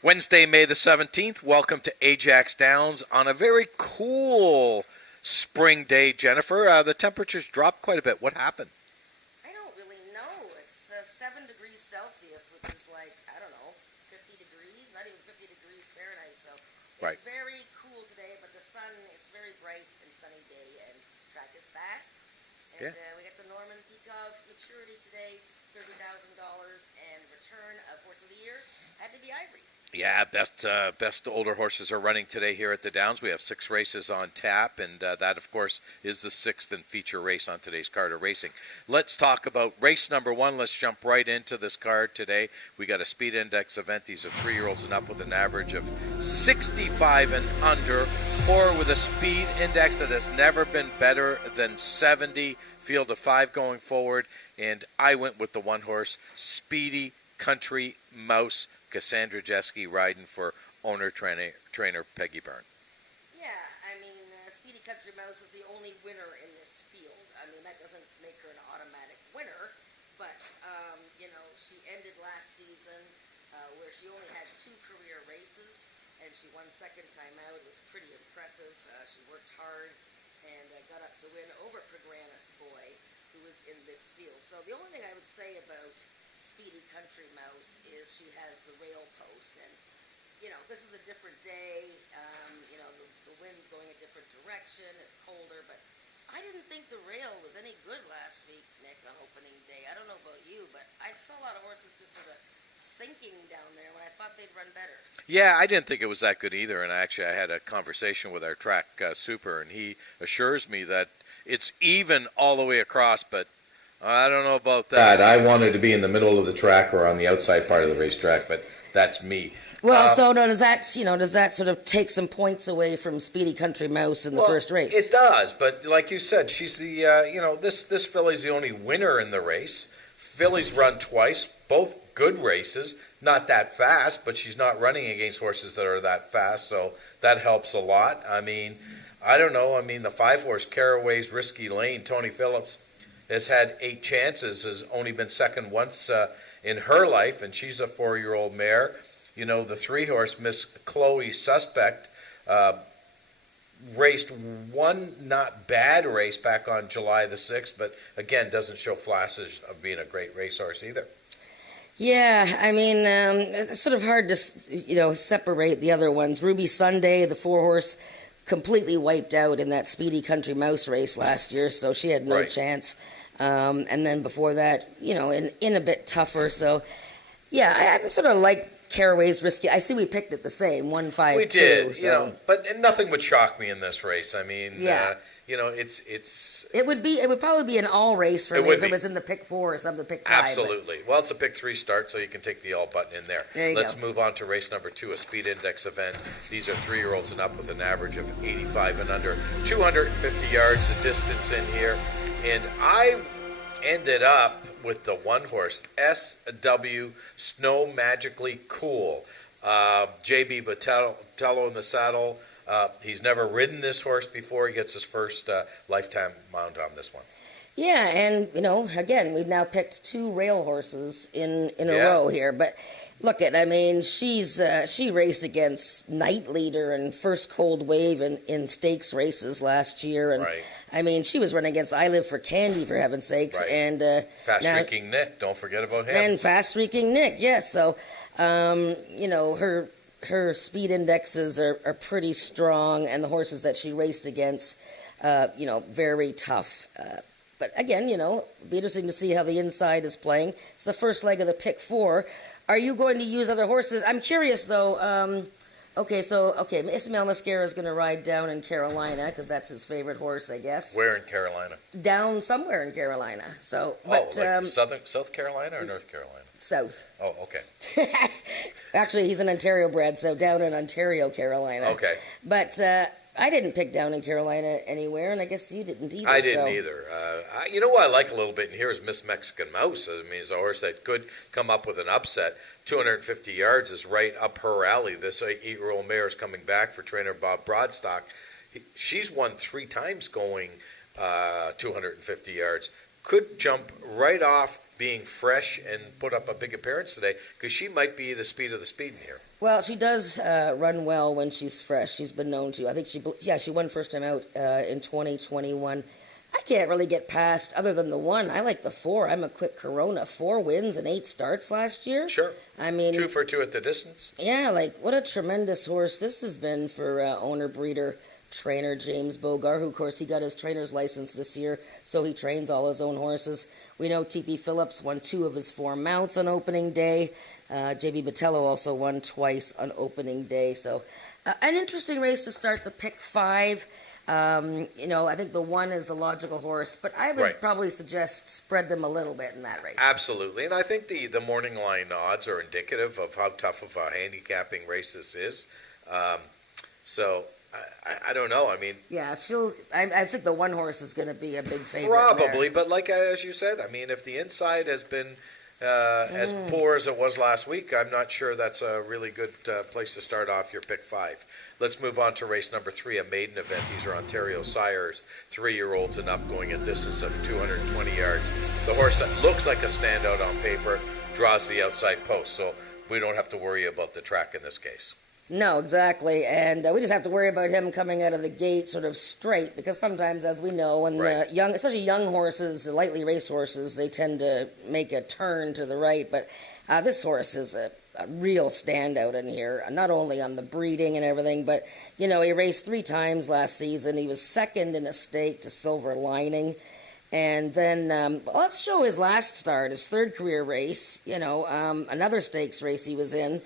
Wednesday, May the 17th. Welcome to Ajax Downs on a very cool spring day, Jennifer. The temperatures dropped quite a bit. What happened? I don't really know. It's 7 degrees Celsius, which is like, I don't know, 50 degrees, not even 50 degrees Fahrenheit. So it's Right. very cool today, but the sun, it's very bright and sunny day, and track is fast. And we got the Norman Peak of maturity today, $30,000, and return of horse of the year had to be Ivory. Yeah, best older horses are running today here at the Downs. We have 6 races on tap, and that, of course, is the 6th and feature race on today's card of racing. Let's talk about race number 1. Let's jump right into this card today. We got a speed index event. These are 3-year-olds and up with an average of 65 and under, or with a speed index that has never been better than 70. Field of 5 going forward, and I went with the 1-horse, Speedy Country Mouse, Cassandra Jeske, riding for owner-trainer Peggy Byrne. Yeah, I mean, Speedy Country Mouse is the only winner in this field. I mean, that doesn't make her an automatic winner, but, she ended last season where she only had 2 career races, and she won second time out. It was pretty impressive. She worked hard and got up to win over Pregranis Boy, who was in this field. So the only thing I would say about Speedy Country Mouse is she has the rail post, and this is a different day. The wind's going a different direction. It's colder, but I didn't think the rail was any good last week, Nick, on opening day. I don't know about you, but I saw a lot of horses just sort of sinking down there when I thought they'd run better. Yeah, I didn't think it was that good either, and actually I had a conversation with our track super, and he assures me that it's even all the way across, but I don't know about that. I wanted to be in the middle of the track or on the outside part of the racetrack, but that's me. Well, so does that sort of take some points away from Speedy Country Mouse in the first race? It does, but like you said, she's the this filly's the only winner in the race. Filly's run twice, both good races, not that fast, but she's not running against horses that are that fast, so that helps a lot. I mean, I don't know. I mean, the 5-horse Caraway's Risky Lane, Tony Phillips, has had 8 chances, has only been second once in her life, and she's a 4-year-old mare. The 3-horse Miss Chloe Suspect raced one not bad race back on July the 6th, but again, doesn't show flashes of being a great racehorse either. Yeah, I mean, it's sort of hard to, separate the other ones. Ruby Sunday, the 4-horse, completely wiped out in that Speedy Country Mouse race last year, so she had no chance. And then before that, in a bit tougher. So, yeah, I sort of like Caraway's Risky. I see we picked it the same, 1-5-2. We did, so. But nothing would shock me in this race. I mean, it's. It would probably be an all race for me if it was in the pick 4 or something, the pick 5. Absolutely. Well, it's a pick 3 start, so you can take the all button in there. Let's move on to race number 2, a speed index event. These are 3-year-olds and up with an average of 85 and under, 250 yards the distance in here. And I ended up with the 1-horse, SW Snow Magically Cool. JB Botello in the saddle. He's never ridden this horse before. He gets his first lifetime mount on this one. Yeah, and, again, we've now picked 2 rail horses in a row here. But look I mean, she raced against Night Leader and First Cold Wave in stakes races last year. And I mean, she was running against I Live for Candy, for heaven's sakes. Right. And Fast Streaking Nick, don't forget about him. And Fast Streaking Nick, yes. So, her speed indexes are pretty strong, and the horses that she raced against, very tough. But again, it'll be interesting to see how the inside is playing. It's the first leg of the pick 4. Are you going to use other horses? I'm curious, though. Ismail Mascara is going to ride down in Carolina because that's his favorite horse, I guess. Where in Carolina? Down somewhere in Carolina. So, South Carolina or North Carolina? South. Oh, okay. Actually, he's an Ontario bred, so down in Ontario, Carolina. Okay. But I didn't pick down in Carolina anywhere, and I guess you didn't either. I didn't either. You know what I like a little bit in here is Miss Mexican Mouse. I mean, it's a horse that could come up with an upset. 250 yards is right up her alley. This 8-year-old mare is coming back for trainer Bob Broadstock. She's won 3 times going 250 yards. could jump right off being fresh and put up a big appearance today, because she might be the speed of the speed in here. Well, she does run well when she's fresh. She's been known to. I think she won first time out in 2021. I can't really get past, other than the one. I like the 4. I'm a quick Corona. 4 wins and 8 starts last year. Sure. I mean, 2 for 2 at the distance. Yeah, like what a tremendous horse this has been for owner breeder trainer James Bogar, who of course he got his trainer's license this year, so he trains all his own horses. We know T.P. Phillips won 2 of his 4 mounts on opening day. J.B. Botello also won twice on opening day. So an interesting race to start the pick 5. I think the 1 is the logical horse, but I would probably suggest spread them a little bit in that race. Absolutely, and I think the morning line odds are indicative of how tough of a handicapping race this is. So I don't know. I mean, yeah, I think the 1 horse is going to be a big favorite. Probably, but like as you said, I mean, if the inside has been as poor as it was last week, I'm not sure that's a really good place to start off your pick 5. Let's move on to race number 3, a maiden event. These are Ontario sires, 3-year-olds and up, going a distance of 220 yards. The horse that looks like a standout on paper draws the outside post, so we don't have to worry about the track in this case. No, exactly, and we just have to worry about him coming out of the gate sort of straight, because sometimes, as we know, when especially young horses, lightly raced horses, they tend to make a turn to the right, but this horse is a real standout in here, not only on the breeding and everything, but, he raced 3 times last season. He was second in a stake to Silver Lining. And then let's show his last start, his 3rd career race, another stakes race he was in.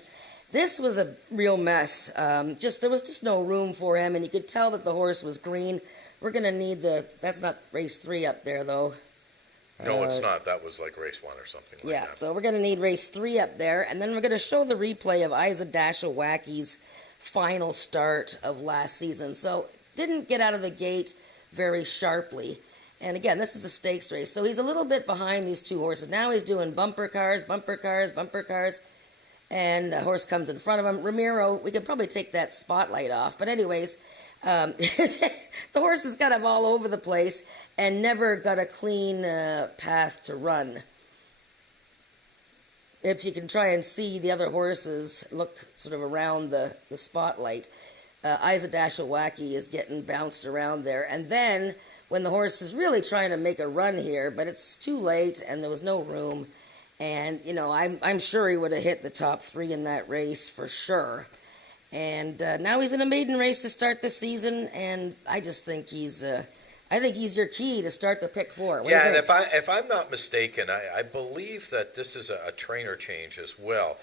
This was a real mess. There was just no room for him, and you could tell that the horse was green. We're going to need that's not race 3 up there, though. No, it's not. That was like race 1 or something like that. Yeah, so we're going to need race 3 up there, and then we're going to show the replay of Isa Dashawacki's final start of last season. So didn't get out of the gate very sharply. And again, this is a stakes race, so he's a little bit behind these 2 horses. Now he's doing bumper cars, and a horse comes in front of him. Ramiro, we could probably take that spotlight off. But anyways, the horse has got him all over the place and never got a clean path to run. If you can try and see the other horses, look sort of around the spotlight, Isa Dashawacki is getting bounced around there. And then when the horse is really trying to make a run here, but it's too late and there was no room, and, I'm sure he would have hit the top 3 in that race for sure. And now he's in a maiden race to start the season, and I just think he's your key to start the pick 4. What do you think? And if I'm not mistaken, I believe that this is a trainer change as well.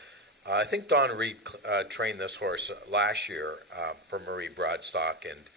I think Don Reed trained this horse last year for Marie Broadstock, and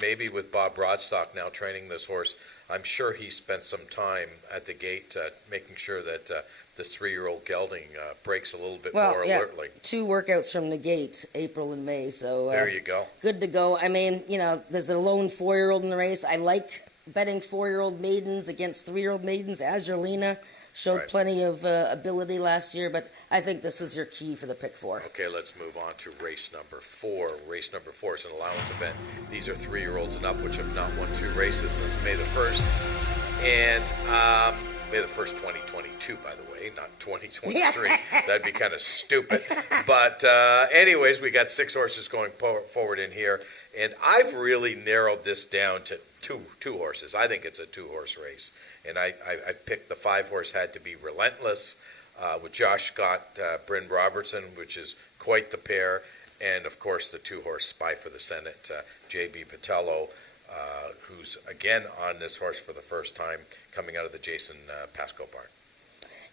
maybe with Bob Broadstock now training this horse. I'm sure he spent some time at the gate making sure that this 3-year-old gelding breaks a little bit more alertly. 2 workouts from the gate, April and May. So there you go. Good to go. I mean, there's a lone 4-year-old in the race. I like betting 4-year-old maidens against 3-year-old maidens. Azurlina showed plenty of ability last year, but I think this is your key for the pick 4. Okay, let's move on to race number 4. Race number 4 is an allowance event. These are 3-year-olds and up, which have not won 2 races since May the 1st. And May the 1st, 2022, by the way, not 2023. That'd be kind of stupid. But anyways, we got 6 horses going forward in here. And I've really narrowed this down to two horses. I think it's a 2-horse race. And I've picked the 5-horse Had to Be Relentless with Josh Scott, Bryn Robertson, which is quite the pair. And, of course, the 2-horse Spy for the Senate, J.B. Patello, who's, again, on this horse for the first time, coming out of the Jason Pascoe barn.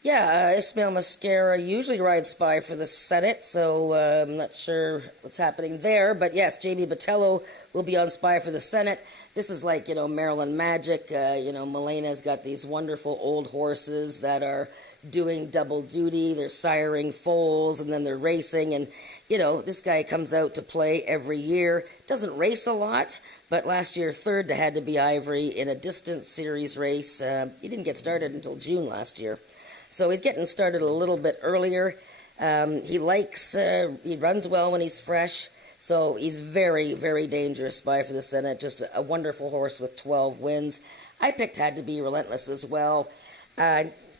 Yeah, Ismail Mascara usually rides Spy for the Senate, so I'm not sure what's happening there. But yes, J.B. Botello will be on Spy for the Senate. This is like, Maryland Magic. Melena's got these wonderful old horses that are doing double duty. They're siring foals, and then they're racing. And, this guy comes out to play every year. Doesn't race a lot, but last year, 3rd to Had to Be Ivory in a distance series race. He didn't get started until June last year. So he's getting started a little bit earlier. He runs well when he's fresh. So he's very, very dangerous Spy for the Senate. Just a wonderful horse with 12 wins. I picked Had to Be Relentless as well.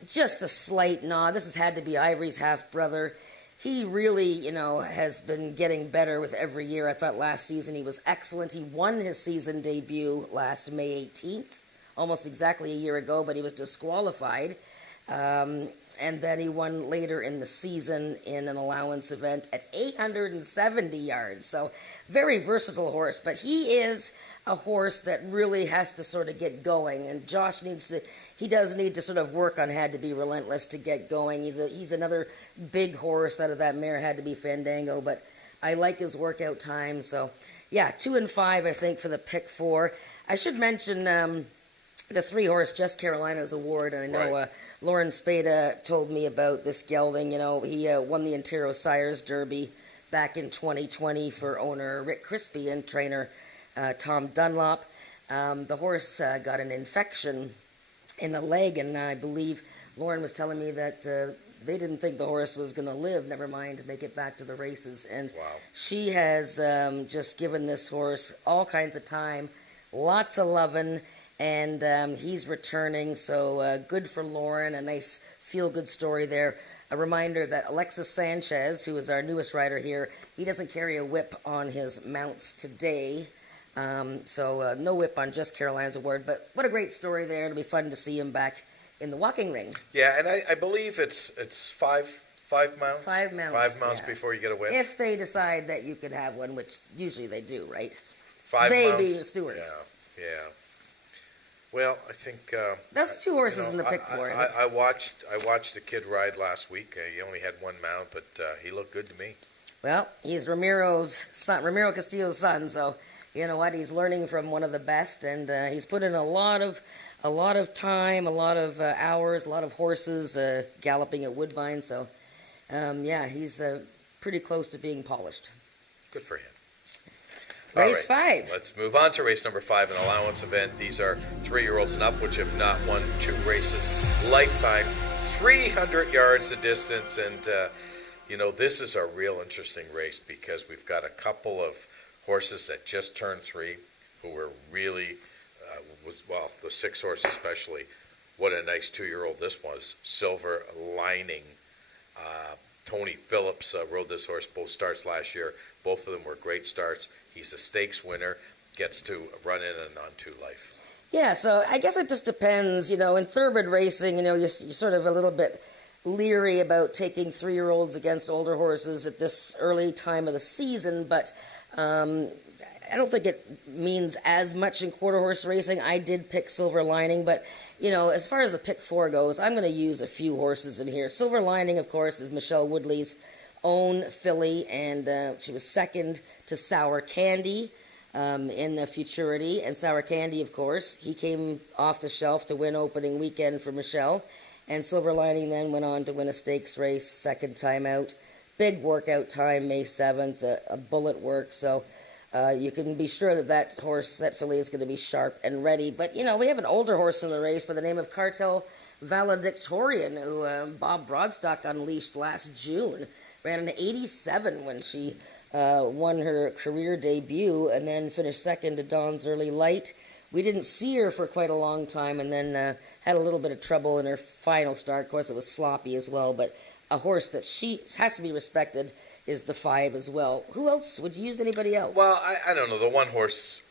Just a slight nod. This has Had to Be Ivory's half brother. He really, has been getting better with every year. I thought last season he was excellent. He won his season debut last May 18th, almost exactly a year ago, but he was disqualified. And then he won later in the season in an allowance event at 870 yards. So very versatile horse, but he is a horse that really has to sort of get going. And Josh he does need to sort of work on Had to Be Relentless to get going. He's another big horse out of that mare Had to Be Fandango, but I like his workout time. So yeah, 2 and 5, I think, for the pick 4. I should mention, the 3-horse Just Carolina's Award, and I know Right. Lauren Spada told me about this gelding. He won the Ontario Sires Derby back in 2020 for owner Rick Crispy and trainer Tom Dunlop. The horse got an infection in the leg, and I believe Lauren was telling me that they didn't think the horse was going to live, never mind make it back to the races. And Wow. she has just given this horse all kinds of time, lots of loving, and he's returning, so good for Lauren, a nice feel-good story there. A reminder that Alexis Sanchez, who is our newest rider here, he doesn't carry a whip on his mounts today, so no whip on Just Carolina's Award, but what a great story there. It'll be fun to see him back in the walking ring. Yeah, and I believe it's five mounts? 5 mounts. 5 mounts yeah. before you get a whip? If they decide that you could have one, which usually they do, right? 5 they mounts? being the stewards. Yeah, yeah. Well, I think That's 2 horses in the pick 4. I watched the kid ride last week. He only had 1 mount, but he looked good to me. Well, he's Ramiro's son, Ramiro Castillo's son, so you know what? He's learning from one of the best, and he's put in a lot of time, a lot of hours, a lot of horses galloping at Woodbine. So, yeah, he's pretty close to being polished. Good for him. Race All right, 5. Let's move on to race number 5, an allowance event. These are 3-year-olds and up, which have not won 2 races lifetime. 300 yards the distance, and this is a real interesting race because we've got a couple of horses that just turned 3 who were really, the 6 horse especially. What a nice 2-year-old this was. Silver Lining. Tony Phillips rode this horse both starts last year. Both of them were great starts. He's a stakes winner, gets to run in and on 2 life. Yeah, so I guess it just depends. In thoroughbred racing, you're sort of a little bit leery about taking 3-year-olds against older horses at this early time of the season, but I don't think it means as much in quarter horse racing. I did pick Silver Lining, but as far as the pick 4 goes, I'm going to use a few horses in here. Silver Lining, of course, is Michelle Woodley's own filly, and she was second to Sour Candy in the Futurity. And Sour Candy, of course, he came off the shelf to win opening weekend for Michelle. And Silver Lining then went on to win a stakes race second time out. Big workout time, May 7th, a bullet work. So you can be sure that filly is going to be sharp and ready. But, we have an older horse in the race by the name of Cartel Valedictorian, who Bob Broadstock unleashed last June. Ran an 87 when she won her career debut and then finished second to Dawn's Early Light. We didn't see her for quite a long time and then had a little bit of trouble in her final start. Of course, it was sloppy as well, but a horse that she has to be respected is the 5 as well. Who else? Would you use anybody else? Well, I don't know. The 1 horse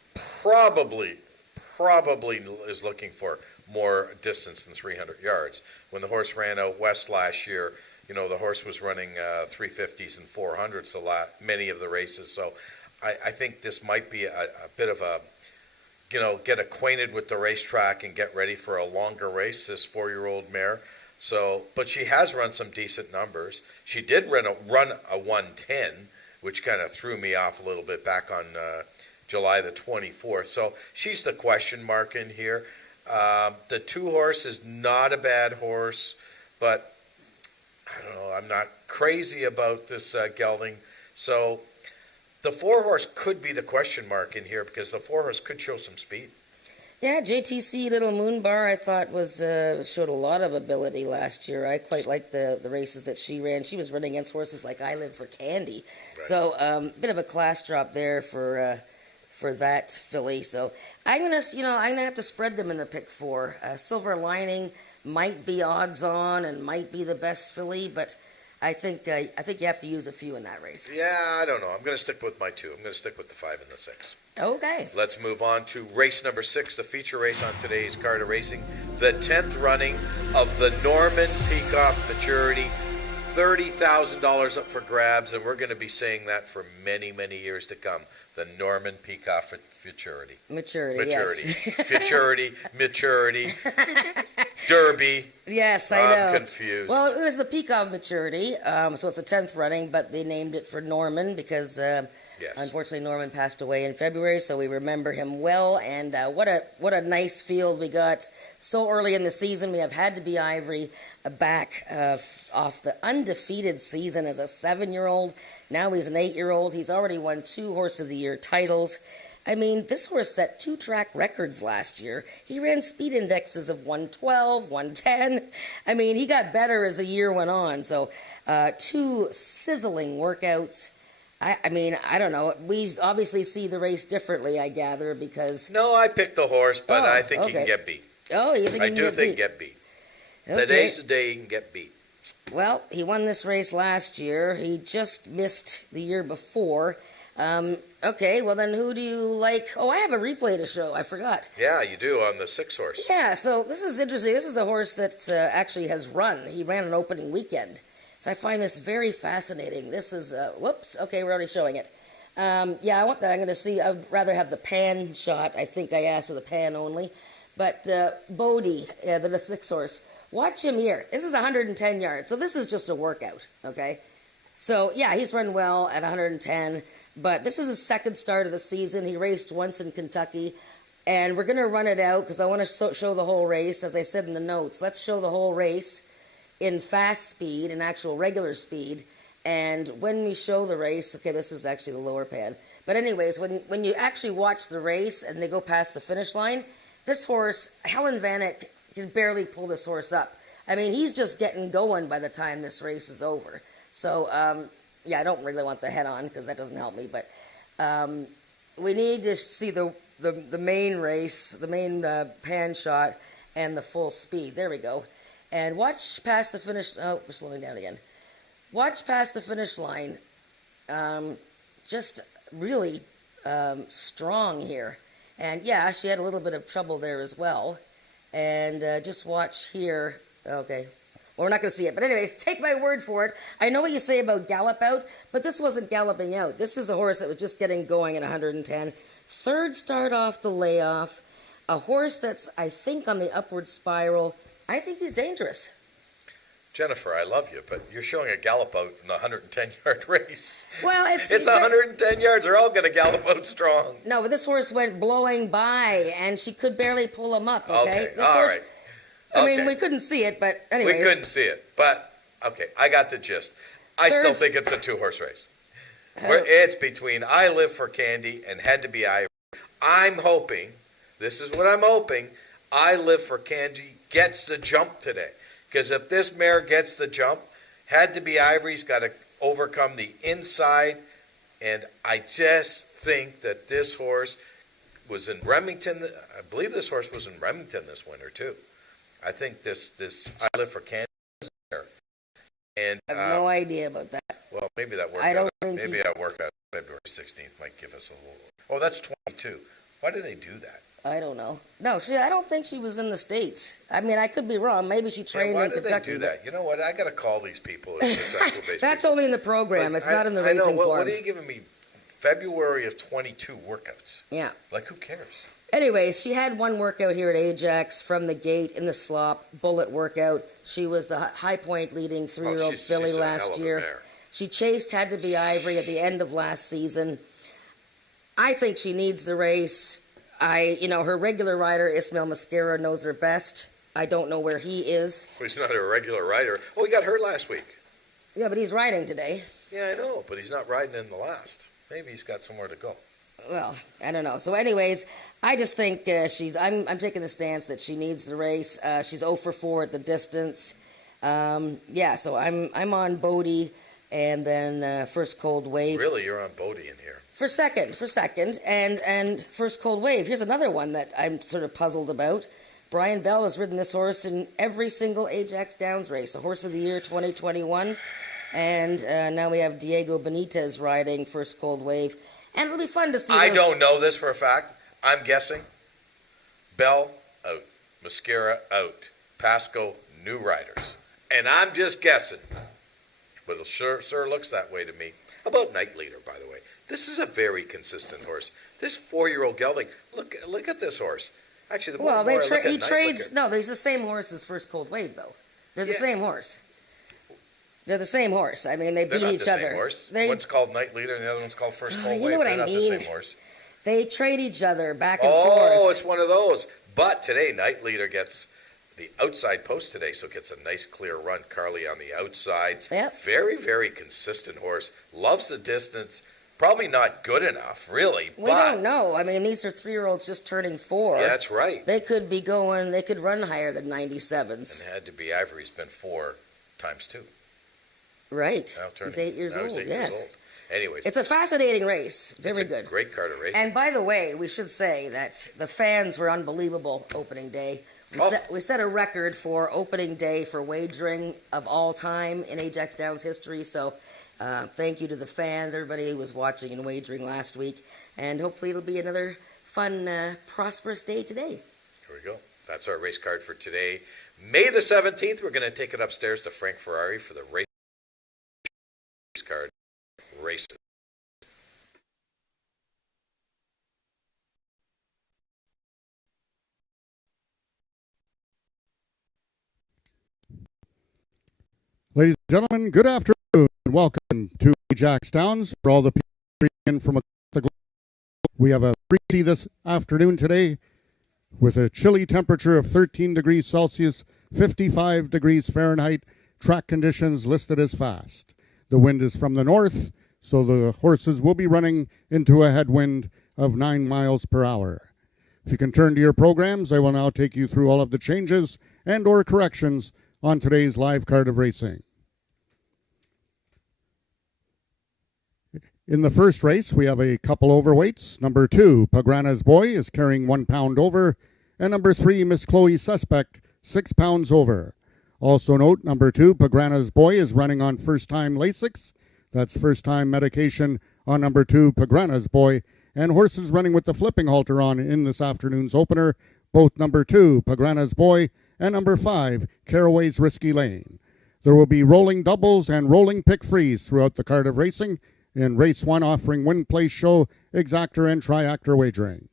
probably is looking for more distance than 300 yards. When the horse ran out west last year, the horse was running 350s and 400s many of the races. So I think this might be a bit of a, get acquainted with the racetrack and get ready for a longer race, this 4-year-old mare. So, but she has run some decent numbers. She did run a 110, which kind of threw me off a little bit back on July the 24th. So she's the question mark in here. The 2 horse is not a bad horse, but I don't know, I'm not crazy about this gelding. So the 4 horse could be the question mark in here because the 4 horse could show some speed. Yeah, JTC Little Moon Bar I thought showed a lot of ability last year. I quite liked the races that she ran. She was running against horses like I Live for Candy. Right. So bit of a class drop there for for that filly. So I'm gonna have to spread them in the pick 4. Silver Lining might be odds on and might be the best filly, but I think you have to use a few in that race. Yeah, I don't know. I'm going to stick with my 2. I'm going to stick with the 5 and the 6. Okay. Let's move on to race number 6, the feature race on today's card of racing. The 10th running of the Norman Peacock Maturity. $30,000 up for grabs, and we're going to be saying that for many, many years to come. The Norman Peacock Futurity. Maturity, yes. Futurity, maturity, Derby. Yes, I know. I'm confused. Well, it was the Peacock Maturity, so it's the 10th running, but they named it for Norman because unfortunately Norman passed away in February, so we remember him well. And what a nice field we got so early in the season. We have Had to Be Ivory back off the undefeated season as a 7-year-old. Now he's an 8-year-old. He's already won 2 Horse of the Year titles. I mean, this horse set 2 track records last year. He ran speed indexes of 112, 110. I mean, he got better as the year went on. So 2 sizzling workouts. I mean, I don't know. We obviously see the race differently, I gather, because... No, I picked the horse, but I think he can get beat. Oh, you think he can get beat? I do think get beat. Okay. Today's the day he can get beat. Well, he won this race last year. He just missed the year before. Okay, well then who do you like? Oh, I have a replay to show. I forgot. Yeah, you do on the 6 horse. Yeah, so this is interesting. This is the horse that actually has run. He ran an opening weekend. So I find this very fascinating. This is, whoops, okay, we're already showing it. Yeah, I want that. I'm going to see, I'd rather have the pan shot. I think I asked for the pan only. But Bodie, the 6 horse, watch him here. This is 110 yards. So this is just a workout, okay? So, yeah, he's run well at 110. But this is his second start of the season. He raced once in Kentucky. And we're going to run it out because I want to show the whole race. As I said in the notes, let's show the whole race in fast speed, in actual regular speed. And when we show the race, okay, this is actually the lower pan. But anyways, when you actually watch the race and they go past the finish line, this horse, Helen Vanek, can barely pull this horse up. I mean, he's just getting going by the time this race is over. So, yeah, I don't really want the head on because that doesn't help me. But we need to see the main race, the main pan shot, and the full speed. There we go. And watch past the finish. Oh, we're slowing down again. Watch past the finish line. Just really strong here. And yeah, she had a little bit of trouble there as well. And just watch here. Okay. Well, we're not going to see it. But anyways, take my word for it. I know what you say about gallop out, but this wasn't galloping out. This is a horse that was just getting going at 110. Third start off the layoff. A horse that's, I think, on the upward spiral. I think he's dangerous. Jennifer, I love you, but you're showing a gallop out in a 110-yard race. Well, it's 110 yards. They're all going to gallop out strong. No, but this horse went blowing by, and she could barely pull him up, okay? This all right. I mean, we couldn't see it, but anyways. We couldn't see it, but, okay, I got the gist. I still think it's a 2-horse race. It's between I Live for Candy and Had to Be Ivory. I'm hoping, this is what I'm hoping, I Live for Candy gets the jump today. Because if this mare gets the jump, Had to Be Ivory's got to overcome the inside. And I just think that this horse was in Remington. I believe this horse was in Remington this winter, too. I think this I Live for Candy is there. And I have no idea about that. Well, maybe that workout. Maybe that workout February 16th might give us a little. Oh, that's 22. Why do they do that? I don't know. No, I don't think she was in the States. I mean, I could be wrong. Maybe she trained in Kentucky. Why do they do that? You know what? I got to call these people. That's only in the program. It's not in the racing form. What are you giving me? February of 22 workouts. Yeah. Like, who cares? Anyways, she had one workout here at Ajax from the gate in the slop, bullet workout. She was the high point leading 3-year-old filly last year. She chased Had to Be Ivory at the end of last season. I think she needs the race. Her regular rider, Ismail Mascara, knows her best. I don't know where he is. Well, he's not a regular rider. Oh, he got hurt last week. Yeah, but he's riding today. Yeah, I know, but he's not riding in the last. Maybe he's got somewhere to go. Well, I don't know. So anyways, I just think I'm taking the stance that she needs the race. She's 0 for 4 at the distance. So I'm on Bodie and then First Cold Wave. Really, you're on Bodie in here. For second, and first cold wave. Here's another one that I'm sort of puzzled about. Brian Bell has ridden this horse in every single Ajax Downs race, the Horse of the Year 2021. And now we have Diego Benitez riding first cold wave. And it'll be fun to see. I don't know this for a fact. I'm guessing. Bell out. Mascara out. Pasco, new riders. And I'm just guessing. But it sure looks that way to me. How about Night Leader, by the way? This is a very consistent horse. This 4-year-old gelding, look at this horse. Actually, the more, well, more I look at he trades. Night No, he's the same horse as first cold wave, though. They're the same horse. They're the same horse. I mean, they beat each other. Same horse. One's called Night Leader, and the other one's called First Cold Wave. You know what They're I not mean? the same horse. They trade each other back and forth. Oh, it's one of those. But today, Night Leader gets the outside post today, so gets a nice clear run. Carly on the outside. Yep. Very, very consistent horse. Loves the distance. Probably not good enough, really. We don't know. I mean, these are 3-year-olds just turning 4. Yeah, that's right. They could be going. They could run higher than 97s. And it had to be Ivory's been 4 times 2. Right. Now he's 8 years old. He's 8 yes. years old. Anyways, it's a fascinating race. Very good. Great card of racing. And by the way, we should say that the fans were unbelievable opening day. We set a record for opening day for wagering of all time in Ajax Downs history. So thank you to the fans, everybody who was watching and wagering last week. And hopefully it'll be another fun, prosperous day today. Here we go. That's our race card for today. May the 17th, we're going to take it upstairs to Frank Ferrari for the race card races. Ladies and gentlemen, good afternoon and welcome to Ajax Downs. For all the people in from across the globe, we have a breezy this afternoon today with a chilly temperature of 13 degrees Celsius, 55 degrees Fahrenheit, track conditions listed as fast. The wind is from the north, so the horses will be running into a headwind of 9 miles per hour. If you can turn to your programs, I will now take you through all of the changes and or corrections on today's live card of racing. In the first race, we have a couple overweights. Number 2, Pagrana's Boy, is carrying 1 pound over, and number 3, Miss Chloe Suspect, 6 pounds over. Also note, number 2, Pagrana's Boy, is running on first-time Lasix. That's first-time medication on number 2, Pagrana's Boy, and horses running with the flipping halter on in this afternoon's opener, both number 2, Pagrana's Boy, and number 5, Caraway's Risky Lane. There will be rolling doubles and rolling pick threes throughout the card of racing, in race 1 offering win, place, show, exactor, and triactor wagering.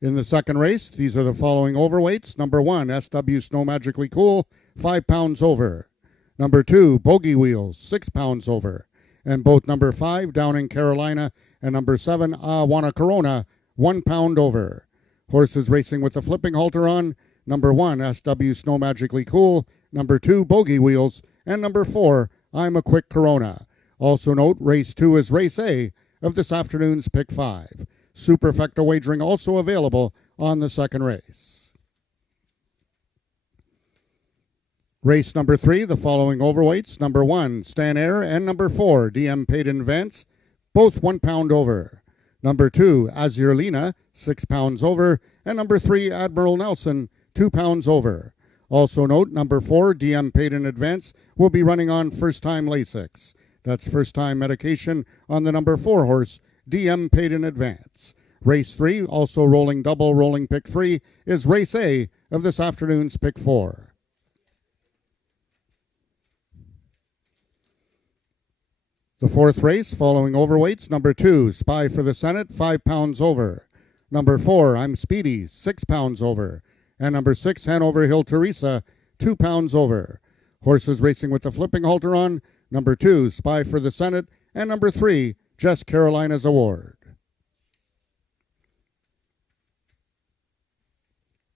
In the second race, these are the following overweights. Number 1, SW Snow Magically Cool, 5 pounds over. Number 2, Bogey Wheels, 6 pounds over. And both number 5, Downing Carolina, and number 7, Wanna Corona, 1 pound over. Horses racing with the flipping halter on, number 1, SW Snow Magically Cool, number 2, Bogey Wheels, and number 4, I'm a Quick Corona. Also note, race 2 is race A of this afternoon's pick 5. Superfecta wagering also available on the second race. Race number 3, the following overweights. Number 1, Stan Air, and number 4, DM Paid in Advance, both 1 pound over. Number 2, Azurlina, 6 pounds over, and number 3, Admiral Nelson, 2 pounds over. Also note, number 4, DM Paid in Advance, will be running on first-time Lasix. That's first-time medication on the number 4 horse, DM Paid in Advance. Race 3, also rolling double, rolling pick 3, is race A of this afternoon's pick 4. The fourth race, following overweights, number 2, Spy for the Senate, 5 pounds over. Number 4, I'm Speedy, 6 pounds over. And number 6, Hanover Hill Teresa, 2 pounds over. Horses racing with the flipping halter on, number 2, Spy for the Senate, and number 3, Jess Carolina's Award.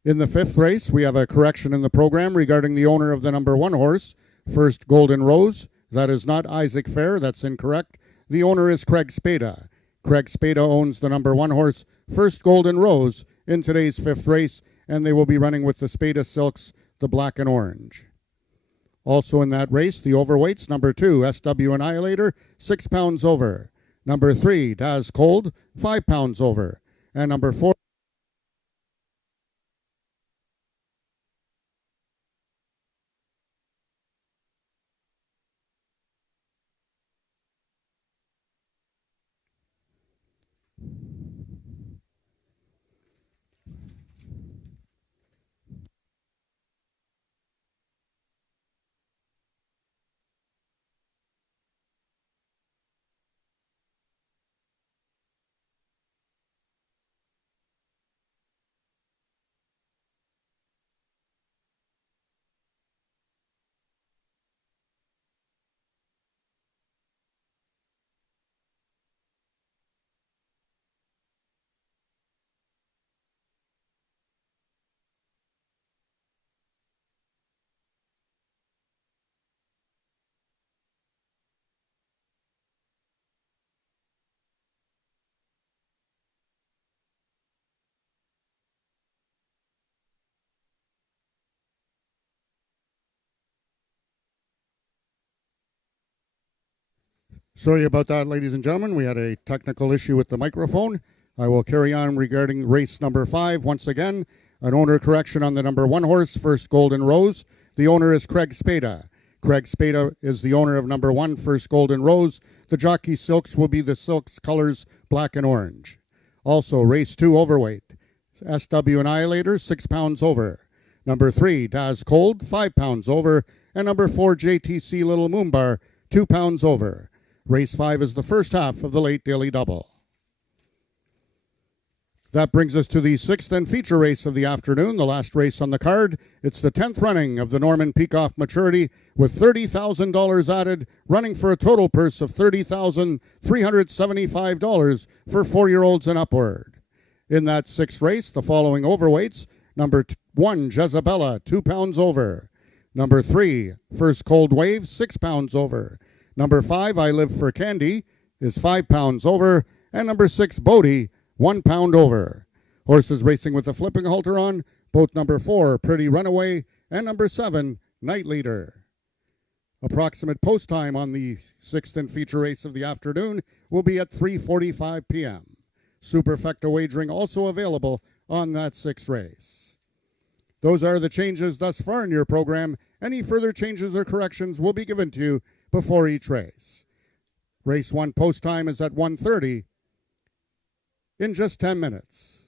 In the fifth race, we have a correction in the program regarding the owner of the number 1 horse, First Golden Rose. That is not Isaac Fair, that's incorrect. The owner is Craig Spada. Craig Spada owns the number 1 horse, First Golden Rose, in today's fifth race, and they will be running with the Spada Silks, the black and orange. Also in that race, the overweights, number 2, SW Annihilator, 6 pounds over. Number 3, Daz Cold, 5 pounds over. And number 4, sorry about that, ladies and gentlemen. We had a technical issue with the microphone. I will carry on regarding race number 5. Once again, an owner correction on the number 1 horse, First Golden Rose. The owner is Craig Spada. Craig Spada is the owner of number 1, First Golden Rose. The jockey silks will be the silks colors black and orange. Also, race 2 overweight. SW Annihilator, 6 pounds over. Number 3, Daz Cold, 5 pounds over. And number 4, JTC Little Moonbar, 2 pounds over. Race 5 is the first half of the late daily double. That brings us to the 6th and feature race of the afternoon, the last race on the card. It's the 10th running of the Norman Peacock Maturity with $30,000 added, running for a total purse of $30,375 for 4-year-olds and upward. In that 6th race, the following overweights: number 1, Jezebella, 2 pounds over. Number 3, First Cold Wave, 6 pounds over. Number 5, I Live for Candy, is 5 pounds over. And number 6, Bodie, 1 pound over. Horses racing with the flipping halter on, both number 4, Pretty Runaway, and number 7, Night Leader. Approximate post time on the 6th and feature race of the afternoon will be at 3:45 p.m. Superfecta wagering also available on that 6th race. Those are the changes thus far in your program. Any further changes or corrections will be given to you before each race. Race 1 post time is at 1:30 in just 10 minutes.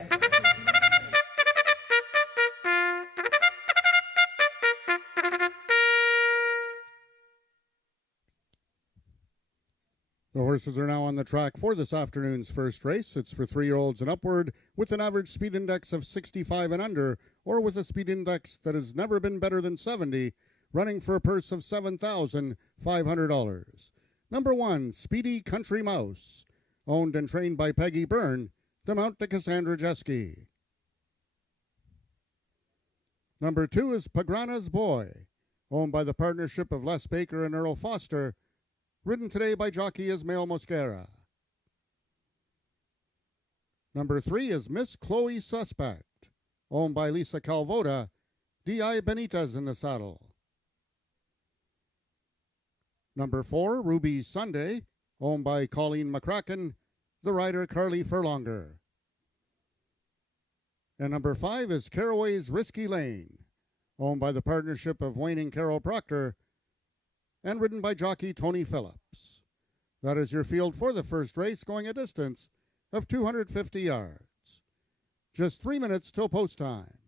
The horses are now on the track for this afternoon's first race. It's for 3-year-olds and upward with an average speed index of 65 and under, or with a speed index that has never been better than 70, running for a purse of $7,500. Number 1, Speedy Country Mouse, owned and trained by Peggy Byrne, the mount to Cassandra Jeske. Number 2 is Pagrana's Boy, owned by the partnership of Les Baker and Earl Foster, ridden today by jockey Ismael Mosquera. Number 3 is Miss Chloe Suspect, owned by Lisa Calvoda, D.I. Benitez in the saddle. Number 4, Ruby Sunday, owned by Colleen McCracken, the rider Carly Furlonger. And number 5 is Caraway's Risky Lane, owned by the partnership of Wayne and Carol Proctor, and ridden by jockey Tony Phillips. That is your field for the first race, going a distance of 250 yards. Just 3 minutes till post time.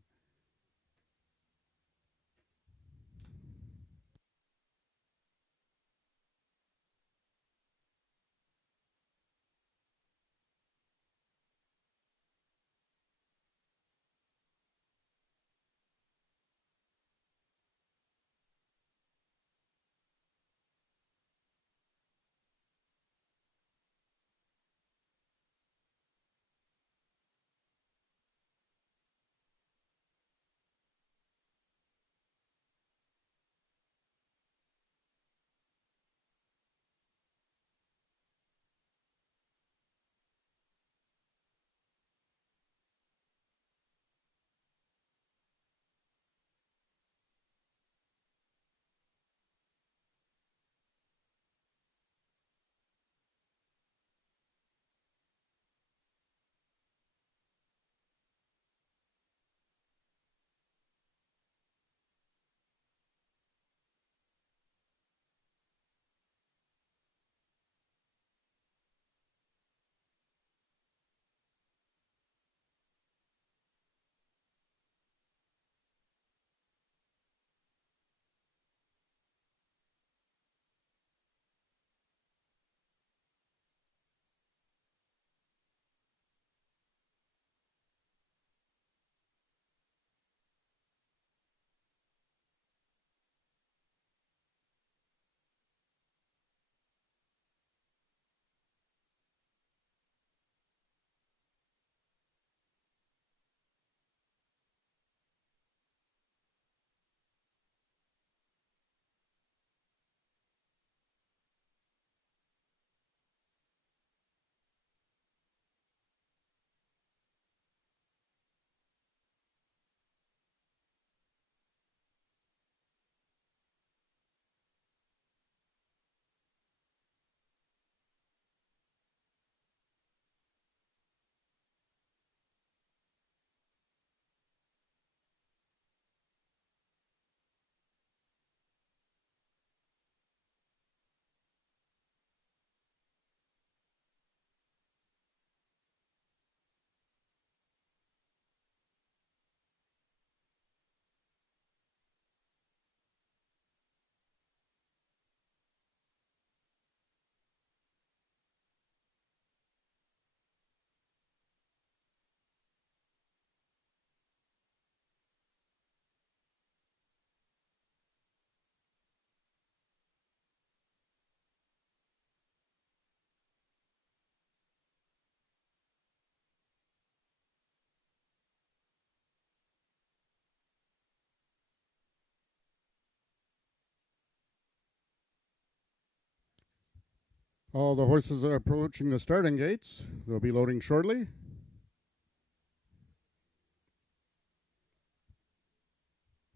All the horses are approaching the starting gates. They'll be loading shortly.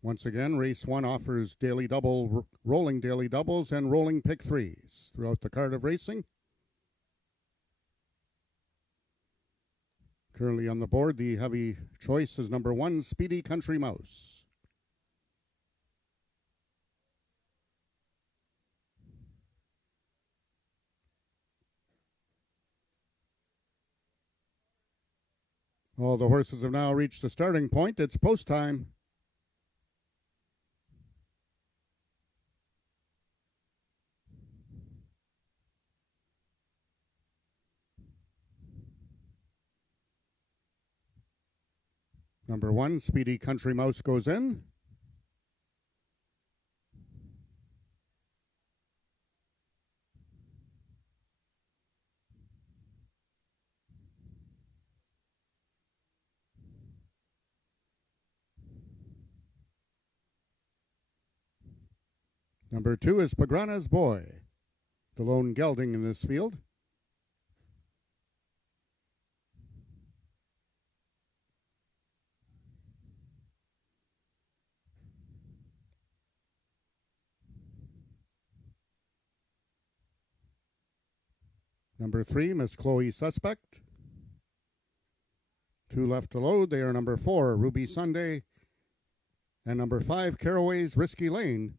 Once again, race 1 offers daily double, rolling daily doubles and rolling pick threes throughout the card of racing. Currently on the board, the heavy choice is number 1, Speedy Country Mouse. All the horses have now reached the starting point. It's post time. Number 1, Speedy Country Mouse goes in. Number 2 is Pagrana's Boy, the lone gelding in this field. Number 3, Miss Chloe Suspect. 2 left to load. They are number 4, Ruby Sunday, and number 5, Caraway's Risky Lane,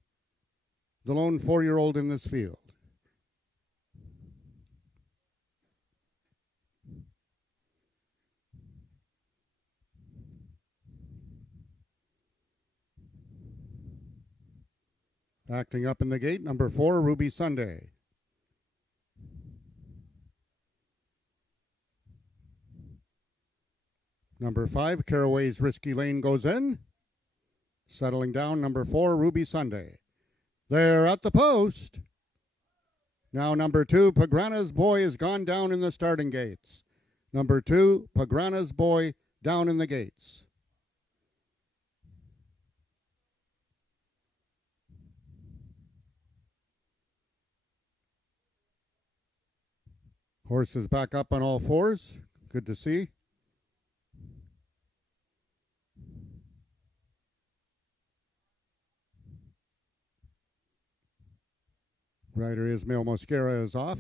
the lone 4-year-old in this field. Acting up in the gate, number 4, Ruby Sunday. Number 5, Caraway's Risky Lane goes in. Settling down, number 4, Ruby Sunday. They're at the post. Now number 2, Pagrana's Boy has gone down in the starting gates. Number 2, Pagrana's Boy down in the gates. Horse is back up on all fours. Good to see. Rider Ismail Mosquera is off.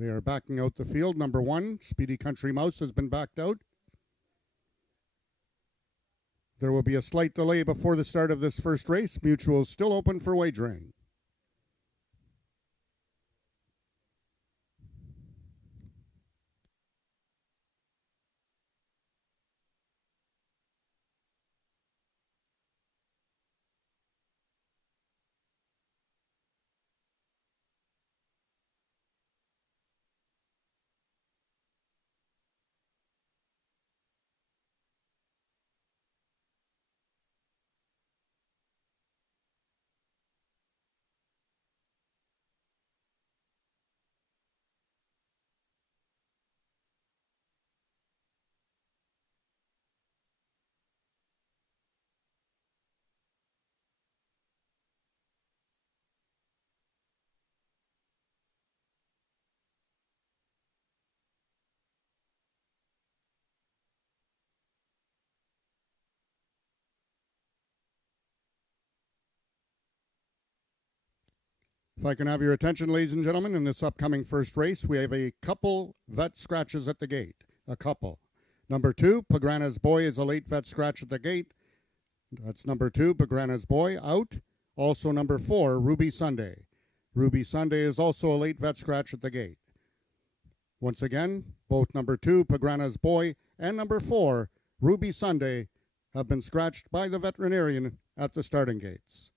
They are backing out the field. Number 1, Speedy Country Mouse, has been backed out. There will be a slight delay before the start of this first race. Mutuals still open for wagering. If I can have your attention, ladies and gentlemen, in this upcoming first race, we have a couple vet scratches at the gate. A couple. Number 2, Pagrana's Boy is a late vet scratch at the gate. That's number 2, Pagrana's Boy, out. Also number 4, Ruby Sunday. Ruby Sunday is also a late vet scratch at the gate. Once again, both number 2, Pagrana's Boy, and number 4, Ruby Sunday, have been scratched by the veterinarian at the starting gates.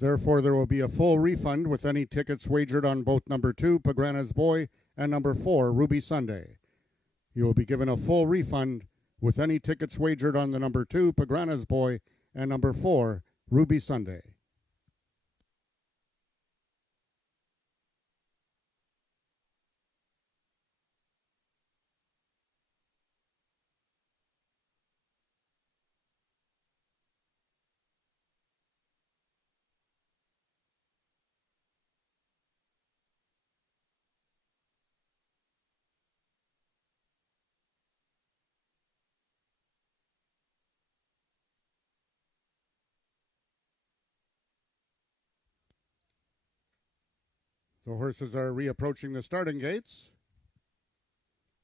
Therefore, there will be a full refund with any tickets wagered on both number 2, Pagrana's Boy, and number 4, Ruby Sunday. You will be given a full refund with any tickets wagered on the number 2, Pagrana's Boy, and number 4, Ruby Sunday. The horses are reapproaching the starting gates.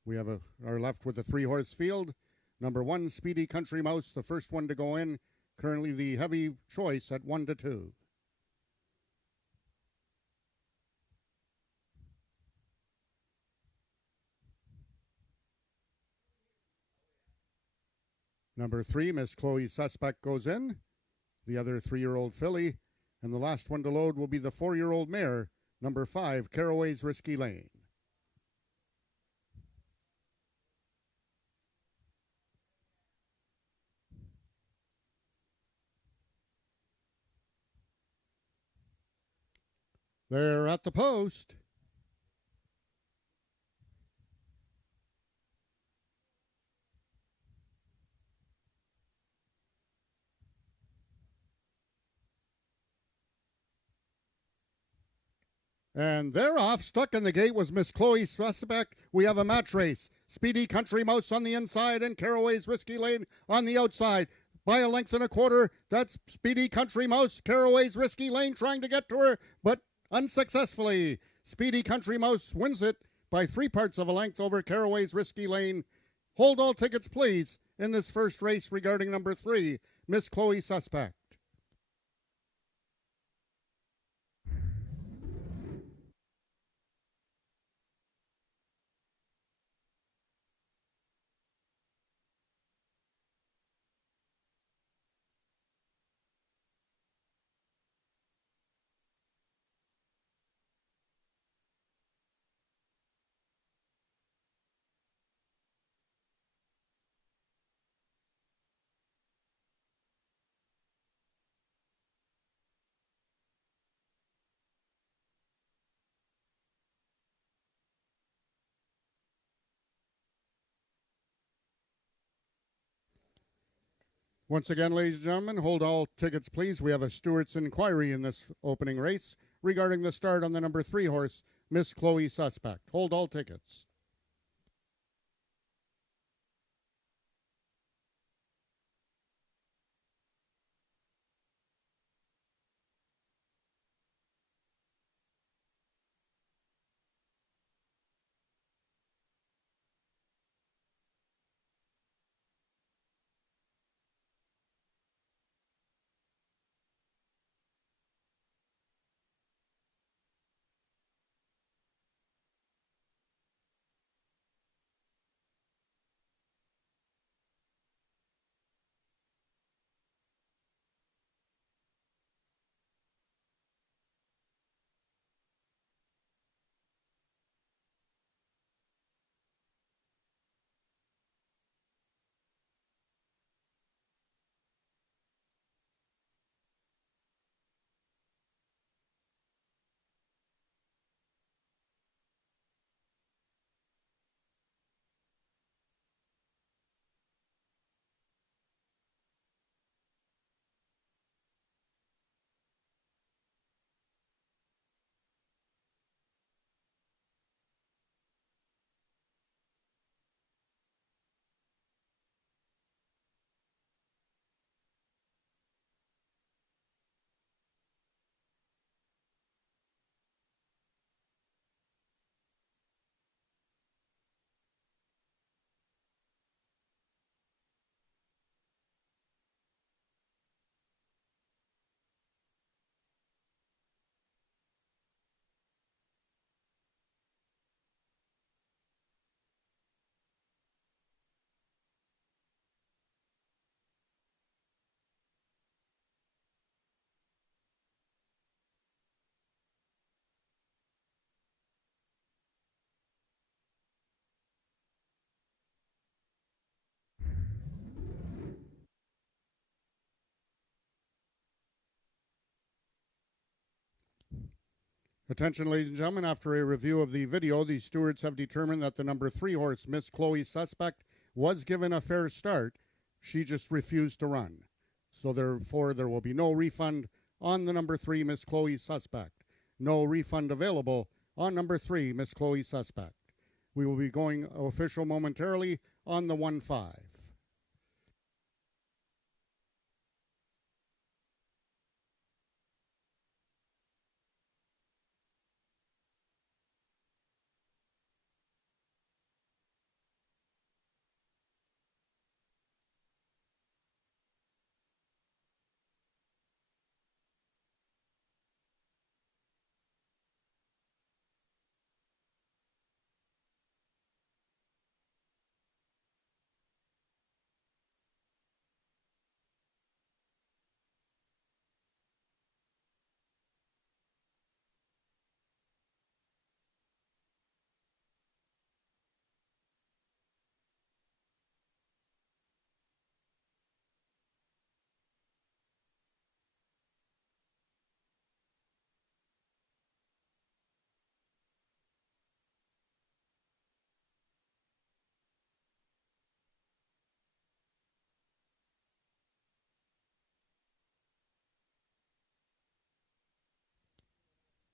We are left with a 3-horse field. Number 1, Speedy Country Mouse, the first one to go in. Currently the heavy choice at 1-2. Number 3, Miss Chloe Suspect goes in. The other 3-year-old filly. And the last one to load will be the 4-year-old mare, number 5, Caraway's Risky Lane. They're at the post. And they're off. Stuck in the gate was Miss Chloe Suspect. We have a match race. Speedy Country Mouse on the inside and Caraway's Risky Lane on the outside. By a length and a quarter, that's Speedy Country Mouse. Caraway's Risky Lane trying to get to her, but unsuccessfully. Speedy Country Mouse wins it by 3 parts of a length over Caraway's Risky Lane. Hold all tickets, please, in this first race regarding number 3, Miss Chloe Suspect. Once again, ladies and gentlemen, hold all tickets, please. We have a Stewart's inquiry in this opening race regarding the start on the number 3 horse, Miss Chloe Suspect. Hold all tickets. Attention, ladies and gentlemen, after a review of the video, the stewards have determined that the number 3 horse, Miss Chloe Suspect, was given a fair start. She just refused to run. So therefore, there will be no refund on the number 3, Miss Chloe Suspect. No refund available on number 3, Miss Chloe Suspect. We will be going official momentarily on the 1-5.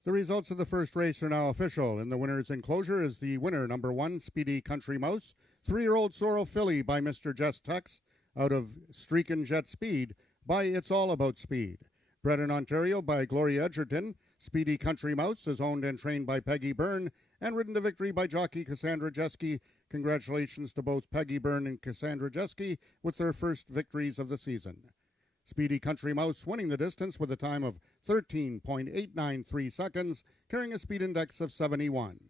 The results of the first race are now official. In the winner's enclosure is the winner, number 1, Speedy Country Mouse, 3-year-old Sorrel Filly by Mr. Jess Tex, out of Streakin' Jet Speed by It's All About Speed. Bred in Ontario by Gloria Edgerton, Speedy Country Mouse is owned and trained by Peggy Byrne and ridden to victory by jockey Cassandra Jeske. Congratulations to both Peggy Byrne and Cassandra Jeske with their first victories of the season. Speedy Country Mouse winning the distance with a time of 13.893 seconds, carrying a speed index of 71.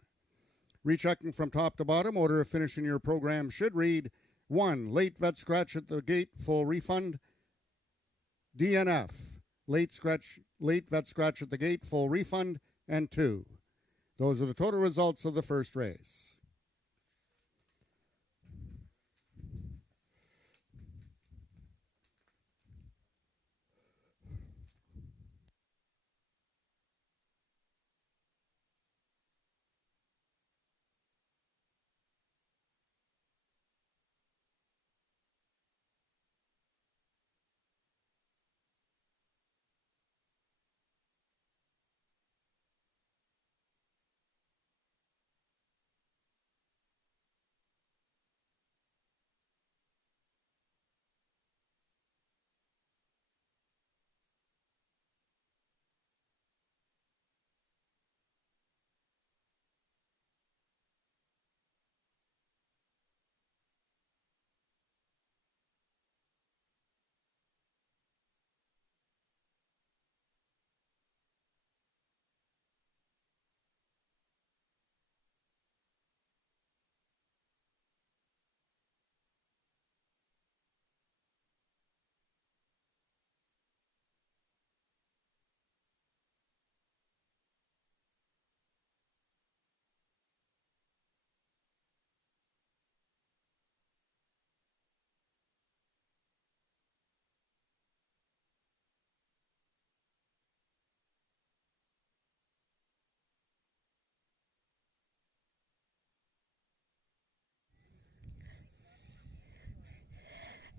Rechecking from top to bottom, order of finish in your program should read 1. Late vet scratch at the gate, full refund. DNF, late vet scratch at the gate, full refund. And 2. Those are the total results of the first race.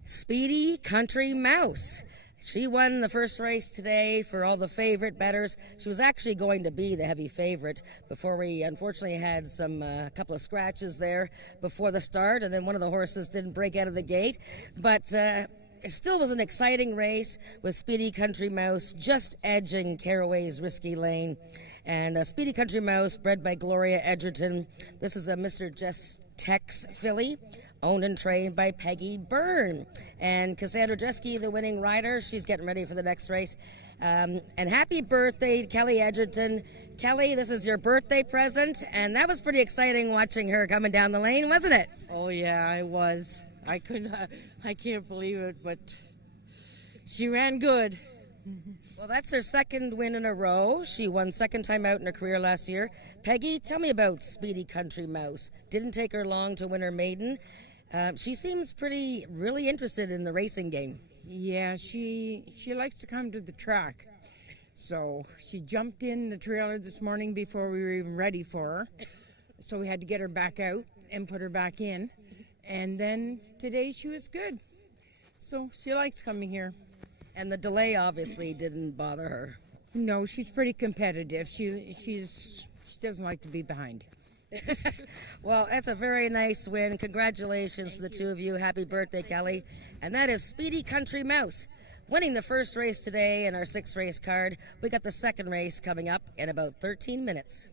Speedy Country Mouse. She won the first race today for all the favorite bettors. She was actually going to be the heavy favorite before we unfortunately had a couple of scratches there before the start, and then one of the horses didn't break out of the gate. But it still was an exciting race with Speedy Country Mouse just edging Caraway's Risky Lane. And Speedy Country Mouse, bred by Gloria Edgerton. This is a Mr. Jess Tex filly, owned and trained by Peggy Byrne. And Cassandra Jeske, the winning rider, she's getting ready for the next race. And happy birthday, Kelly Edgerton. Kelly, this is your birthday present, and that was pretty exciting watching her coming down the lane, wasn't it? Oh yeah, I was. I can't believe it, but she ran good. Well, that's her second win in a row. She won second time out in her career last year. Peggy, tell me about Speedy Country Mouse. Didn't take her long to win her maiden. She seems really interested in the racing game. Yeah, she likes to come to the track. So she jumped in the trailer this morning before we were even ready for her. So we had to get her back out and put her back in. And then today she was good. So she likes coming here. And the delay obviously didn't bother her. No, she's pretty competitive. She doesn't like to be behind. Well, that's a very nice win. Congratulations to the two of you. Happy birthday, Kelly. And that is Speedy Country Mouse winning the first race today in our 6 race card. We got the second race coming up in about 13 minutes.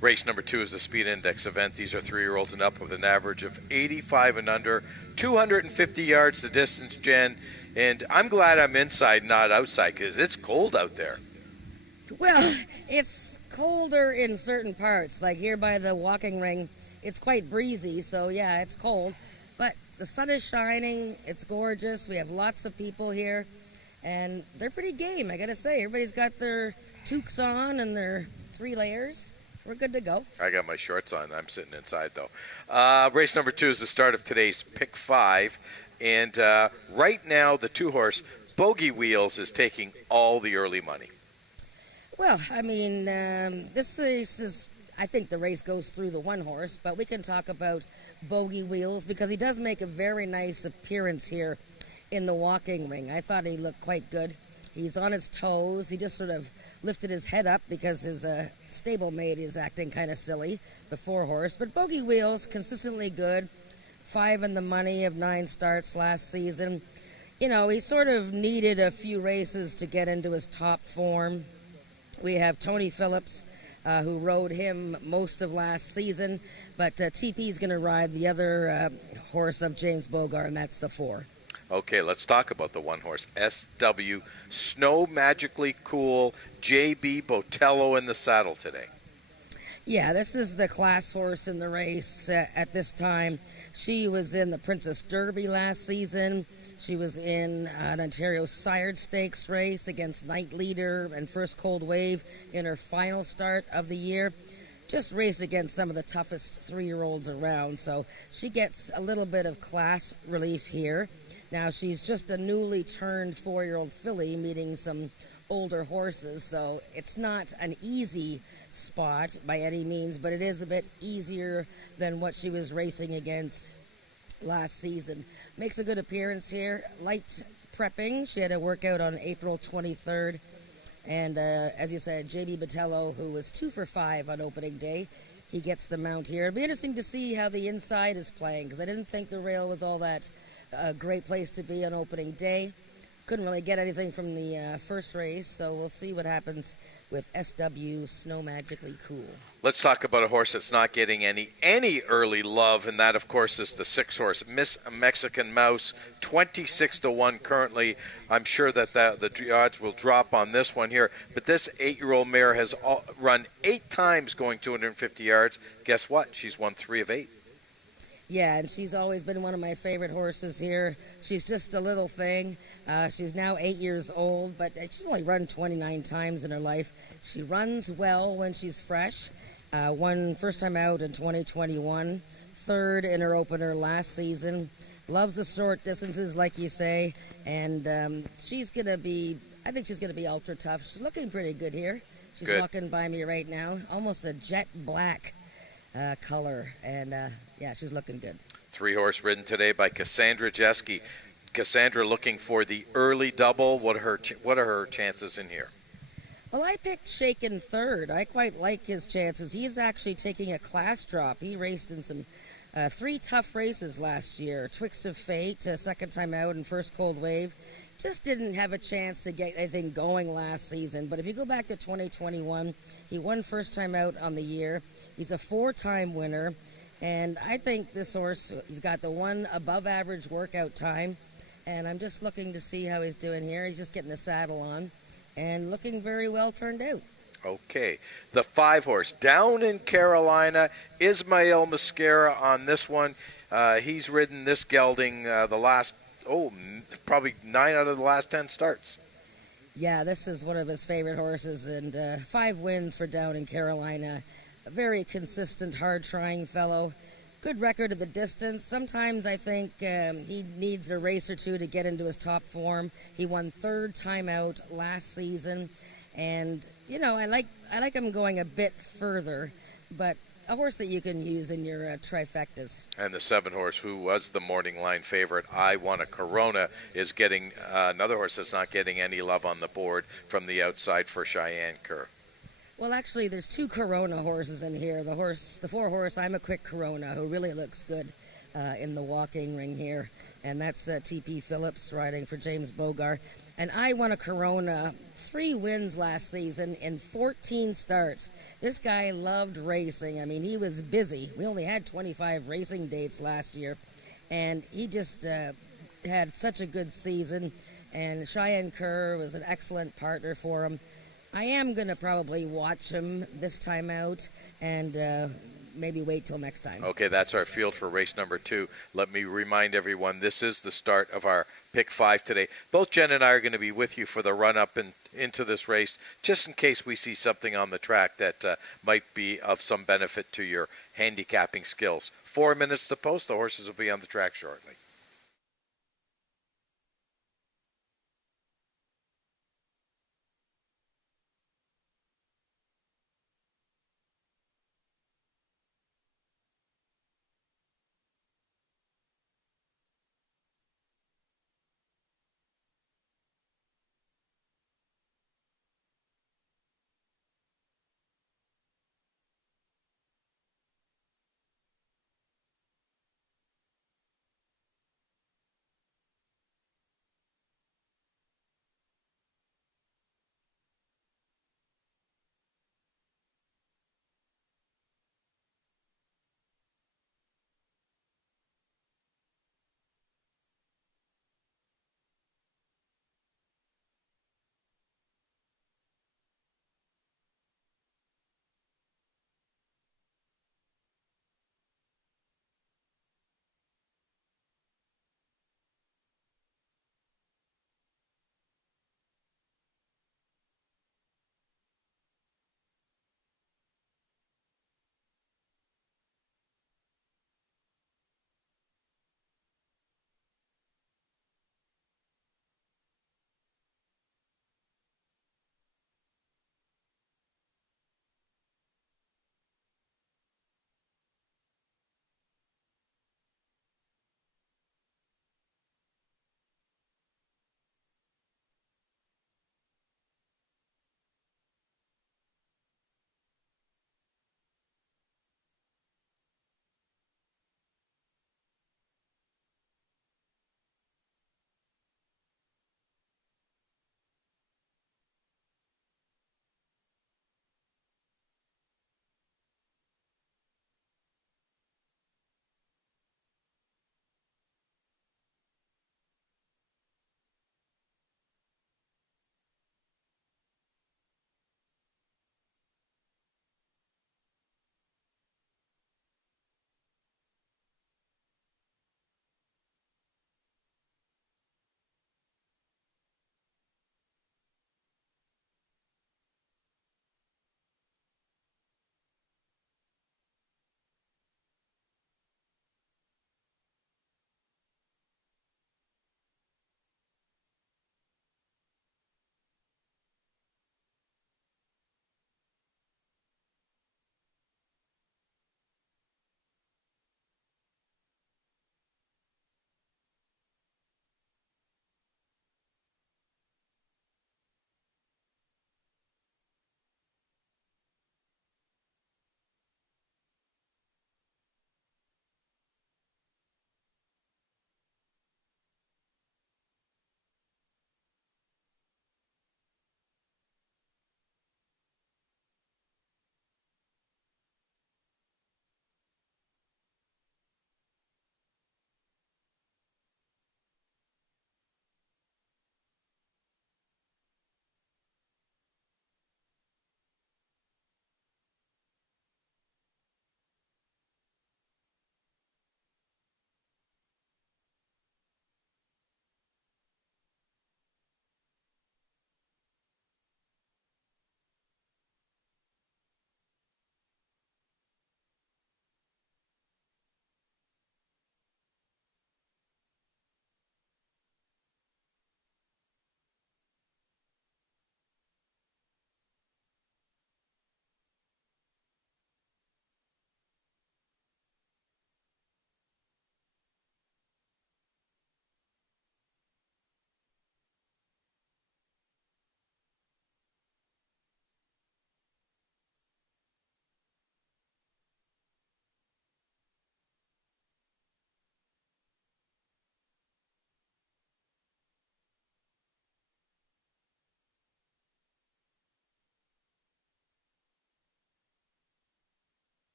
Race number 2 is the Speed Index event. These are 3-year-olds and up with an average of 85 and under, 250 yards the distance, Jen. And I'm glad I'm inside, not outside, because it's cold out there. Well, it's colder in certain parts, like here by the walking ring. It's quite breezy, so yeah, it's cold. But the sun is shining. It's gorgeous. We have lots of people here, and they're pretty game, I gotta say. Everybody's got their toques on and their 3 layers. We're good to go. I got my shorts on. I'm sitting inside, though. Race number 2 is the start of today's Pick 5. And right now, the 2-horse Bogey Wheels is taking all the early money. Well, I mean, this is, I think the race goes through the 1-horse, but we can talk about Bogey Wheels because he does make a very nice appearance here in the walking ring. I thought he looked quite good. He's on his toes. He just sort of lifted his head up because his stablemate is acting kind of silly, the 4-horse. But Bogey Wheels, consistently good. 5 in the money of 9 starts last season. You know, he sort of needed a few races to get into his top form. We have Tony Phillips who rode him most of last season. But TP is going to ride the other horse of James Bogar, and that's the 4. Okay, let's talk about the one horse. SW, Snow Magically Cool, JB Botello in the saddle today. Yeah, this is the class horse in the race at this time. She was in the Princess Derby last season. She was in an Ontario Sired Stakes race against Night Leader and First Cold Wave in her final start of the year. Just raced against some of the toughest 3-year-olds around, so she gets a little bit of class relief here. Now, she's just a newly turned 4-year-old filly meeting some older horses, so it's not an easy spot by any means, but it is a bit easier than what she was racing against last season. Makes a good appearance here. Light prepping. She had a workout on April 23rd. And as you said, JB Botello, who was 2 for 5 on opening day, he gets the mount here. It'll be interesting to see how the inside is playing, because I didn't think the rail was all that great place to be on opening day. Couldn't really get anything from the first race, so we'll see what happens with SW Snow Magically Cool. Let's talk about a horse that's not getting any early love, and that, of course, is the 6 horse, Miss Mexican Mouse, 26-1 currently. I'm sure that the odds will drop on this one here, but this 8-year-old mare has run 8 times going 250 yards. Guess what? She's won 3 of 8. Yeah, and she's always been one of my favorite horses here. She's just a little thing. She's now 8 years old, but she's only run 29 times in her life. She runs well when she's fresh. Won first time out in 2021, 3rd in her opener last season. Loves the short distances, like you say, and she's going to be, I think she's going to be ultra tough. She's looking pretty good here. She's walking by me right now, almost a jet black color, and yeah, she's looking good. 3 horse ridden today by Cassandra Jeske. Cassandra looking for the early double. What are her chances in here? Well, I picked Shaken 3rd. I quite like his chances. He's actually taking a class drop. He raced in some 3 tough races last year. Twixt of Fate, second time out, and First Cold Wave. Just didn't have a chance to get anything going last season. But if you go back to 2021, he won first time out on the year. He's a 4-time winner. And I think this horse, he's got the one above average workout time. And I'm just looking to see how he's doing here. He's just getting the saddle on and looking very well turned out. Okay. The 5 horse, down in Carolina, Ismael Mascara on this one. He's ridden this gelding the last, probably 9 out of the last 10 starts. Yeah, this is one of his favorite horses, and 5 wins for Down in Carolina. A very consistent, hard-trying fellow. Good record of the distance. Sometimes I think he needs a race or two to get into his top form. He won 3rd time out last season, and I like him going a bit further, but a horse that you can use in your trifectas. And the 7 horse, who was the morning line favorite, I Won a Corona, is getting another horse that's not getting any love on the board from the outside for Cheyenne Kerr. Well, actually, there's 2 Corona horses in here. The 4 horse, I'm a Quick Corona, who really looks good in the walking ring here. And that's T.P. Phillips riding for James Bogar. And I Won a Corona, 3 wins last season in 14 starts. This guy loved racing. I mean, he was busy. We only had 25 racing dates last year. And he just had such a good season. And Cheyenne Kerr was an excellent partner for him. I am going to probably watch him this time out and maybe wait till next time. Okay, that's our field for race number 2. Let me remind everyone, this is the start of our Pick 5 today. Both Jen and I are going to be with you for the run-up into this race, just in case we see something on the track that might be of some benefit to your handicapping skills. 4 minutes to post. The horses will be on the track shortly.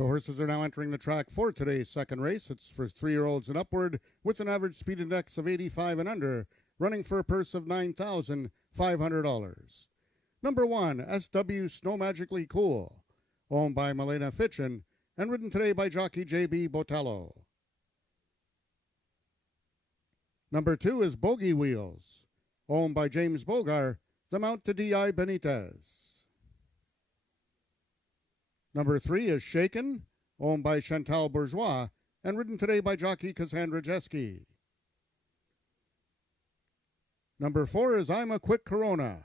The horses are now entering the track for today's second race. It's for 3-year-olds and upward with an average speed index of 85 and under, running for a purse of $9,500. Number 1, SW Snow Magically Cool, owned by Milena Fitchin and ridden today by jockey J.B. Botello. Number 2 is Bogey Wheels, owned by James Bogar, the mount to D.I. Benitez. Number 3 is Shaken, owned by Chantal Bourgeois, and ridden today by jockey Cassandra Jeske. Number 4 is I'm a Quick Corona,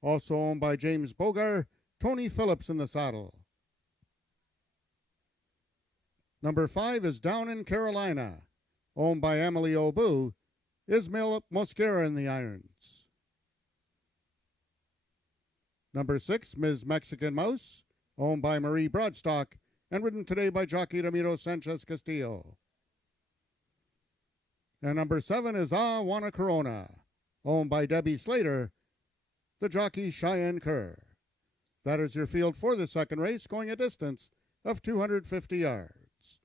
also owned by James Bogar, Tony Phillips in the saddle. Number 5 is Down in Carolina, owned by Emily Obu, Ismail Mosquera in the irons. Number 6, Ms. Mexican Mouse, owned by Marie Broadstock, and ridden today by jockey Ramiro Sanchez Castillo. And number 7 is Ah Juana Corona, owned by Debbie Slater, the jockey Cheyenne Kerr. That is your field for the second race, going a distance of 250 yards.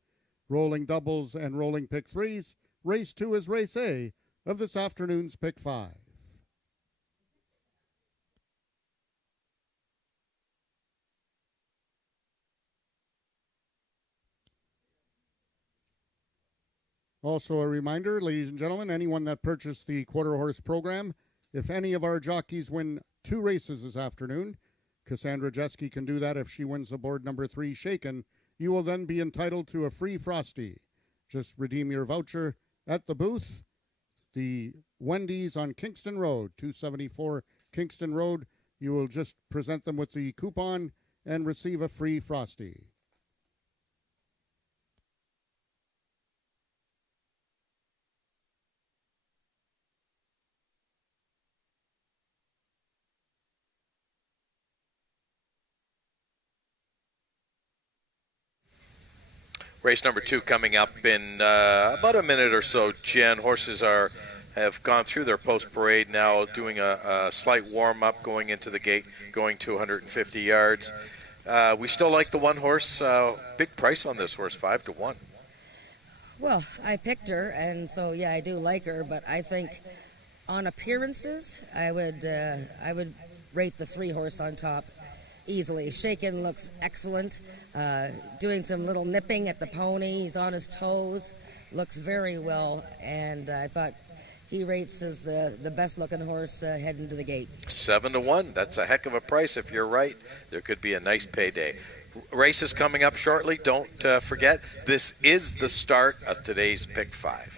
Rolling doubles and rolling pick threes, race 2 is race A of this afternoon's pick 5. Also a reminder, ladies and gentlemen, anyone that purchased the quarter horse program, if any of our jockeys win 2 races this afternoon, Cassandra Jeske can do that if she wins aboard number 3 Shaken, you will then be entitled to a free Frosty. Just redeem your voucher at the booth, the Wendy's on Kingston Road, 274 Kingston Road. You will just present them with the coupon and receive a free Frosty. Race number 2 coming up in about a minute or so. Jen, horses have gone through their post parade now, doing a slight warm up, going into the gate, going 250 yards. We still like the one horse. Big price on this horse, 5 to 1. Well, I picked her, and so yeah, I do like her. But I think on appearances, I would rate the 3 horse on top easily. Shaken looks excellent, doing some little nipping at the pony. He's on his toes, looks very well, and I thought he rates as the best looking horse heading to the gate. 7 to 1. That's a heck of a price. If you're right, there could be a nice payday. Race is coming up shortly. Don't forget, this is the start of today's Pick 5.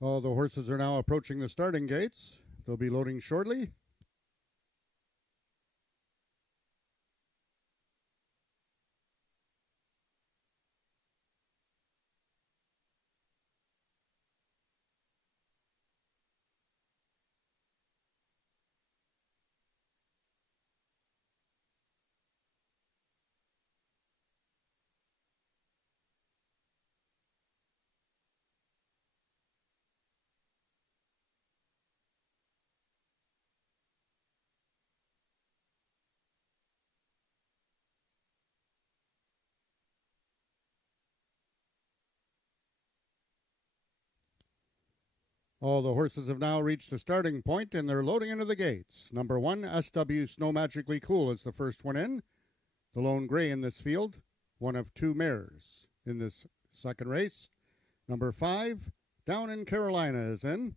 All the horses are now approaching the starting gates. They'll be loading shortly. All the horses have now reached the starting point and they're loading into the gates. Number 1, SW Snow Magically Cool is the first one in. The lone gray in this field, one of 2 mares in this second race. Number 5, Down in Carolina is in.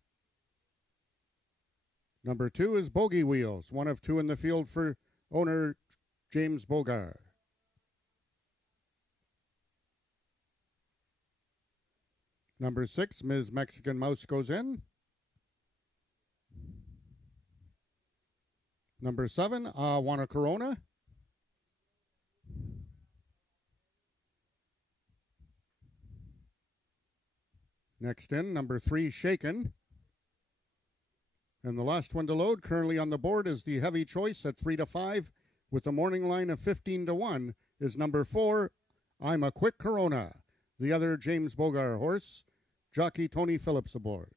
Number 2 is Bogey Wheels, one of 2 in the field for owner James Bogar. Number 6, Ms. Mexican Mouse goes in. Number 7, Want a Corona. Next in, number 3, Shaken. And the last one to load, currently on the board, is the heavy choice at 3 to 5, with the morning line of 15 to 1, is number 4, I'm a Quick Corona. The other James Bogar horse, jockey Tony Phillips aboard.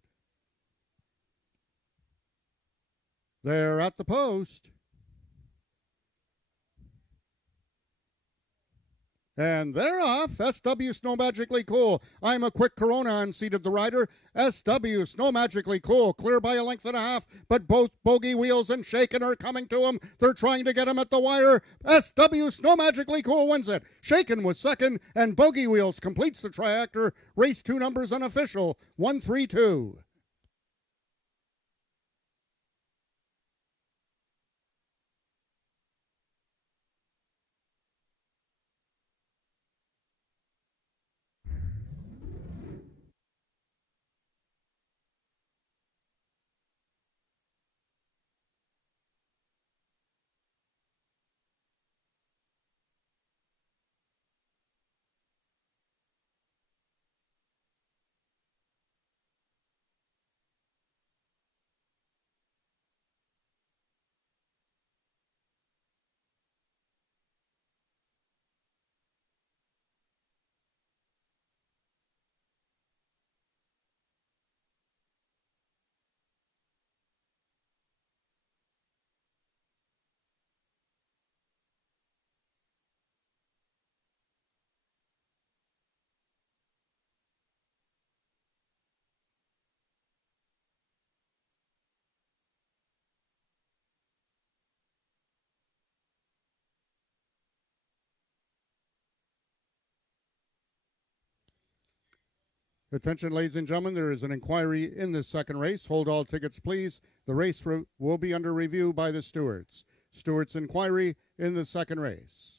They're at the post. And they're off. SW Snow Magically Cool. I'm a Quick Corona unseated the rider. SW Snow Magically Cool. Clear by a length and a half, but both Bogey Wheels and Shaken are coming to him. They're trying to get him at the wire. SW Snow Magically Cool wins it. Shaken was second, and Bogey Wheels completes the triactor. Race 2 numbers unofficial. 1-3-2. Attention, ladies and gentlemen, there is an inquiry in this second race. Hold all tickets, please. The race will be under review by the stewards. Stewards' inquiry in the second race.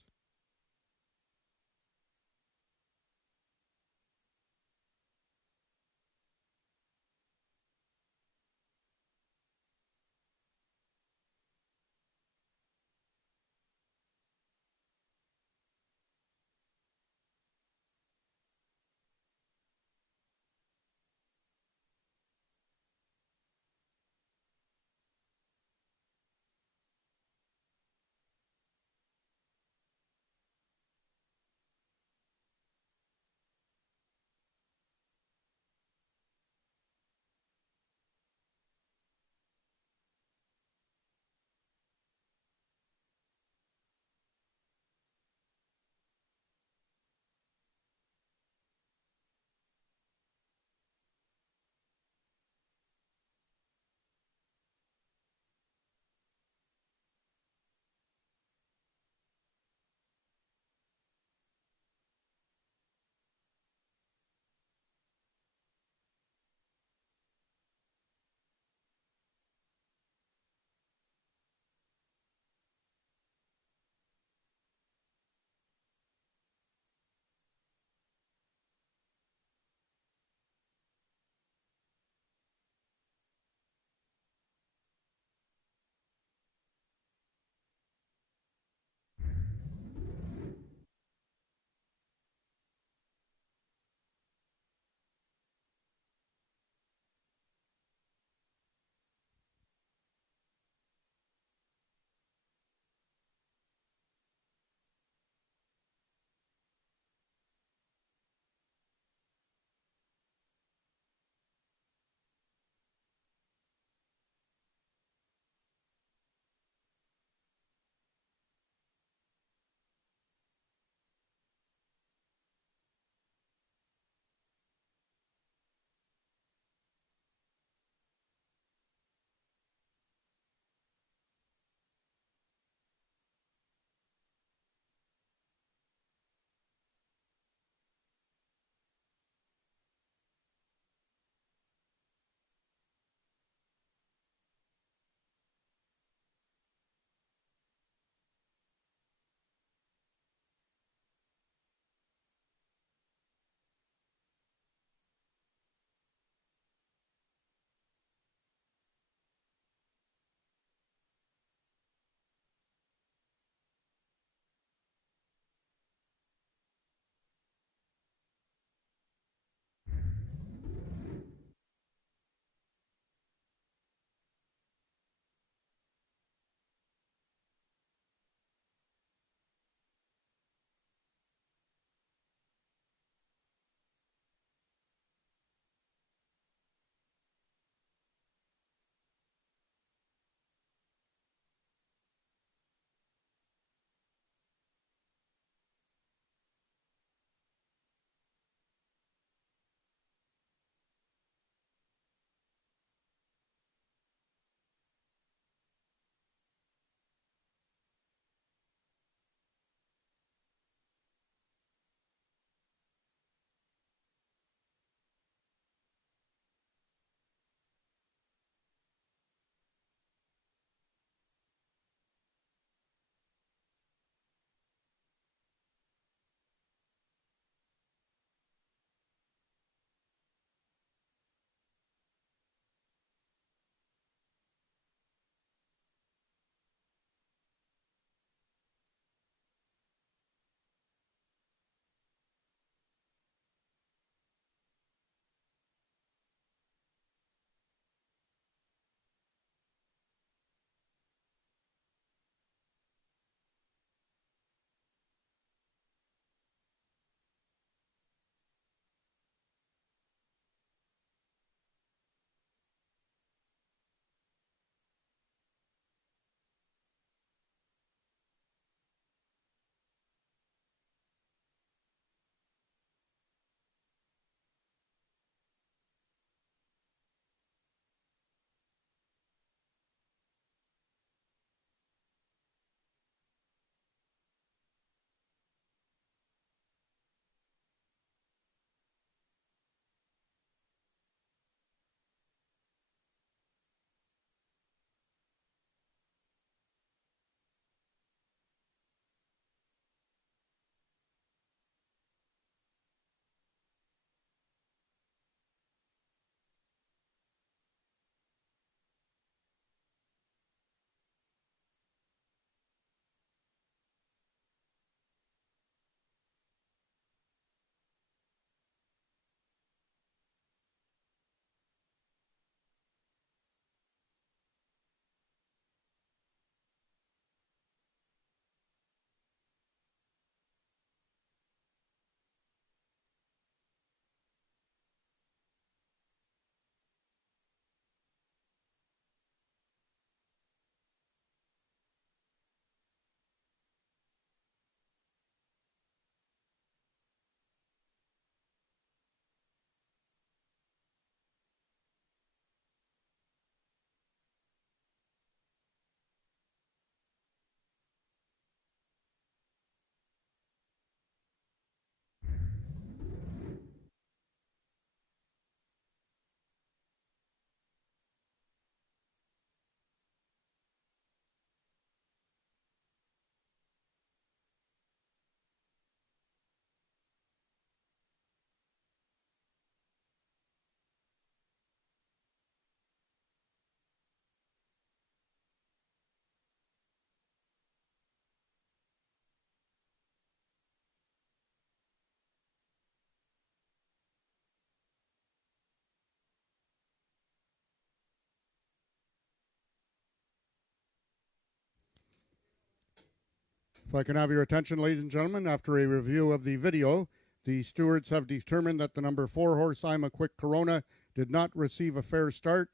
If I can have your attention, ladies and gentlemen, after a review of the video, the stewards have determined that the number 4 horse, I'm a Quick Corona, did not receive a fair start.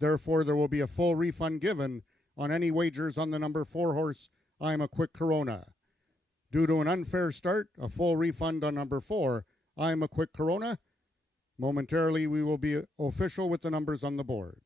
Therefore, there will be a full refund given on any wagers on the number 4 horse, I'm a Quick Corona. Due to an unfair start, a full refund on number 4, I'm a Quick Corona. Momentarily, we will be official with the numbers on the board.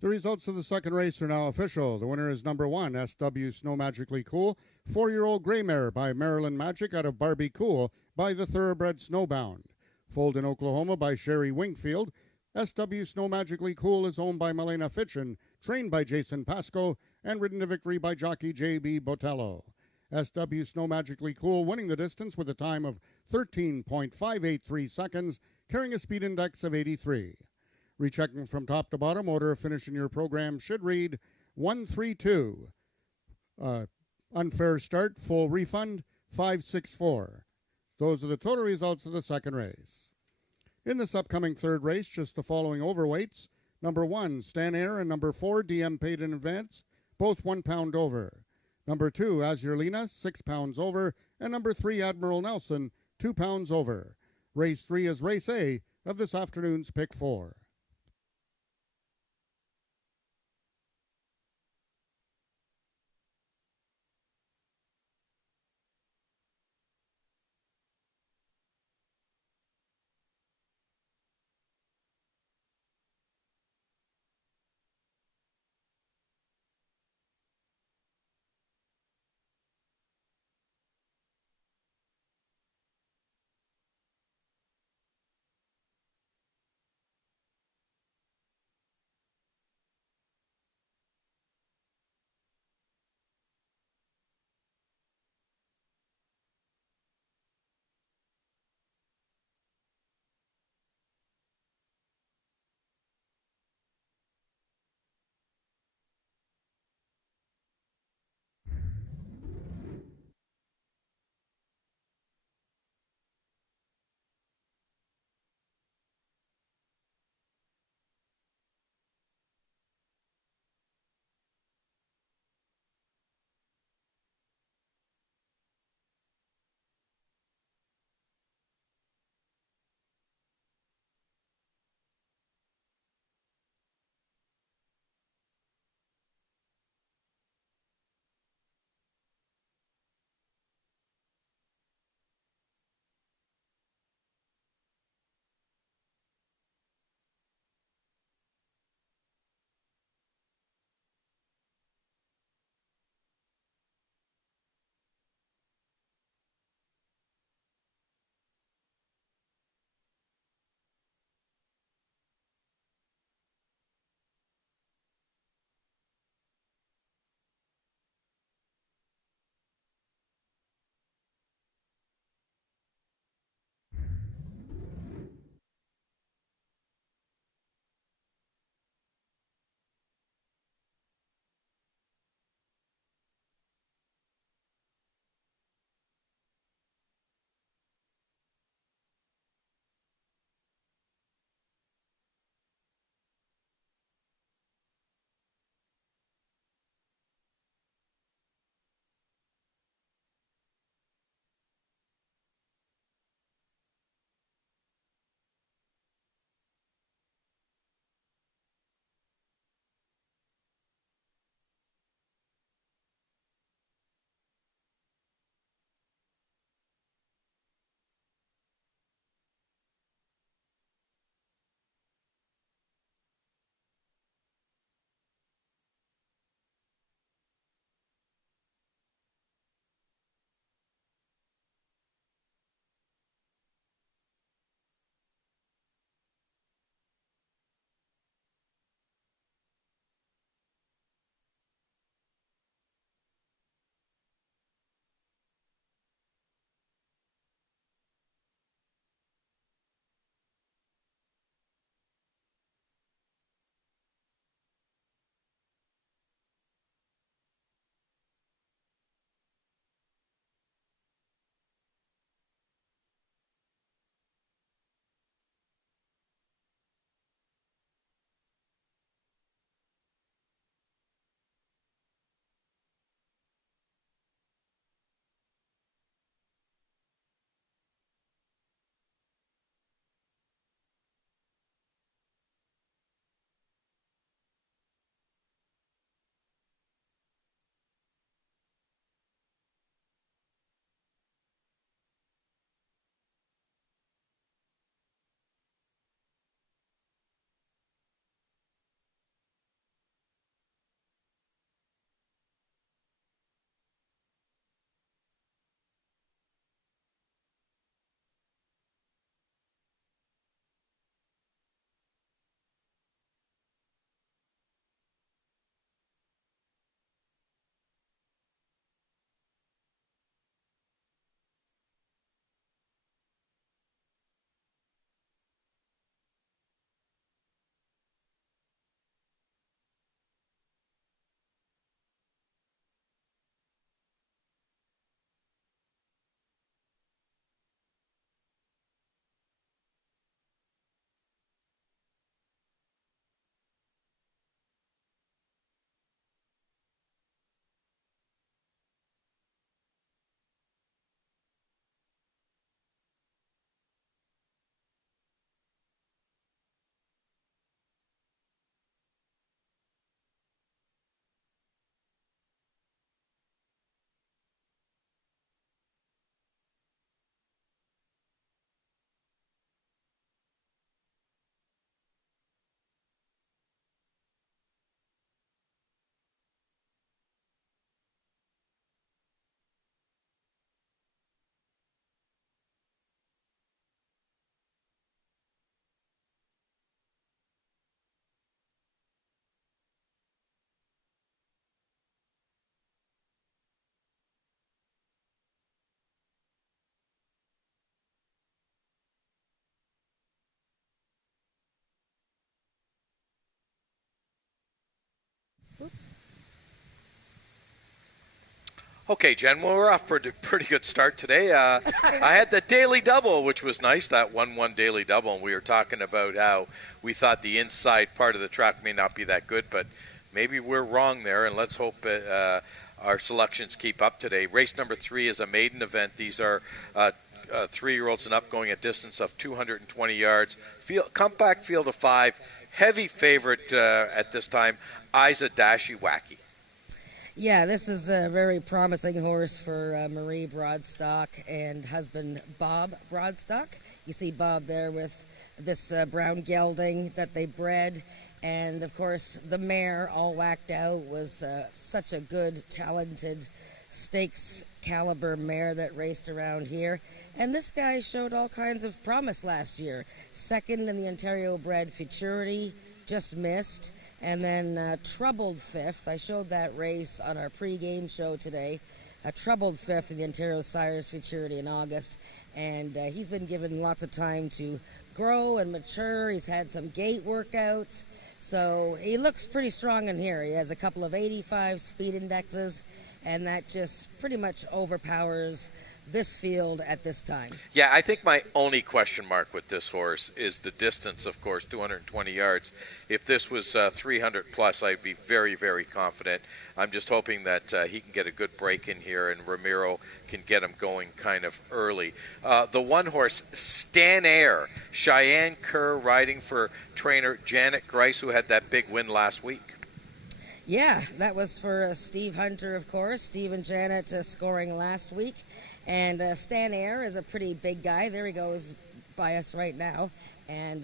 The results of the second race are now official. The winner is number 1, SW Snow Magically Cool, 4-year-old Grey Mare by Maryland Magic out of Barbie Cool by the Thoroughbred Snowbound. Foaled in Oklahoma by Sherry Wingfield. SW Snow Magically Cool is owned by Milena Fitchin, trained by Jason Pasco, and ridden to victory by jockey J.B. Botello. SW Snow Magically Cool winning the distance with a time of 13.583 seconds, carrying a speed index of 83. Rechecking from top to bottom, order of finish in your program should read 132. Unfair start, full refund, 564. Those are the total results of the second race. In this upcoming third race, just the following overweights. Number 1, Stan Air, and number 4, DM Paid in Advance, both 1 pound over. Number 2, Azurlina, 6 pounds over. And number 3, Admiral Nelson, 2 pounds over. Race 3 is Race A of this afternoon's Pick 4. Okay, Jen, well, we're off for a pretty good start today. I had the daily double, which was nice, that 1-1 daily double, and we were talking about how we thought the inside part of the track may not be that good, but maybe we're wrong there, and let's hope our selections keep up today. Race number 3 is a maiden event. These are 3-year-olds and up going a distance of 220 yards. Compact field of 5. Heavy favorite at this time, Isa Dashi Wacky. Yeah, this is a very promising horse for Marie Broadstock and husband Bob Broadstock. You see Bob there with this brown gelding that they bred. And, of course, the mare, all whacked out, was such a good, talented stakes caliber mare that raced around here. And this guy showed all kinds of promise last year. Second in the Ontario bred Futurity, just missed. And then troubled fifth. I showed that race on our pregame show today. A troubled fifth in the Ontario Sires Futurity in August. And he's been given lots of time to grow and mature. He's had some gait workouts. So he looks pretty strong in here. He has a couple of 85 speed indexes. And that just pretty much overpowers this field at this time. Yeah, I think my only question mark with this horse is the distance, of course, 220 yards. If this was 300 plus, I'd be very, very confident. I'm just hoping that he can get a good break in here and Ramiro can get him going kind of early. The one horse, Stan Air, Cheyenne Kerr riding for trainer Janet Grice, who had that big win last week. Yeah, that was for Steve Hunter, of course. Steve and Janet scoring last week. And Stan Air is a pretty big guy. There he goes by us right now. And,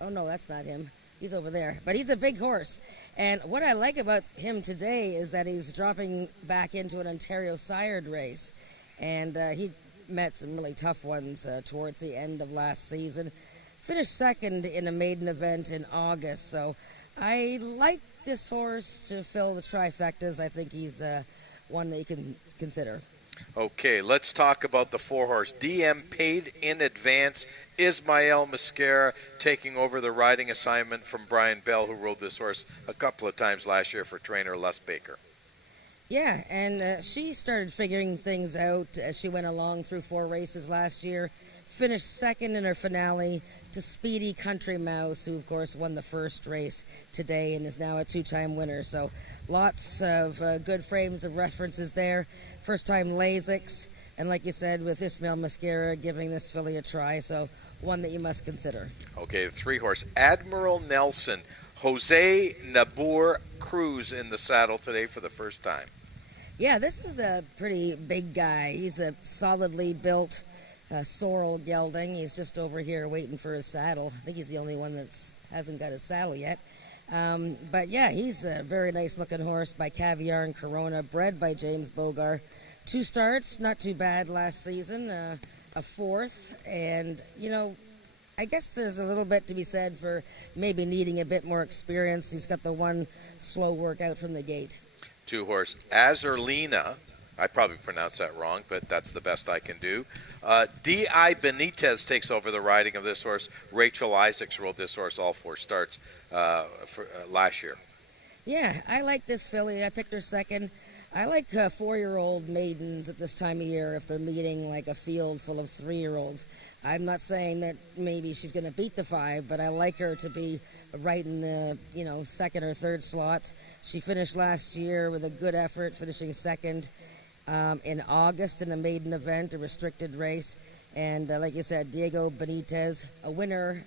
oh no, that's not him. He's over there. But he's a big horse. And what I like about him today is that he's dropping back into an Ontario sired race. And he met some really tough ones towards the end of last season. Finished second in a maiden event in August. So I like this horse to fill the trifectas. I think he's one that you can consider. Okay, let's talk about the 4-horse. DM paid in advance. Ismael Mascara taking over the riding assignment from Brian Bell, who rode this horse a couple of times last year for trainer Les Baker. Yeah, and she started figuring things out as she went along through 4 races last year. Finished second in her finale to Speedy Country Mouse, who, of course, won the first race today and is now a 2-time winner. So lots of good frames of references there. First-time Lasix, and like you said, with Ismael Mascara giving this filly a try, so one that you must consider. Okay, the 3-horse, Admiral Nelson. Jose Nabur Cruz in the saddle today for the first time. Yeah, this is a pretty big guy. He's a solidly built sorrel gelding. He's just over here waiting for his saddle. I think he's the only one that hasn't got his saddle yet. But yeah, he's a very nice looking horse by Caviar and Corona, bred by James Bogar. 2 starts, not too bad last season, a 4th. And, you know, I guess there's a little bit to be said for maybe needing a bit more experience. He's got the one slow workout from the gate. 2-horse, Azurlina. I probably pronounced that wrong, but that's the best I can do. D.I. Benitez takes over the riding of this horse. Rachel Isaacs rode this horse all 4 starts last year. Yeah, I like this filly. I picked her second. I like 4-year-old maidens at this time of year if they're meeting like a field full of 3-year-olds. I'm not saying that maybe she's going to beat the 5, but I like her to be right in the, second or third slots. She finished last year with a good effort, finishing second in August in a maiden event, a restricted race. And like you said, Diego Benitez, a winner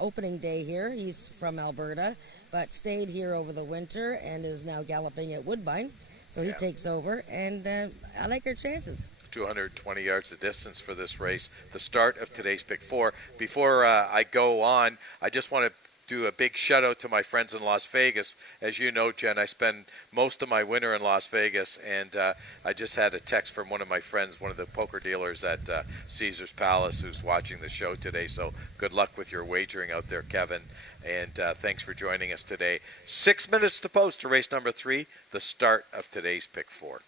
opening day here. He's from Alberta, but stayed here over the winter and is now galloping at Woodbine. So he takes over, and I like her chances. 220 yards of distance for this race, the start of today's Pick 4. Before I go on, I just want to do a big shout out to my friends in Las Vegas. As you know, Jen, I spend most of my winter in Las Vegas, and I just had a text from one of my friends, one of the poker dealers at Caesar's Palace, who's watching the show today. So good luck with your wagering out there, Kevin, and thanks for joining us today. 6 minutes to post to race number 3, the start of today's Pick 4.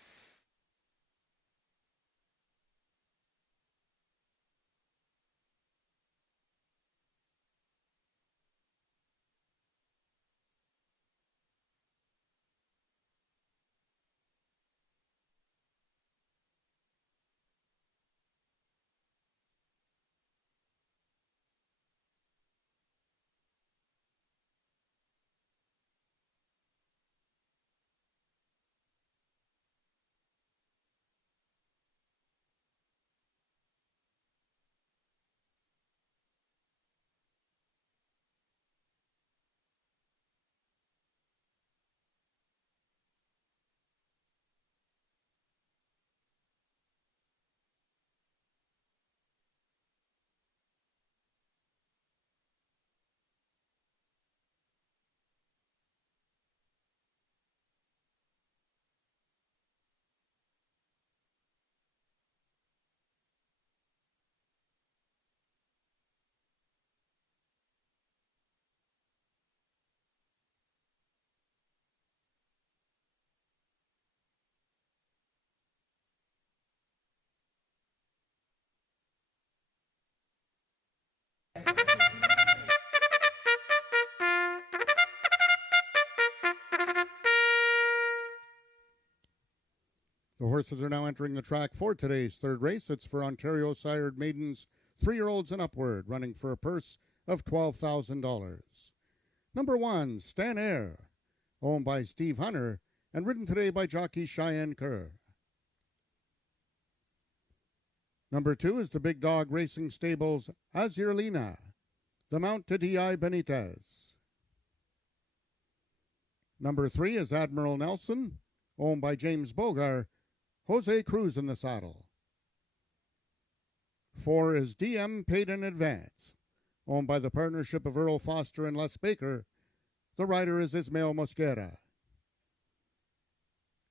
The horses are now entering the track for today's third race. It's for Ontario sired maidens, 3-year-olds and upward, running for a purse of $12,000. Number 1, Stan Air, owned by Steve Hunter and ridden today by jockey Cheyenne Kerr. Number 2 is the Big Dog Racing Stables Azurlina, the Mount to D.I. Benitez. Number 3 is Admiral Nelson, owned by James Bogar, Jose Cruz in the saddle. 4 is DM Paid in Advance, owned by the partnership of Earl Foster and Les Baker. The rider is Ismael Mosquera.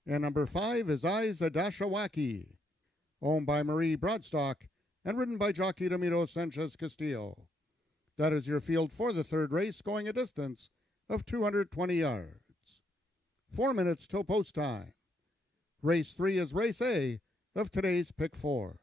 And number 5 is Eyes Adashawaki, owned by Marie Broadstock and ridden by jockey Ramiro Sanchez Castillo. That is your field for the third race, going a distance of 220 yards. 4 minutes till post time. Race 3 is race A of today's pick 4.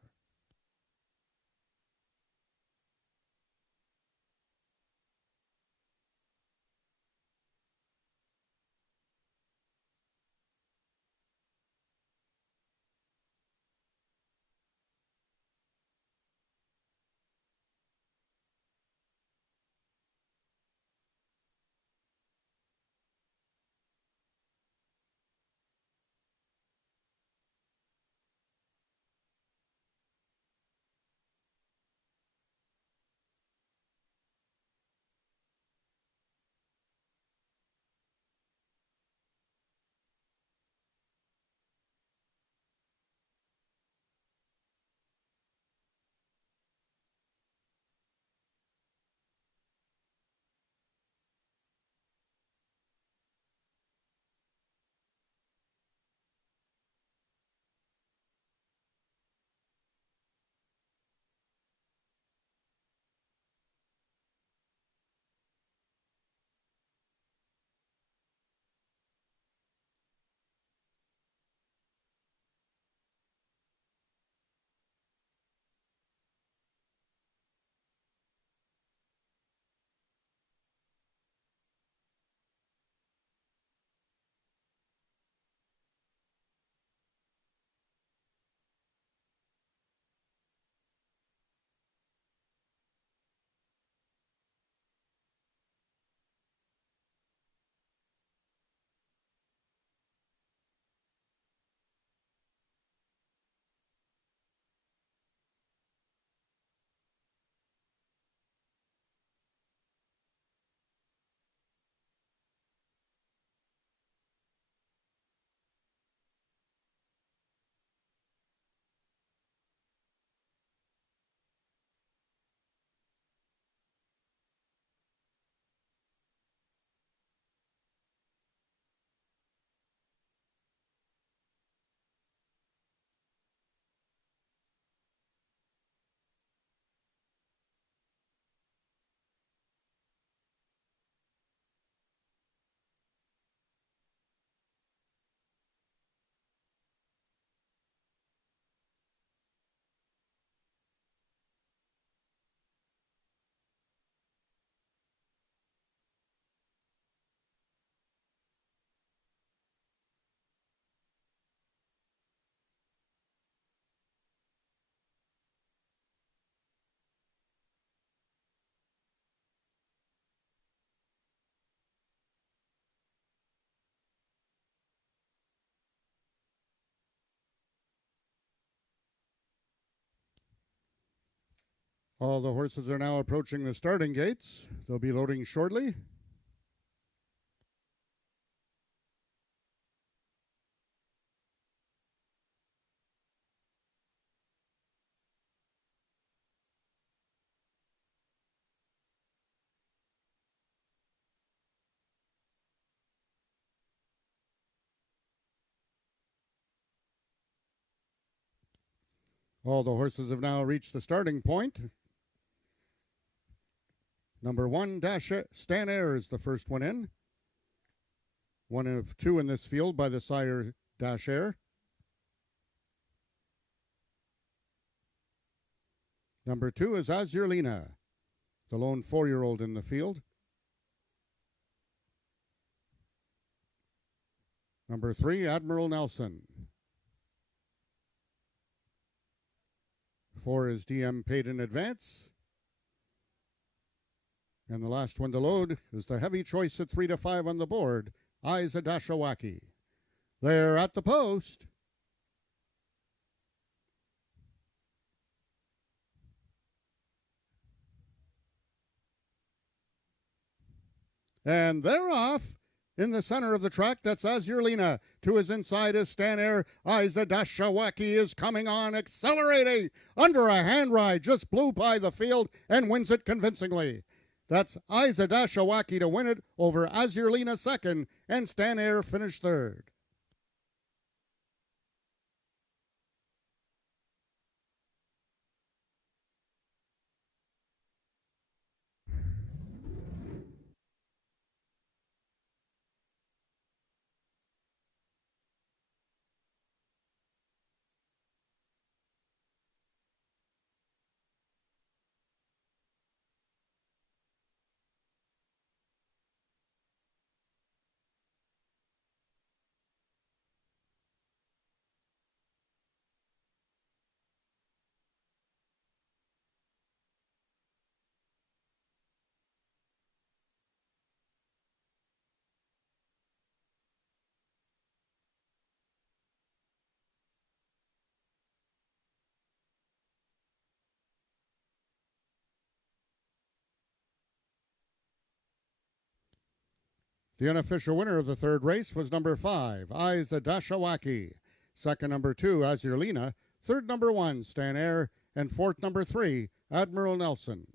All the horses are now approaching the starting gates. They'll be loading shortly. All the horses have now reached the starting point. Number 1, Stan Air is the first one in. One of 2 in this field by the sire Dash Air. Number 2 is Azurlina, the lone 4-year-old in the field. Number 3, Admiral Nelson. 4 is DM paid in advance. And the last one to load is the heavy choice at 3 to 5 on the board, Isa Dashawaki. They're at the post. And they're off. In the center of the track, that's Azurlina. To his inside is Stanair. Isa Dashawaki is coming on, accelerating under a hand ride. Just blew by the field and wins it convincingly. That's Isa Dashawaki to win it over Azurlina second, and Stanair finished third. The unofficial winner of the third race was number 5, Isa Dashawaki. Second, number 2, Azurlina. Third, number 1, Stanair. And fourth, number 3, Admiral Nelson.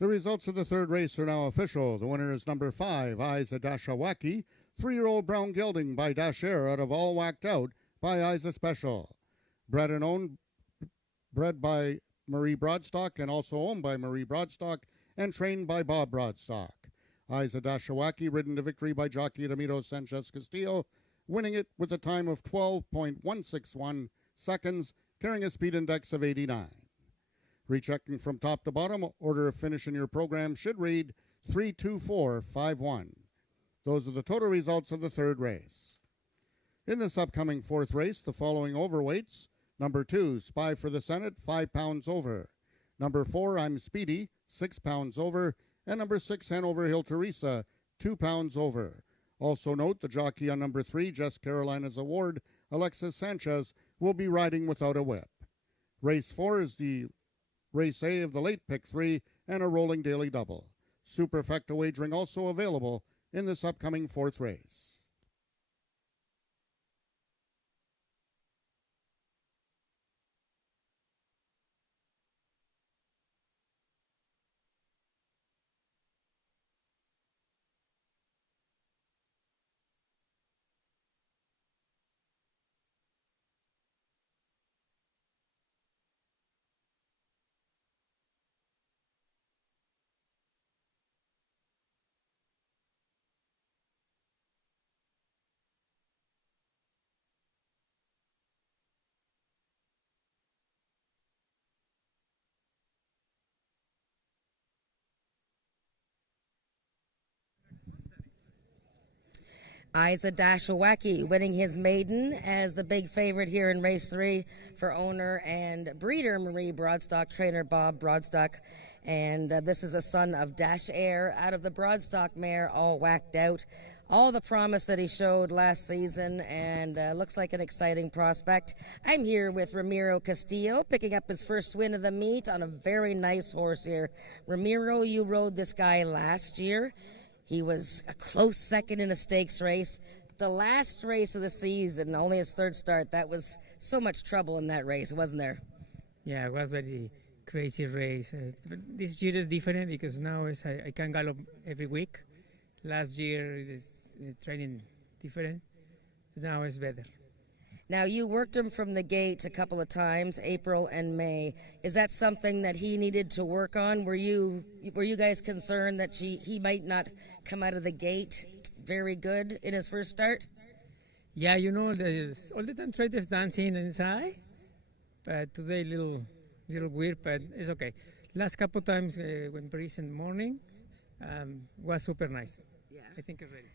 The results of the third race are now official. The winner is number 5, Isa Dashawaki. 3-year-old brown gelding by Dasher out of All Whacked Out by Isa Special. Bred by Marie Broadstock and also owned by Marie Broadstock and trained by Bob Broadstock. Isa Dashawaki, ridden to victory by jockey Ramiro Sanchez Castillo, winning it with a time of 12.161 seconds, carrying a speed index of 89. Rechecking from top to bottom, order of finish in your program should read 32451. Those are the total results of the third race. In this upcoming fourth race, the following overweights: number 2, Spy for the Senate, 5 pounds over. Number 4, I'm Speedy, 6 pounds over. And number 6, Hanover Hill Teresa, 2 pounds over. Also note the jockey on number 3, Jess Carolina's Award, Alexis Sanchez, will be riding without a whip. Race 4 is the Race A of the late pick 3 and a rolling daily double. Superfecta wagering also available in this upcoming fourth race. Isa Dashawaki winning his maiden as the big favorite here in race 3 for owner and breeder Marie Broadstock, trainer Bob Broadstock. And this is a son of Dash Air out of the Broadstock mare, all whacked out. All the promise that he showed last season, and looks like an exciting prospect. I'm here with Ramiro Castillo, picking up his first win of the meet on a very nice horse here. Ramiro, you rode this guy last year. He was a close second in a stakes race. The last race of the season, only his third start, that was so much trouble in that race, wasn't there? Yeah, it was very crazy race. But this year is different because now I can gallop every week. Last year is training different. Now it's better. Now, you worked him from the gate a couple of times, April and May. Is that something that he needed to work on? Were you guys concerned that he might not come out of the gate very good in his first start? Yeah, you know, all the time traders dancing inside, but today little weird, but it's okay. Last couple times when Paris in the morning was super nice. Yeah. I think it's ready.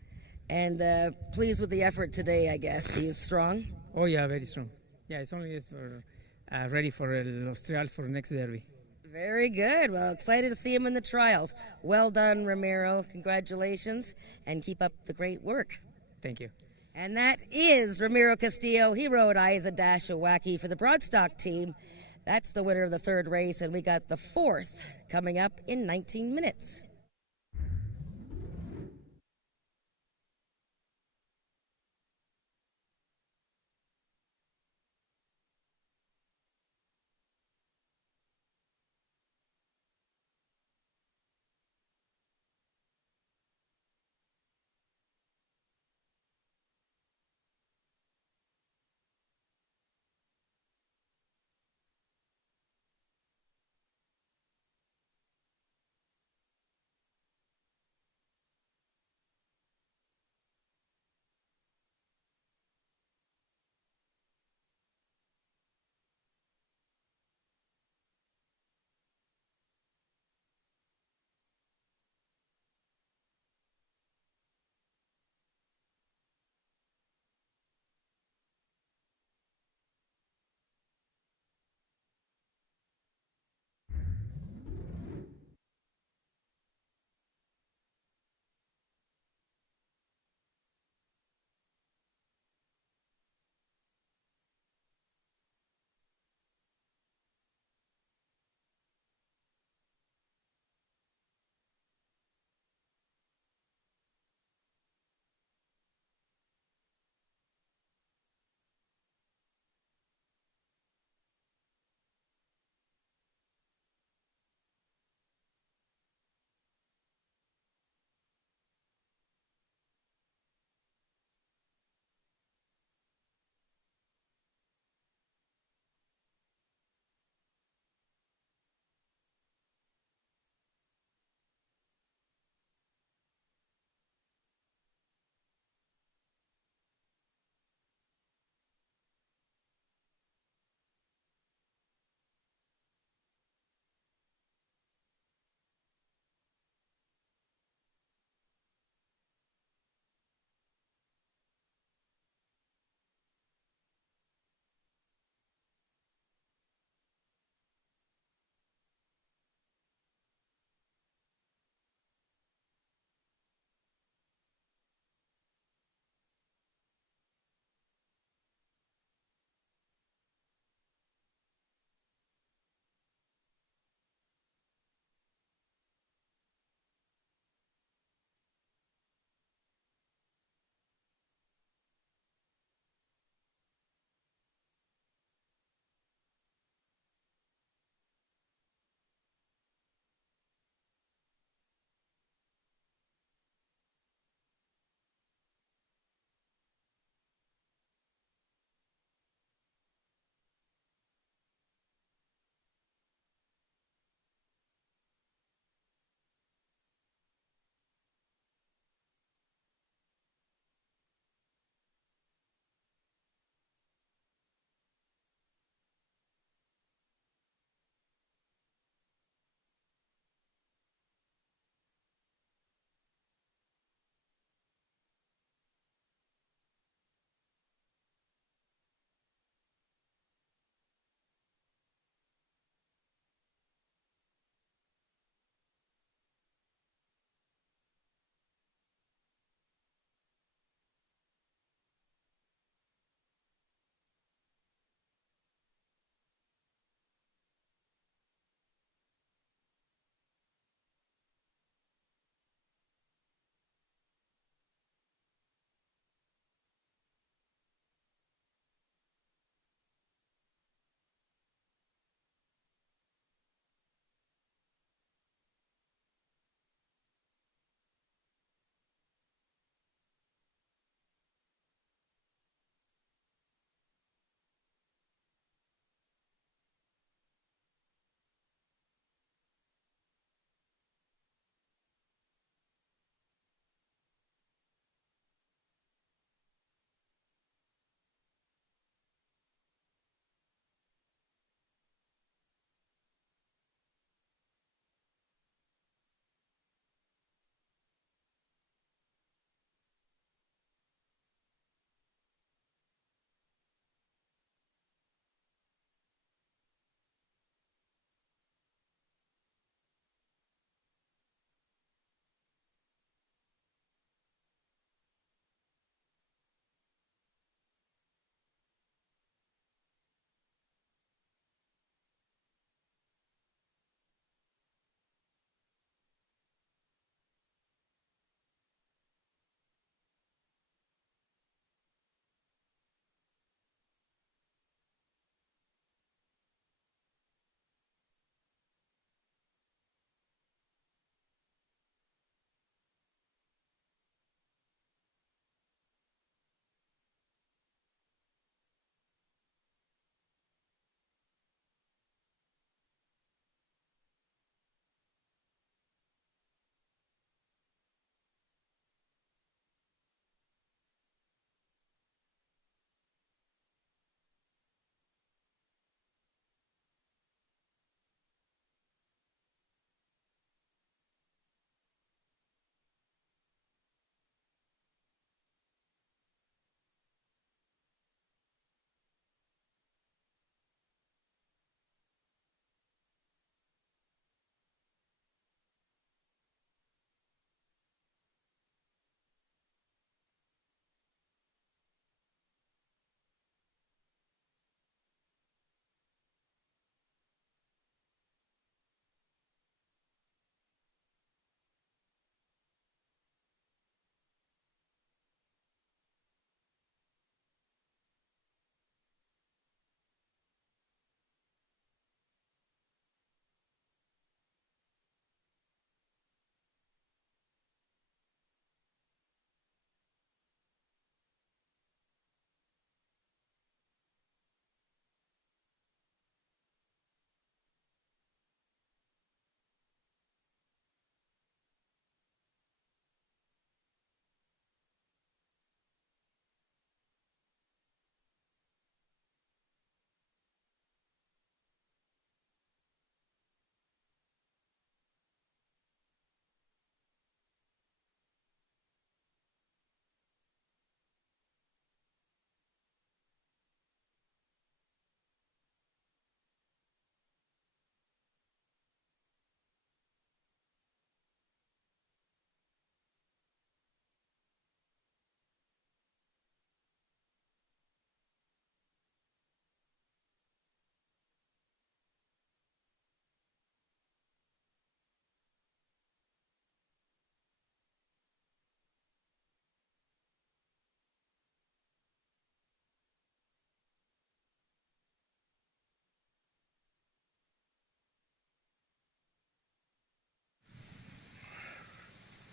And pleased with the effort today, I guess. He was strong? Oh yeah, very strong. Yeah, it's only for ready for Los Trials for next derby. Very good. Well, excited to see him in the trials. Well done, Ramiro. Congratulations, and keep up the great work. Thank you. And that is Ramiro Castillo. He rode Isa Dashawaki for the Broadstock team. That's the winner of the third race, and we got the fourth coming up in 19 minutes.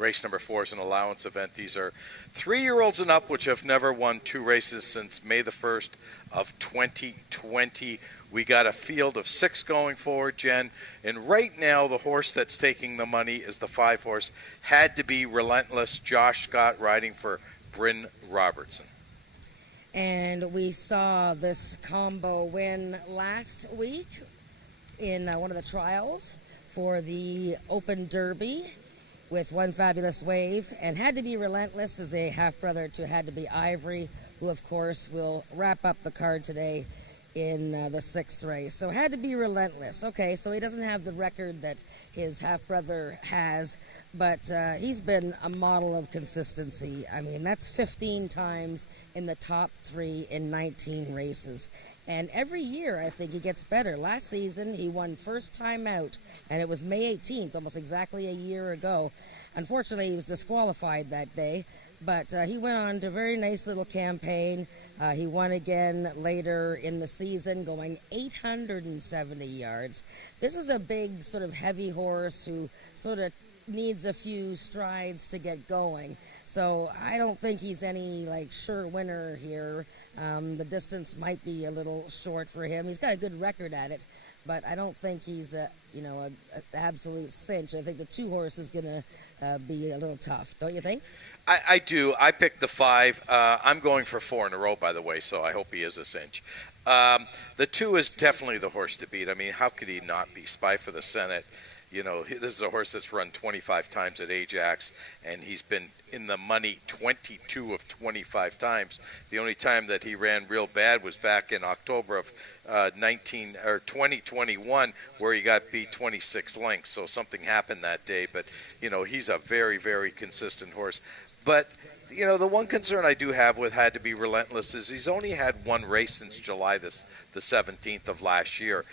Race number 4 is an allowance event. These are 3-year-olds and up, which have never won 2 races since May the 1st of 2020. We got a field of 6 going forward, Jen. And right now, the horse that's taking the money is the 5 horse. Had to Be Relentless. Josh Scott riding for Bryn Robertson. And we saw this combo win last week in one of the trials for the Open Derby with One Fabulous Wave. And Had to Be Relentless is a half-brother to Had to Be Ivory, who, of course, will wrap up the card today in the 6th race. So Had to Be Relentless. Okay, so he doesn't have the record that his half-brother has, but he's been a model of consistency. I mean, that's 15 times in the top 3 in 19 races. And every year, I think he gets better. Last season, he won first time out, and it was May 18th, almost exactly a year ago. Unfortunately, he was disqualified that day, but he went on to a very nice little campaign. He won again later in the season, going 870 yards. This is a big, sort of heavy horse who sort of needs a few strides to get going. So I don't think he's any, sure winner here. The distance might be a little short for him. He's got a good record at it, but I don't think he's an absolute cinch. I think the 2 horse is going to be a little tough, don't you think? I do. I picked the 5. I'm going for 4 in a row, by the way, so I hope he is a cinch. The 2 is definitely the horse to beat. I mean, how could he not be? Spy for the Senate. You know, this is a horse that's run 25 times at Ajax, and he's been in the money 22 of 25 times. The only time that he ran real bad was back in October of 2021, where he got beat 26 lengths. So something happened that day. But, you know, he's a very, very consistent horse. But, you know, the one concern I do have with Had to Be Relentless is he's only had 1 race since July the 17th of last year.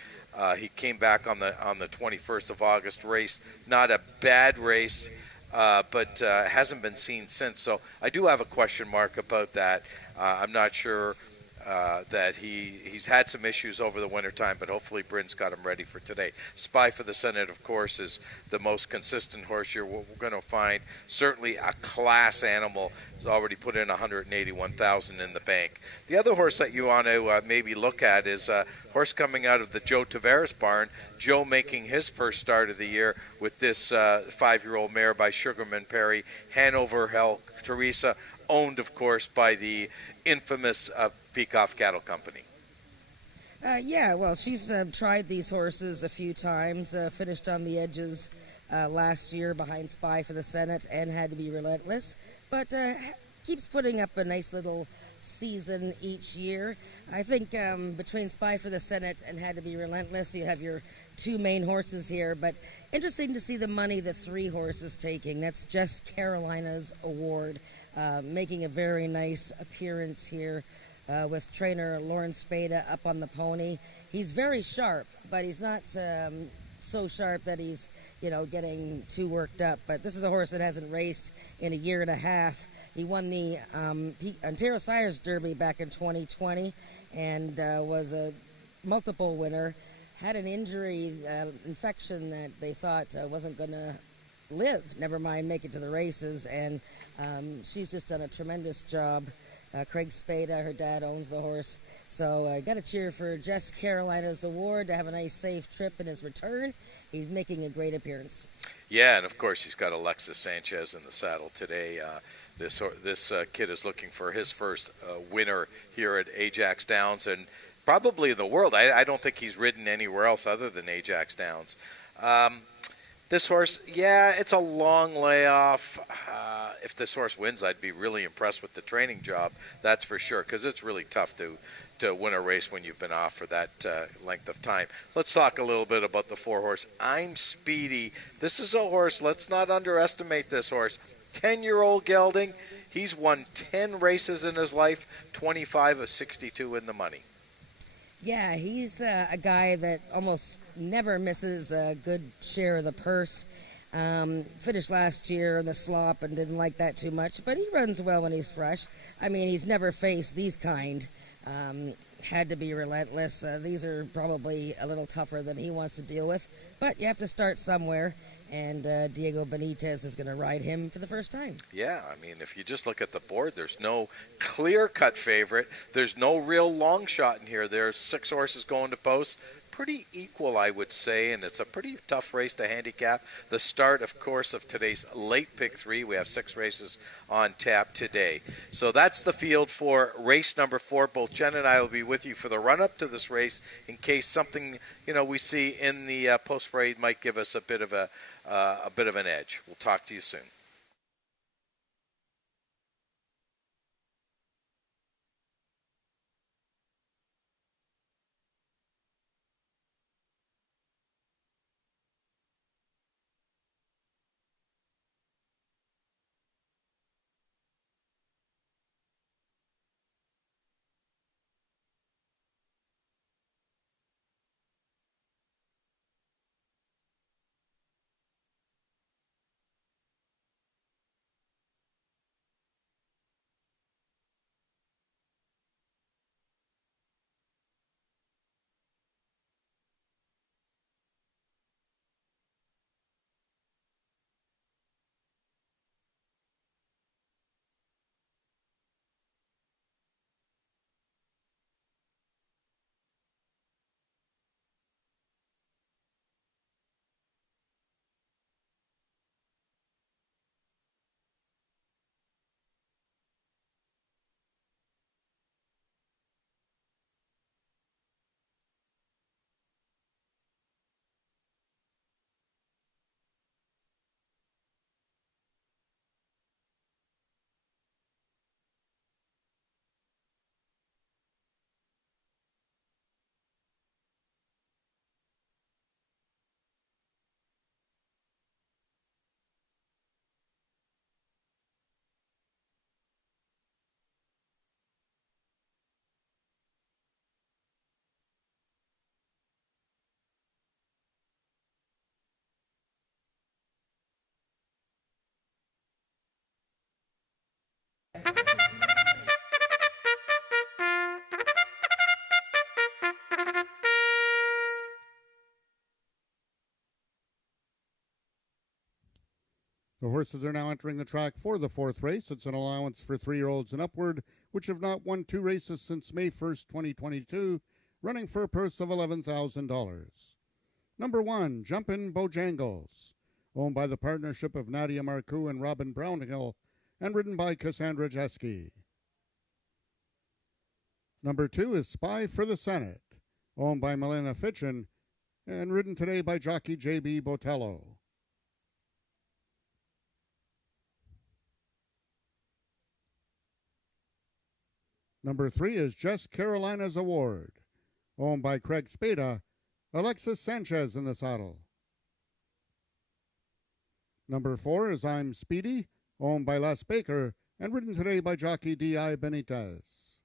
He came back on the 21st of August race. Not a bad race, but hasn't been seen since. So I do have a question mark about that. I'm not sure that he's had some issues over the wintertime, but hopefully Bryn's got him ready for today. Spy for the Senate, of course, is the most consistent horse here. We're going to find certainly a class animal. Has already put in $181,000 in the bank. The other horse that you want to maybe look at is a horse coming out of the Joe Tavares barn. Joe making his first start of the year with this 5-year-old mare by Sugarman Perry, Hanover Hell Teresa, owned, of course, by the infamous Peacock Cattle Company. Yeah, well, she's tried these horses a few times, finished on the edges last year behind Spy for the Senate and Had to Be Relentless, but keeps putting up a nice little season each year. I think between Spy for the Senate and Had to Be Relentless, you have your 2 main horses here, but interesting to see the money the 3 horses taking. That's Jess Carolina's Award, making a very nice appearance here with trainer Lauren Spada up on the pony. He's very sharp, but he's not so sharp that he's, getting too worked up. But this is a horse that hasn't raced in a year and a half. He won the Ontario Sires Derby back in 2020 and was a multiple winner. Had an injury, infection that they thought wasn't going to live, never mind make it to the races, and she's just done a tremendous job. Craig Spada, her dad, owns the horse. So got to cheer for Jess Carolina's Award to have a nice, safe trip in his return. He's making a great appearance. Yeah, and of course he's got Alexis Sanchez in the saddle today. This kid is looking for his first winner here at Ajax Downs, and probably in the world. I don't think he's ridden anywhere else other than Ajax Downs. This horse, yeah, it's a long layoff. If this horse wins, I'd be really impressed with the training job, that's for sure, because it's really tough to win a race when you've been off for that length of time. Let's talk a little bit about the 4 horse. I'm Speedy. This is a horse, let's not underestimate this horse. 10-year-old gelding. He's won 10 races in his life, 25 of 62 in the money. Yeah, he's a guy that almost never misses a good share of the purse. Finished last year in the slop and didn't like that too much, but he runs well when he's fresh. I mean, he's never faced these kind. Had to Be Relentless. These are probably a little tougher than he wants to deal with, but you have to start somewhere. and Diego Benitez is going to ride him for the first time. Yeah, I mean, if you just look at the board, there's no clear-cut favorite. There's no real long shot in here. There's 6 horses going to post. Pretty equal, I would say, and it's a pretty tough race to handicap. The start, of course, of today's late pick 3. We have 6 races on tap today. So that's the field for race number 4. Both Jen and I will be with you for the run-up to this race in case something, we see in the post parade might give us a bit of an edge. We'll talk to you soon. The horses are now entering the track for the 4th race. It's an allowance for 3-year-olds and upward, which have not won 2 races since May 1st, 2022, running for a purse of $11,000. Number 1, Jumpin' Bojangles, owned by the partnership of Nadia Marcoux and Robin Brownhill, and ridden by Cassandra Jeske. Number 2 is Spy for the Senate, owned by Milena Fitchin, and ridden today by jockey J.B. Botello. Number 3 is Just Carolina's Award, owned by Craig Spada, Alexis Sanchez in the saddle. Number 4 is I'm Speedy, owned by Les Baker, and ridden today by jockey D.I. Benitez.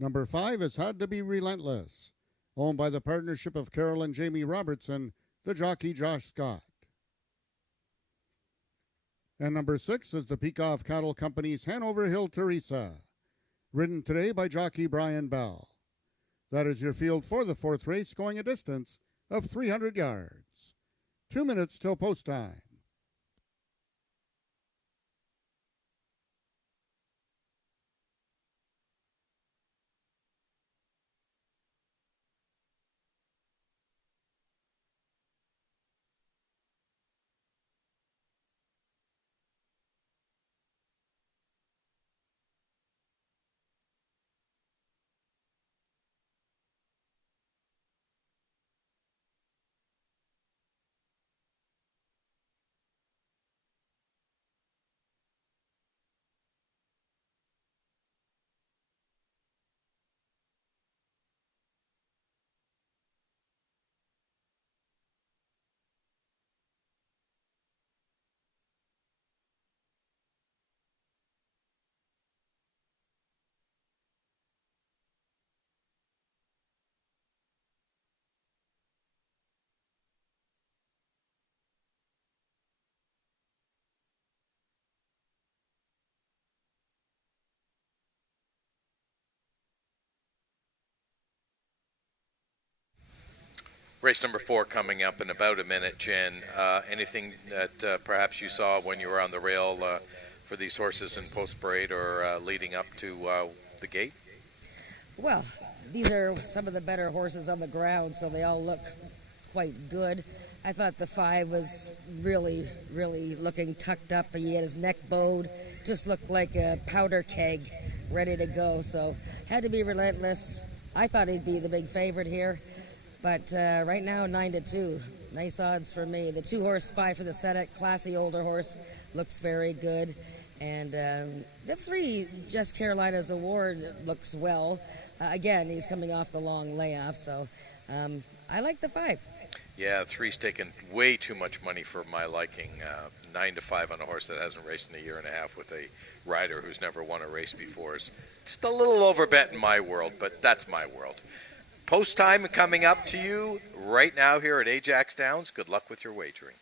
Number 5 is Had to Be Relentless, owned by the partnership of Carol and Jamie Robertson, the jockey Josh Scott. And number 6 is the Peikoff Cattle Company's Hanover Hill Teresa, ridden today by jockey Brian Bell. That is your field for the 4th race, going a distance of 300 yards. 2 minutes till post time. Race number 4 coming up in about a minute, Jen. Anything that perhaps you saw when you were on the rail for these horses in post-parade or leading up to the gate? Well, these are some of the better horses on the ground, so they all look quite good. I thought the 5 was really, really looking tucked up. He had his neck bowed, just looked like a powder keg ready to go. So had to be relentless. I thought he'd be the big favorite here, but right now 9-2. Nice odds for me. The 2-horse Spy for the Senate, classy older horse, looks very good. And the 3, Just Carolina's Award, looks well. Again, he's coming off the long layoff, so I like the 5. Yeah, 3's taken way too much money for my liking. 9-5 on a horse that hasn't raced in a year and a half with a rider who's never won a race before is just a little overbet in my world, but that's my world. Post time coming up to you right now here at Ajax Downs. Good luck with your wagering.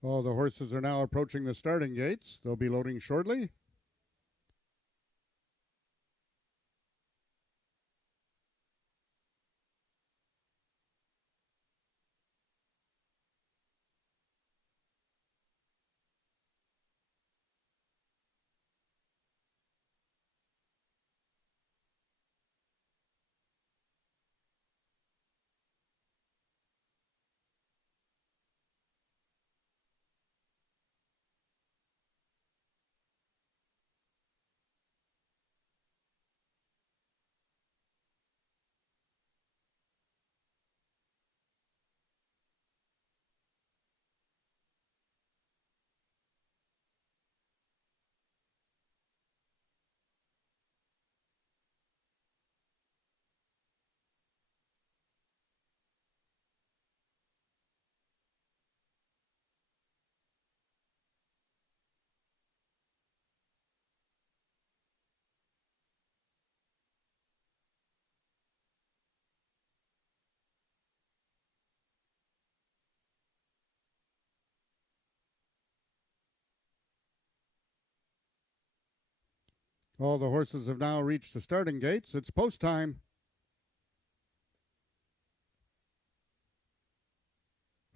All the horses are now approaching the starting gates. They'll be loading shortly. All the horses have now reached the starting gates. It's post time.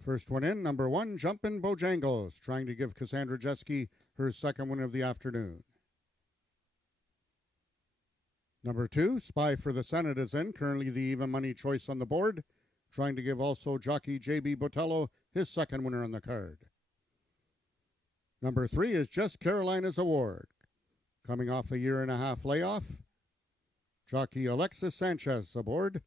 First one in, number 1, Jumpin' Bojangles, trying to give Cassandra Jeske her second win of the afternoon. Number 2, Spy for the Senate is in, currently the even money choice on the board, trying to give also jockey J.B. Botello his second winner on the card. Number 3 is Just Carolina's Award, coming off a year and a half layoff. Jockey Alexis Sanchez aboard.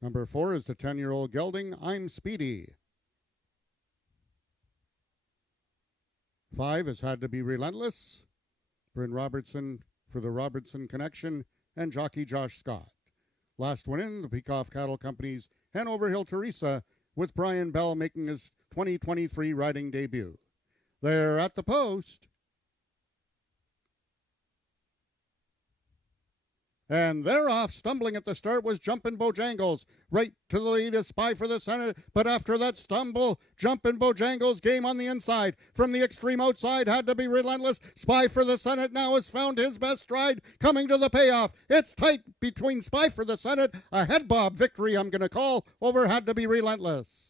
Number 4 is the 10-year-old gelding, I'm Speedy. 5 has Had to Be Relentless. Bryn Robertson for the Robertson Connection, and jockey Josh Scott. Last one in, the Peacock Cattle Company's Hanover Hill Teresa, with Brian Bell making his 2023 riding debut. They're at the post. And they're off. Stumbling at the start was Jumpin' Bojangles. Right to the lead is Spy for the Senate. But after that stumble, Jumpin' Bojangles game on the inside. From the extreme outside had to be relentless. Spy for the Senate now has found his best stride. Coming to the payoff. It's tight between Spy for the Senate. A head bob victory I'm going to call over had to be relentless.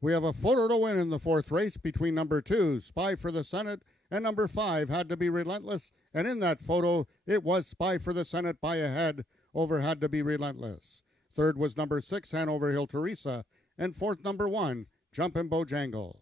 We have a photo to win in the fourth race between number 2, Spy for the Senate, and number 5, Had to Be Relentless. And in that photo, it was Spy for the Senate by a head over Had to Be Relentless. Third was number 6, Hanover Hill Teresa. And fourth, number 1, Jumpin' Bojangles.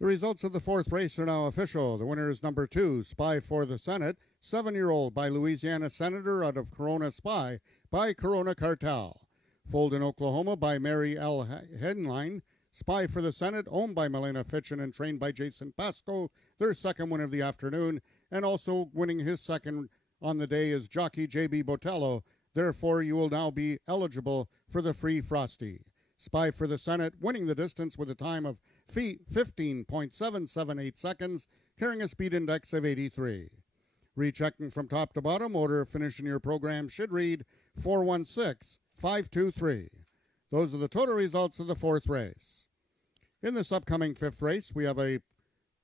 The results of the fourth race are now official. The winner is number 2, Spy for the Senate, 7-year-old by Louisiana Senator out of Corona Spy by Corona Cartel. Foaled in Oklahoma by Mary L. Henline. Spy for the Senate, owned by Milena Fitchin and trained by Jason Pasco, their second win of the afternoon. And also winning his second on the day is jockey J.B. Botello. Therefore, you will now be eligible for the free Frosty. Spy for the Senate, winning the distance with a time of 15.778 seconds, carrying a speed index of 83. Rechecking from top to bottom, order of finish in your program should read 416-523. Those are the total results of the fourth race. In this upcoming fifth race, we have a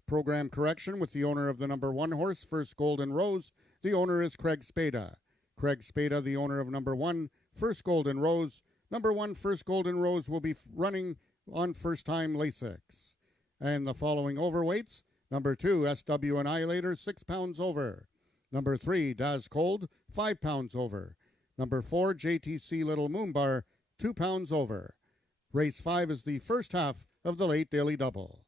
program correction with the owner of the number 1 horse, First Golden Rose. The owner is Craig Spada. Craig Spada, the owner of number 1, First Golden Rose. Number 1, First Golden Rose, will be running on first-time Lasix. And the following overweights: number 2, SW Annihilator, 6 pounds over. Number 3, Daz Cold, 5 pounds over. Number 4, JTC Little Moonbar, 2 pounds over. Race 5 is the first half of the late daily double.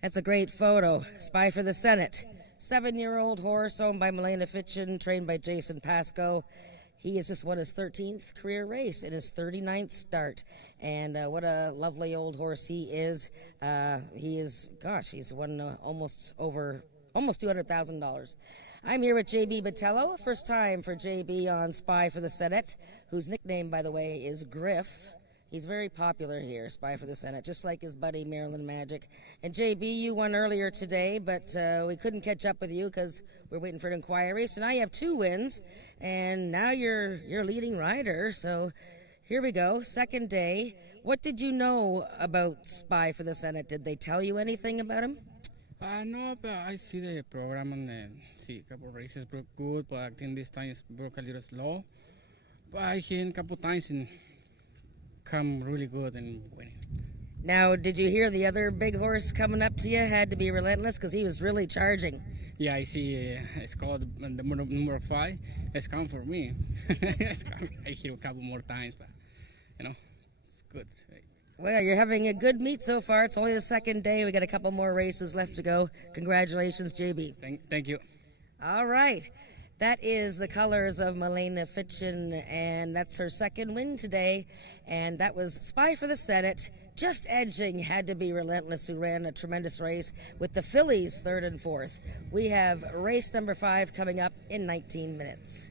That's a great photo. Spy for the Senate. 7-year-old horse owned by Milena Fitchin, trained by Jason Pascoe. He has just won his 13th career race in his 39th start. And what a lovely old horse he is. He's won almost $200,000. I'm here with JB Botello. First time for JB on Spy for the Senate, whose nickname, by the way, is Griff. He's very popular here, Spy for the Senate, just like his buddy Maryland Magic. And JB, you won earlier today, but we couldn't catch up with you because we're waiting for an inquiry. So now you have 2 wins, and now you're leading rider. So here we go, second day. What did you know about Spy for the Senate? Did they tell you anything about him? No, but I see the program and see a couple races broke good, but I think this time it broke a little slow. But I hit a couple times and come really good and winning. Now, did you hear the other big horse coming up to you had to be Relentless because he was really charging? Yeah, I see. It's called the number 5. It's come for me. I hit a couple more times, but it's good. Well, you're having a good meet so far. It's only the second day. We got a couple more races left to go. Congratulations, JB. Thank you. All right. That is the colors of Milena Fitchin, and that's her second win today. And that was Spy for the Senate. Just edging had to be Relentless, who ran a tremendous race with the fillies 3rd and 4th. We have race number 5 coming up in 19 minutes.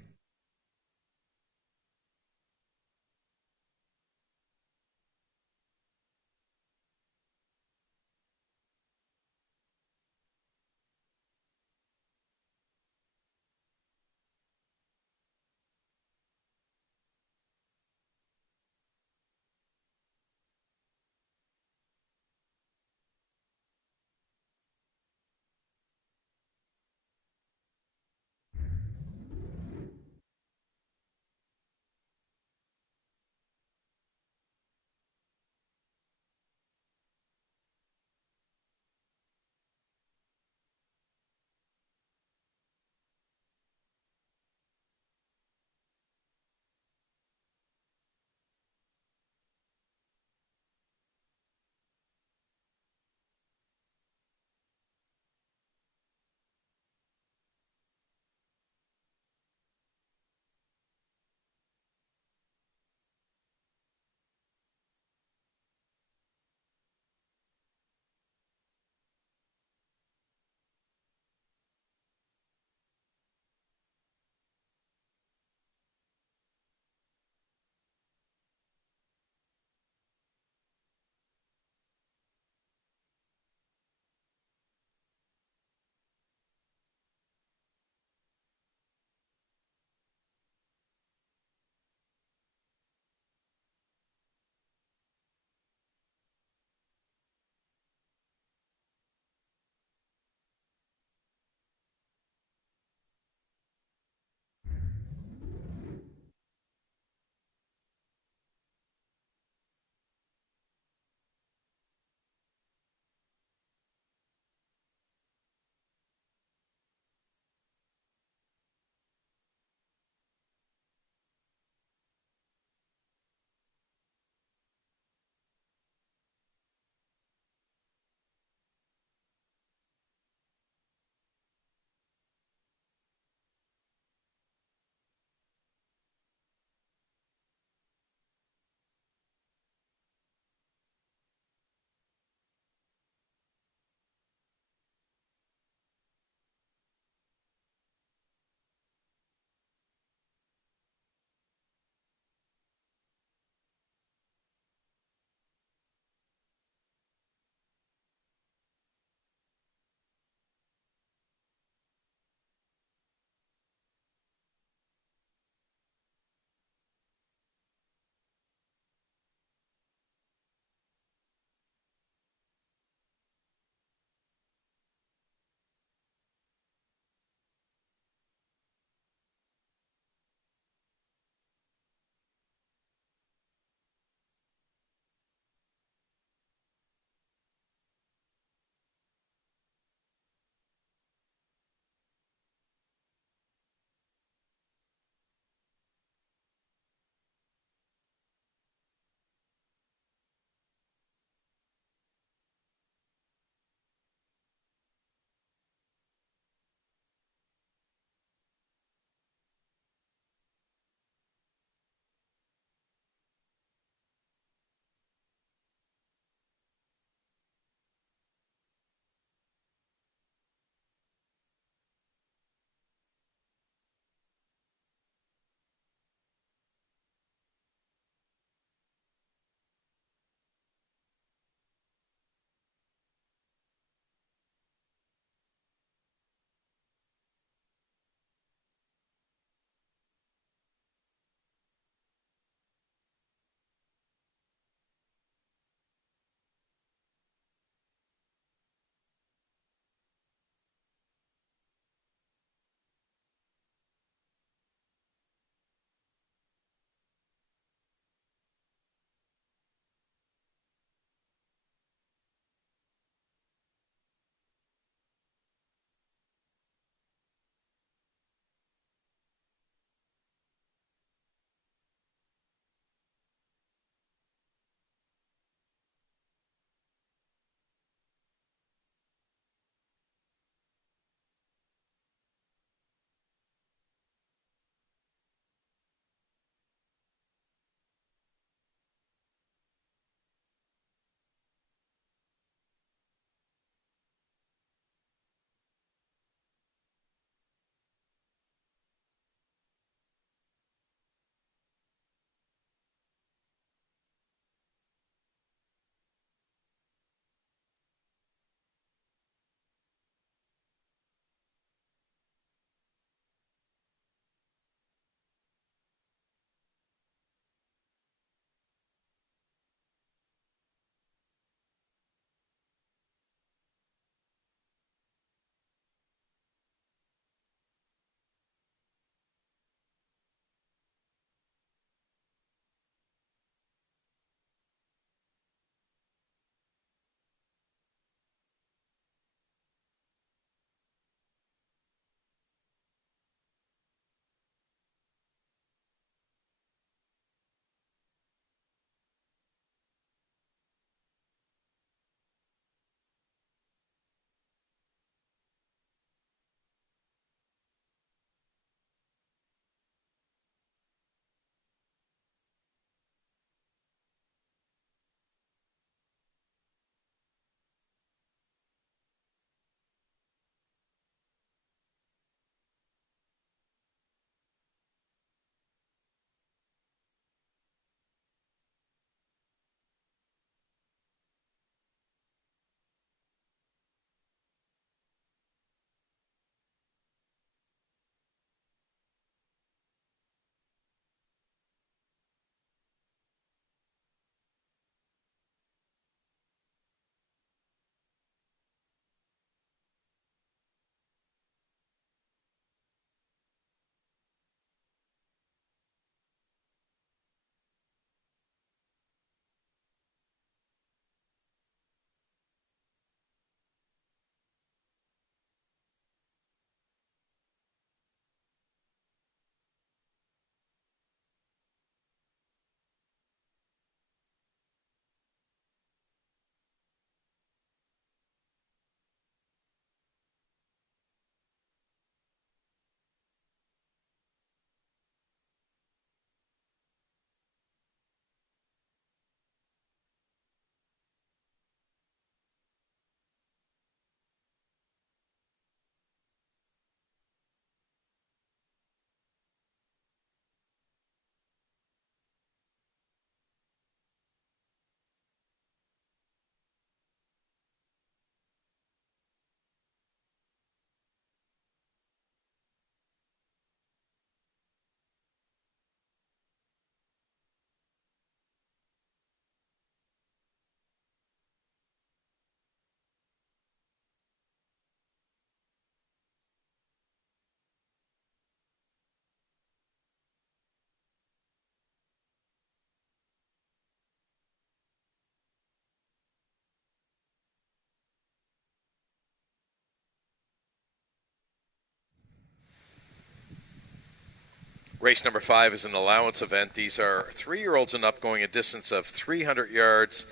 Race number 5 is an allowance event. These are 3-year-olds and up going a distance of 300 yards.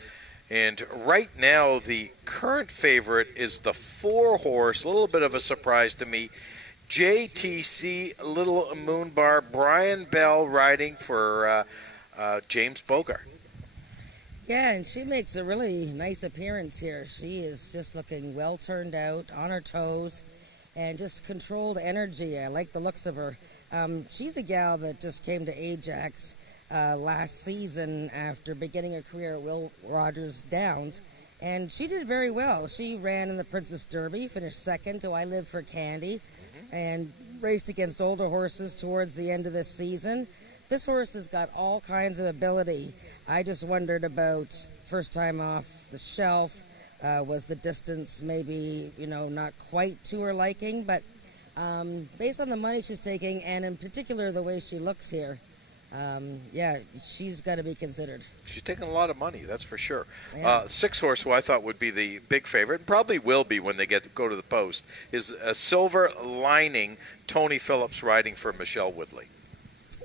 And right now, the current favorite is the 4-horse, a little bit of a surprise to me, JTC Little Moonbar, Brian Bell riding for James Bogart. Yeah, and she makes a really nice appearance here. She is just looking well turned out, on her toes, and just controlled energy. I like the looks of her. She's a gal that just came to Ajax last season after beginning her career at Will Rogers Downs, and she did very well. She ran in the Princess Derby, finished second to I Live for Candy, and raced against older horses towards the end of this season. This horse has got all kinds of ability. I just wondered about first time off the shelf. Was the distance maybe, not quite to her liking? But based on the money she's taking, and in particular the way she looks here, she's got to be considered. She's taking a lot of money, that's for sure. Yeah. 6-horse, who I thought would be the big favorite, and probably will be when they go to the post, is a Silver Lining, Tony Phillips riding for Michelle Woodley.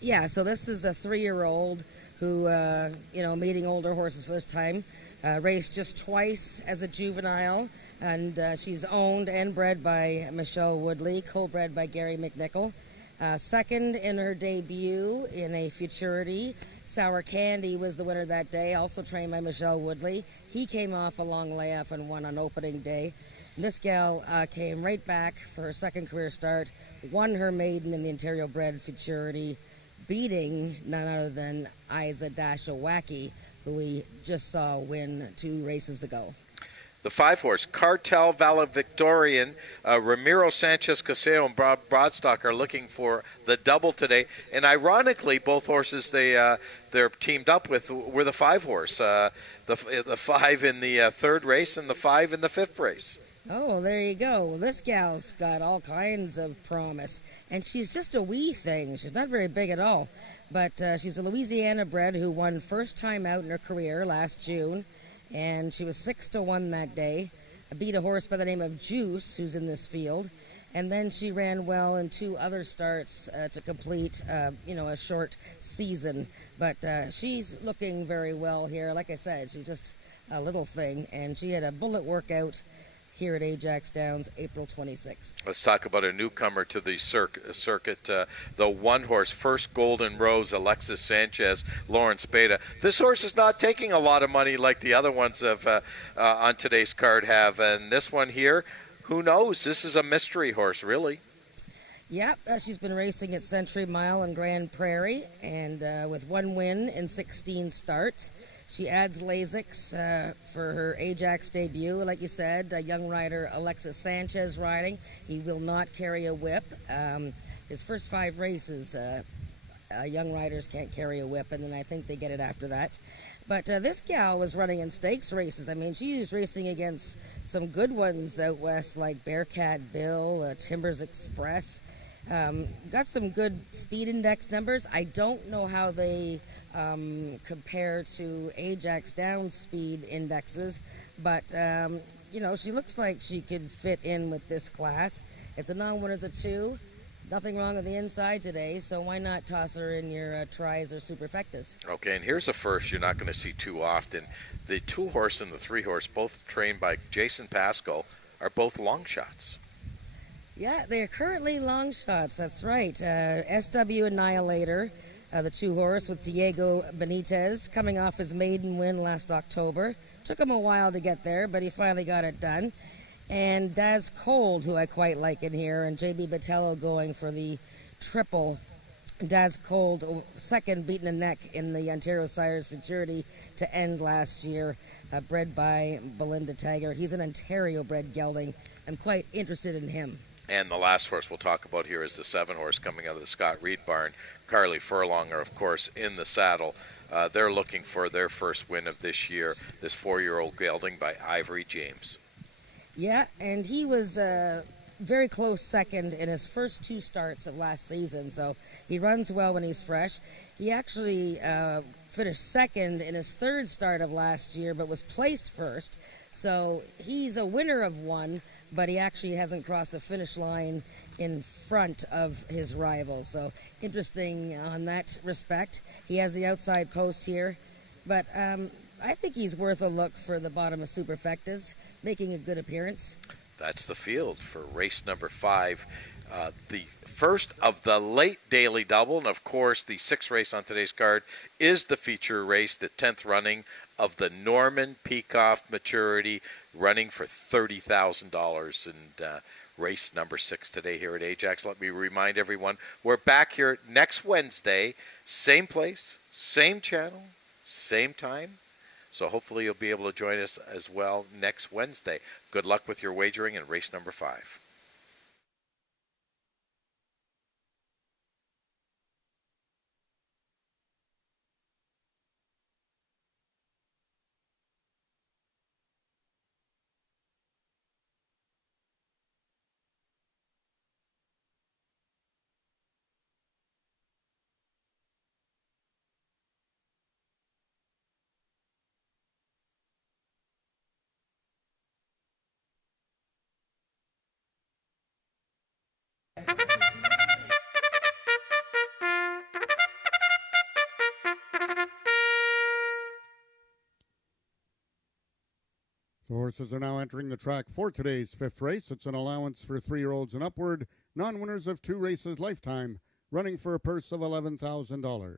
Yeah, so this is a 3-year-old who, meeting older horses for this time, raced just twice as a juvenile, and she's owned and bred by Michelle Woodley, co-bred by Gary McNichol. Second in her debut in a futurity. Sour Candy was the winner that day, also trained by Michelle Woodley. He came off a long layoff and won on opening day. And this gal came right back for her second career start, won her maiden in the Ontario bred futurity, beating none other than Isa Dashawaki, who we just saw win 2 races ago. The 5-horse, Cartel Valedictorian, Ramiro Sanchez Caseo and Bob Broadstock are looking for the double today. And ironically, both horses they're teamed up with were the 5-horse. The 5 in the 3rd race and the 5 in the 5th race. Oh, well, there you go. Well, this gal's got all kinds of promise. And she's just a wee thing. She's not very big at all. But she's a Louisiana bred who won first time out in her career last June. And she was 6-1 that day. Beat a horse by the name of Juice, who's in this field. And then she ran well in 2 other starts to complete, a short season. But she's looking very well here. Like I said, she's just a little thing. And she had a bullet workout here at Ajax Downs, April 26th. Let's talk about a newcomer to the circuit, the 1-horse, First Golden Rose, Alexis Sanchez, Lawrence Beta. This horse is not taking a lot of money like the other ones on today's card have, and this one here, who knows? This is a mystery horse, really. Yeah, she's been racing at Century Mile and Grand Prairie, and with 1 win in 16 starts. She adds Lasix for her Ajax debut. Like you said, a young rider, Alexis Sanchez, riding. He will not carry a whip. His first 5 races, young riders can't carry a whip, and then I think they get it after that. But this gal was running in stakes races. I mean, she was racing against some good ones out west, like Bearcat Bill, Timbers Express. Got some good speed index numbers. I don't know how they compare to Ajax Downs speed indexes, but she looks like she could fit in with this class. It's a non-winners of 2. Nothing wrong with the inside today, so why not toss her in your tries or superfectas? Okay, and here's a first you're not going to see too often. The 2-horse and the 3-horse, both trained by Jason Pasco, are both long shots. Yeah, they are currently long shots, that's right. SW Annihilator, the 2-horse with Diego Benitez, coming off his maiden win last October. Took him a while to get there, but he finally got it done. And Daz Cold, who I quite like in here, and JB Botello going for the triple. Daz Cold, second beaten the neck in the Ontario Sires Futurity to end last year, bred by Belinda Taggart. He's an Ontario-bred gelding. I'm quite interested in him. And the last horse we'll talk about here is the 7-horse coming out of the Scott Reed barn. Carly Furlong are, of course, in the saddle. They're looking for their first win of this year, this 4-year-old gelding by Ivory James. Yeah, and he was very close second in his first 2 starts of last season, so he runs well when he's fresh. He actually finished second in his 3rd start of last year, but was placed first. So he's a winner of 1, but he actually hasn't crossed the finish line in front of his rival. So interesting on that respect. He has the outside post here, but I think he's worth a look for the bottom of Superfectas, making a good appearance. That's the field for race number 5. The first of the late daily double, and of course the 6th race on today's card is the feature race, the 10th running of the Norman Peacock Maturity, running for $30,000, and race number 6 today here at Ajax. Let me remind everyone, we're back here next Wednesday, same place, same channel, same time. So hopefully you'll be able to join us as well next Wednesday. Good luck with your wagering in race number 5. The horses are now entering the track for today's 5th race. It's an allowance for 3-year-olds and upward, non-winners of 2 races lifetime, running for a purse of $11,000.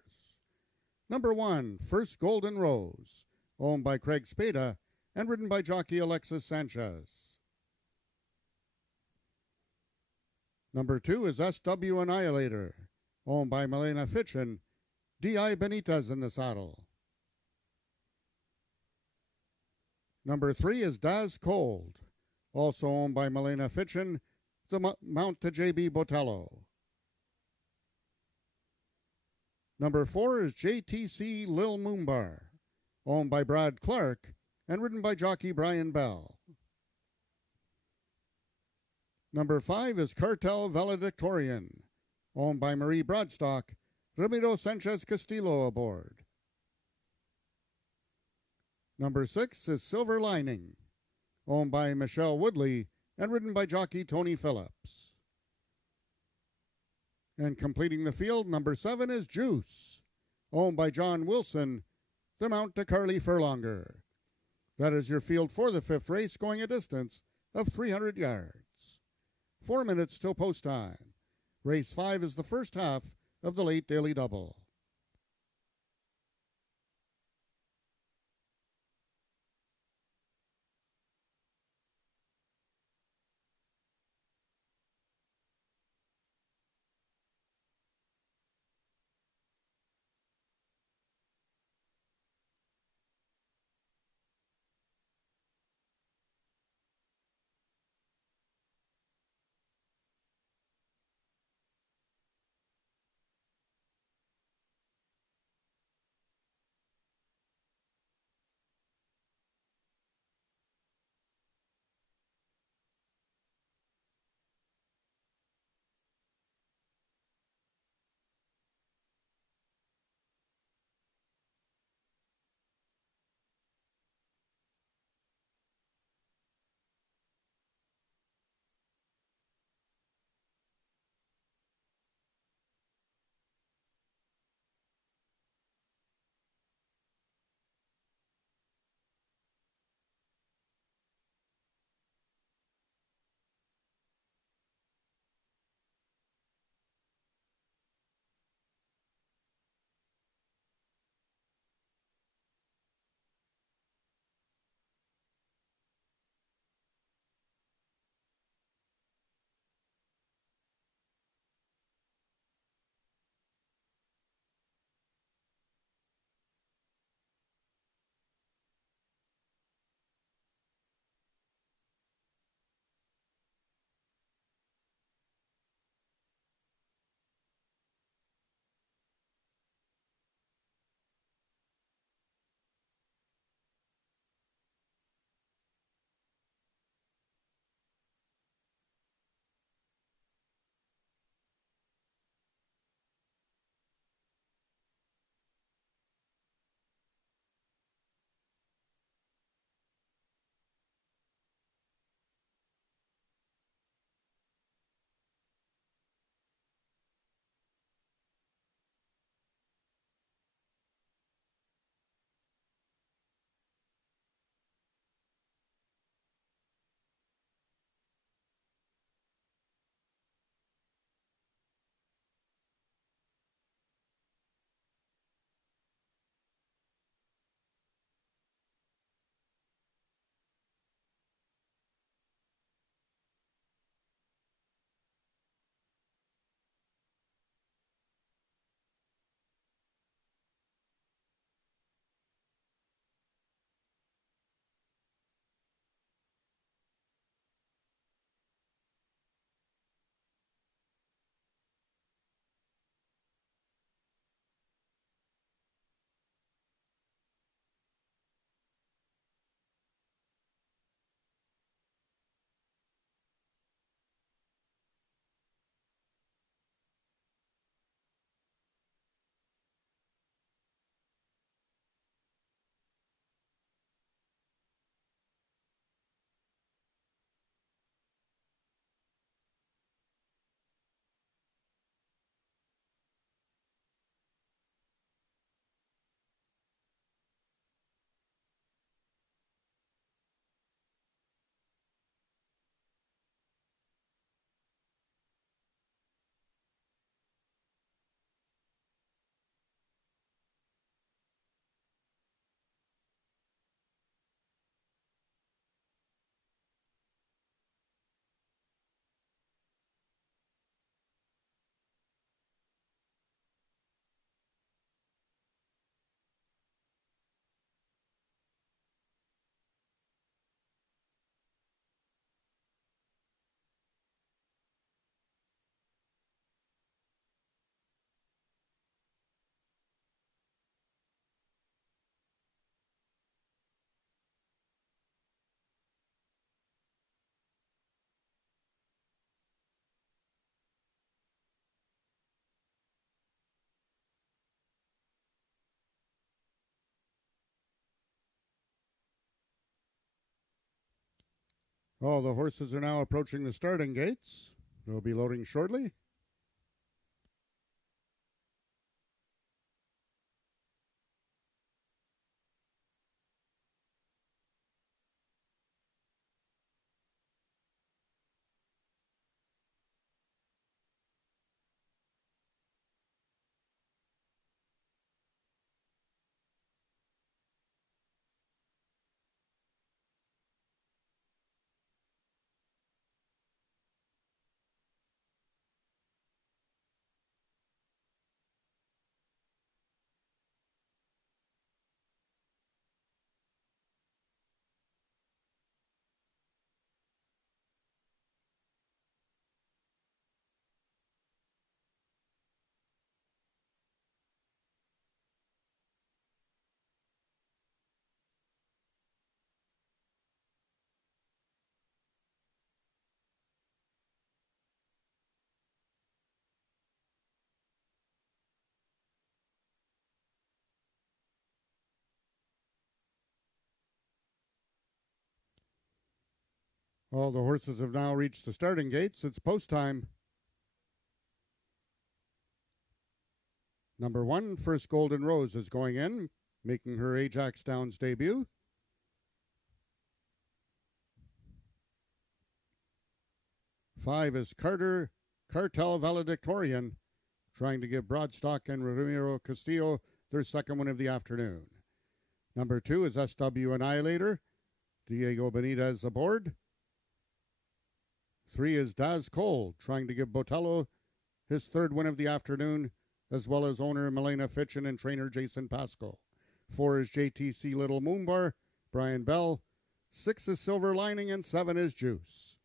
Number 1, First Golden Rose, owned by Craig Spada and ridden by jockey Alexis Sanchez. Number 2 is SW Annihilator, owned by Milena Fitchin, D.I. Benitez in the saddle. Number 3 is Daz Cold, also owned by Milena Fitchin, the mount to J.B. Botello. Number 4 is JTC Lil Moombar, owned by Brad Clark and ridden by jockey Brian Bell. Number 5 is Cartel Valedictorian, owned by Marie Broadstock, Ramiro Sanchez Castillo aboard. Number 6 is Silver Lining, owned by Michelle Woodley and ridden by jockey Tony Phillips. And completing the field, number 7 is Juice, owned by John Wilson, the mount to Carly Furlonger. That is your field for the 5th race, going a distance of 300 yards. 4 minutes till post time. Race 5 is the first half of the late daily double. All the horses are now approaching the starting gates. They'll be loading shortly. All the horses have now reached the starting gates. It's post time. Number 1, First Golden Rose is going in, making her Ajax Downs debut. Five is Cartel Valedictorian, trying to give Broadstock and Ramiro Castillo their second win of the afternoon. Number 2 is SW Annihilator, Diego Benitez aboard. 3 is Daz Cole, trying to give Botello his third win of the afternoon, as well as owner Milena Fitchin and trainer Jason Pasco. 4 is JTC Little Moonbar, Brian Bell. 6 is Silver Lining, and 7 is Juice.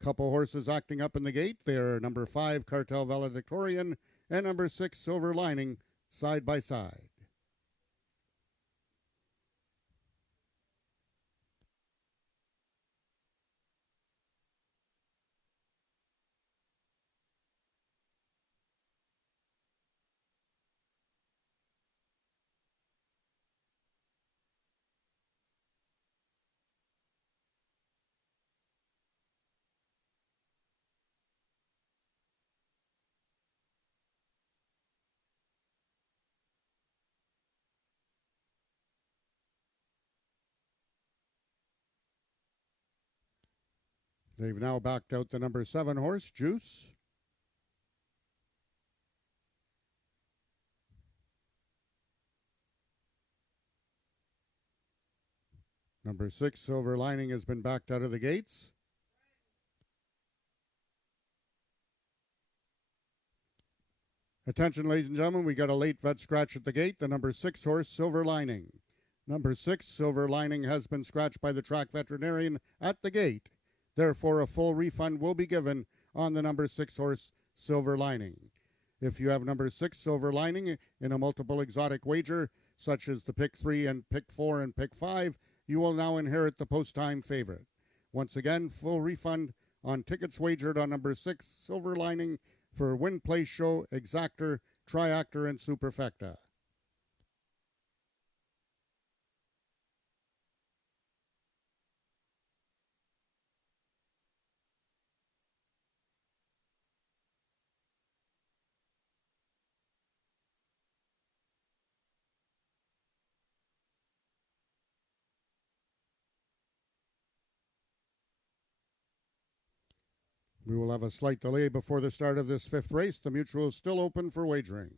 Couple horses acting up in the gate. They are number 5, Cartel Valedictorian, and number 6, Silver Lining, side by side. They've now backed out the number 7 horse, Juice. Number 6, Silver Lining, has been backed out of the gates. Attention, ladies and gentlemen, we got a late vet scratch at the gate. The number 6 horse, Silver Lining. Number 6, Silver Lining, has been scratched by the track veterinarian at the gate. Therefore, a full refund will be given on the number 6 horse, Silver Lining. If you have number 6, Silver Lining, in a multiple exotic wager, such as the pick 3 and pick 4 and pick 5, you will now inherit the post-time favorite. Once again, full refund on tickets wagered on number 6, Silver Lining, for Win Play Show, Exactor, Triactor, and Superfecta. We will have a slight delay before the start of this 5th race. The Mutual is still open for wagering.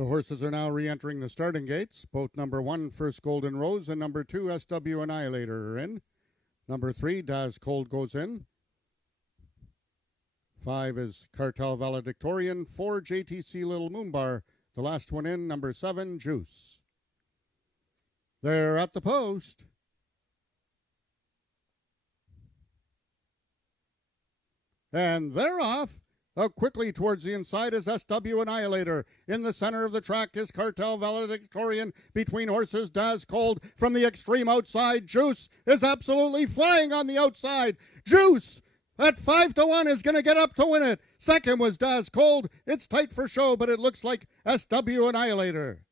The horses are now re-entering the starting gates. Both number 1, First Golden Rose, and number 2, SW Annihilator are in. Number 3, Daz Cold goes in. 5 is Cartel Valedictorian. 4, JTC Little Moonbar. The last one in, number 7, Juice. They're at the post. And they're off. Out quickly towards the inside is SW Annihilator. In the center of the track is Cartel Valedictorian. Between horses, Daz Cold. From the extreme outside, Juice is absolutely flying on the outside. Juice at 5-1 is going to get up to win it. Second was Daz Cold. It's tight for show, but it looks like SW Annihilator.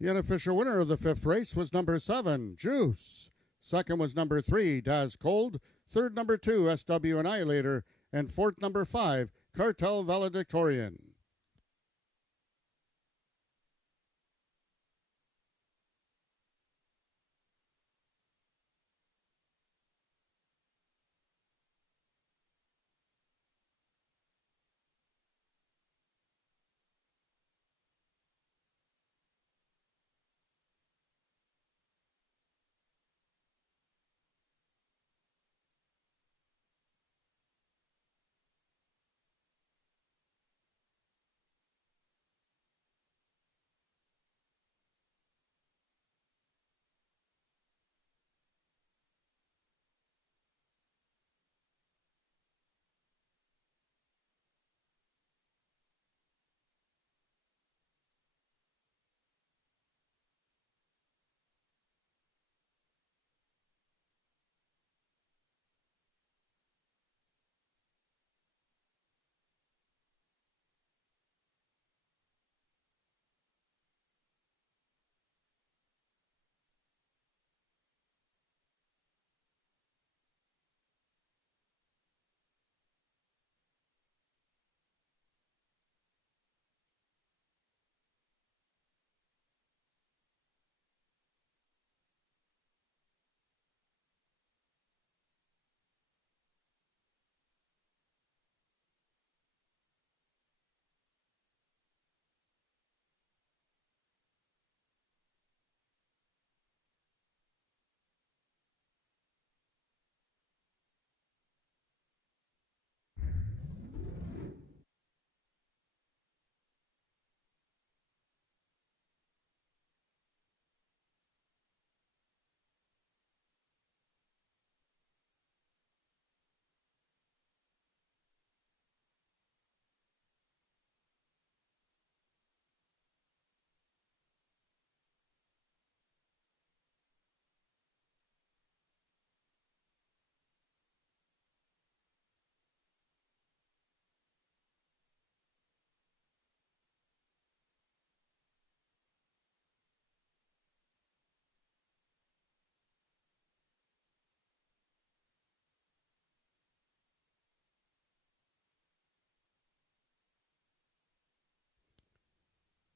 The unofficial winner of the 5th race was number 7, Juice. Second was number 3, Daz Cold. Third, number 2, SW Annihilator. And fourth, number 5, Cartel Valedictorian.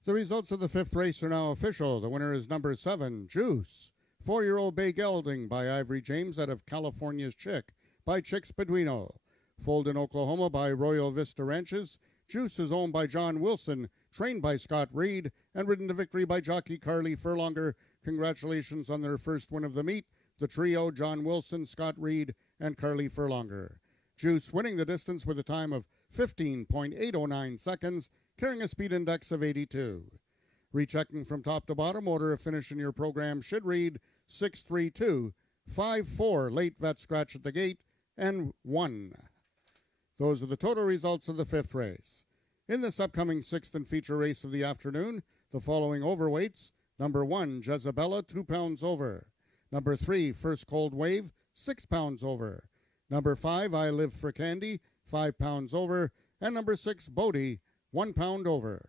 The results of the 5th race are now official. The winner is number 7, Juice. 4-year-old Bay Gelding by Ivory James out of California's Chick by Chicks Beduino. Foaled in Oklahoma by Royal Vista Ranches. Juice is owned by John Wilson, trained by Scott Reed, and ridden to victory by jockey Carly Furlonger. Congratulations on their first win of the meet. The trio, John Wilson, Scott Reed, and Carly Furlonger. Juice winning the distance with a time of 15.809 seconds, carrying a speed index of 82. Rechecking from top to bottom, order of finish in your program should read 632, 5-4, late vet scratch at the gate, and 1. Those are the total results of the 5th race. In this upcoming 6th and feature race of the afternoon, the following overweights: number 1, Jezabella, 2 pounds over. Number 3, First Cold Wave, 6 pounds over. Number 5, I Live for Candy, 5 pounds over. And number 6, Bodie, 1 pound over.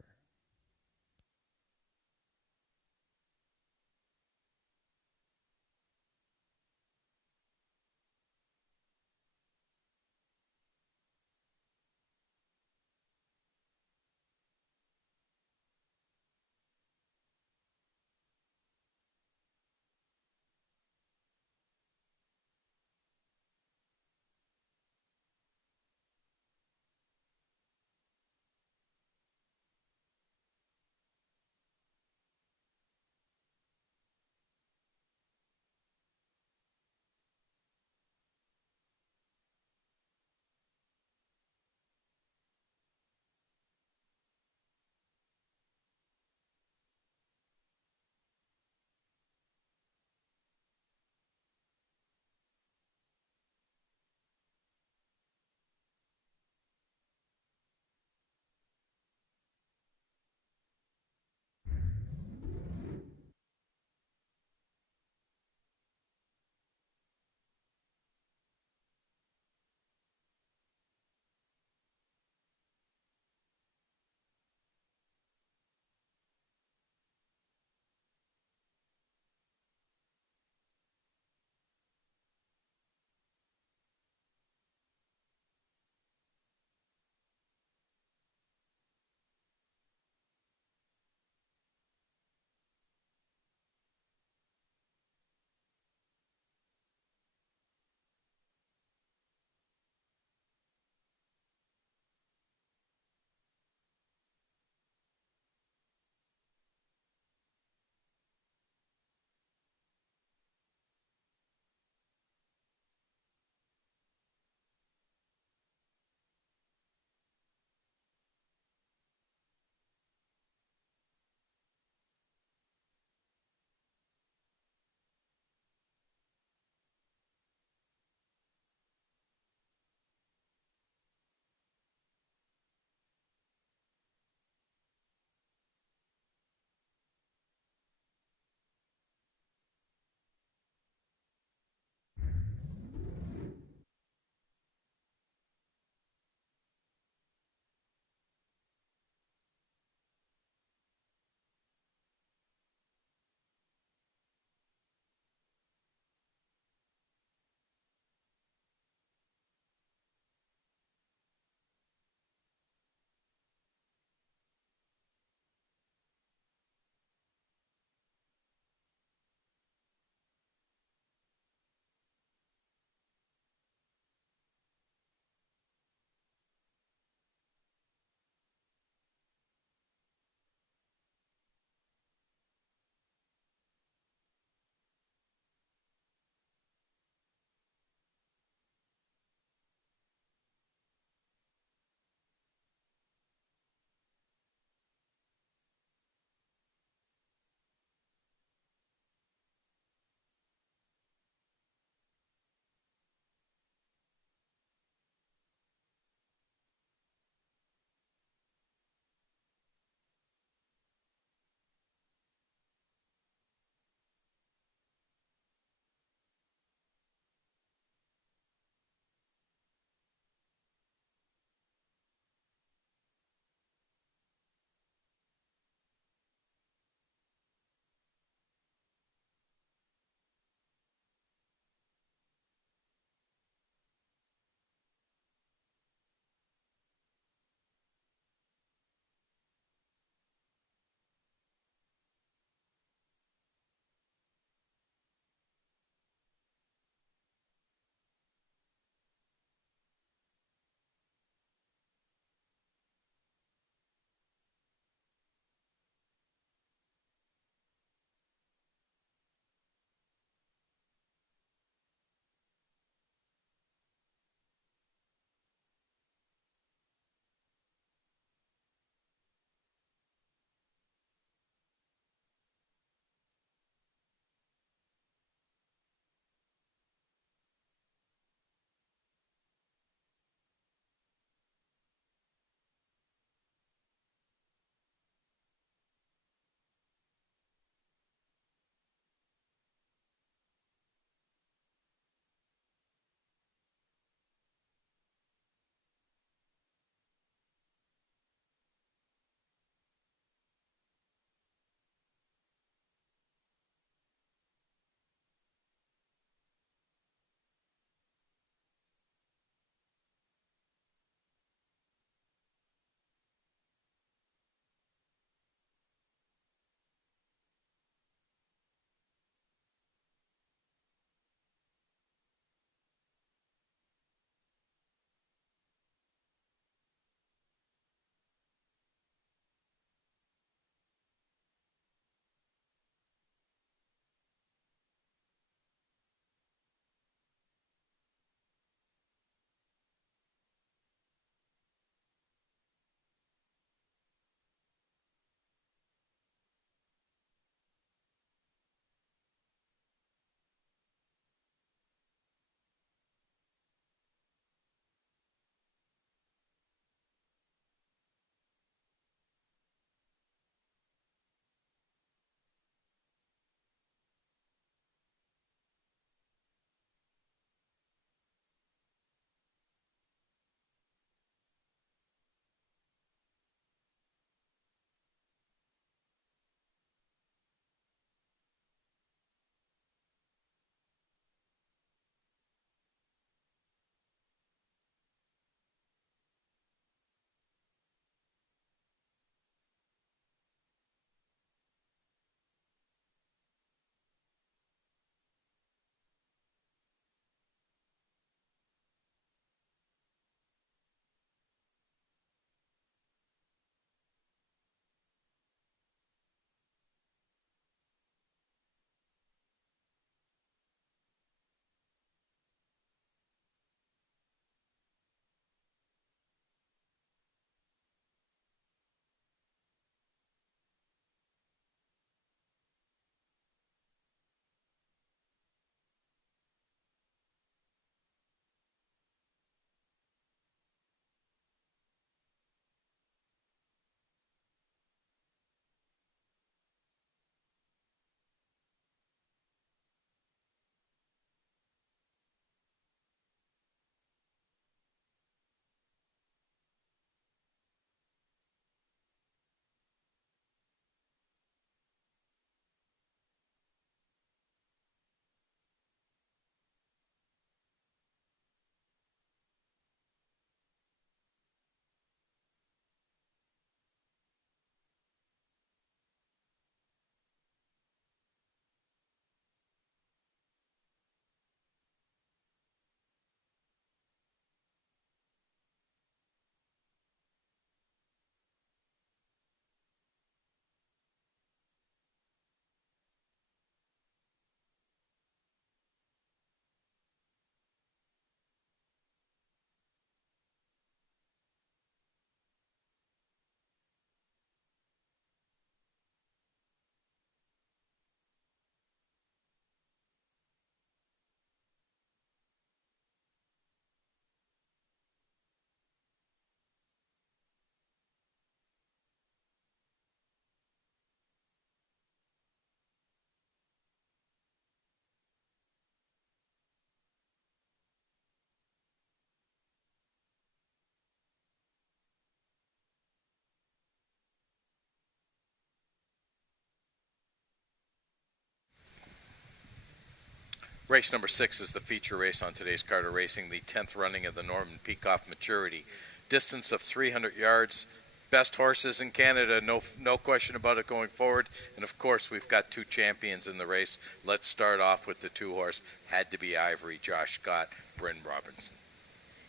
Race number 6 is the feature race on today's Carter Racing, the 10th running of the Norman Peacock Maturity. Distance of 300 yards. Best horses in Canada, no question about it going forward. And of course, we've got 2 champions in the race. Let's start off with the 2-horse. Had to be Ivory, Josh Scott, Bryn Robinson.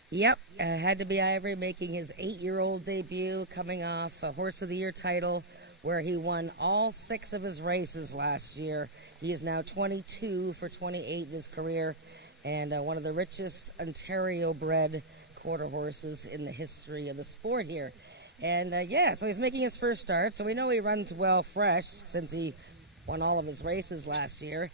Yep, Had to be Ivory making his 8-year-old debut, coming off a Horse of the Year title where he won all 6 of his races last year. He is now 22 for 28 in his career, and one of the richest Ontario-bred quarter horses in the history of the sport here. And so he's making his first start, so we know he runs well fresh since he won all of his races last year.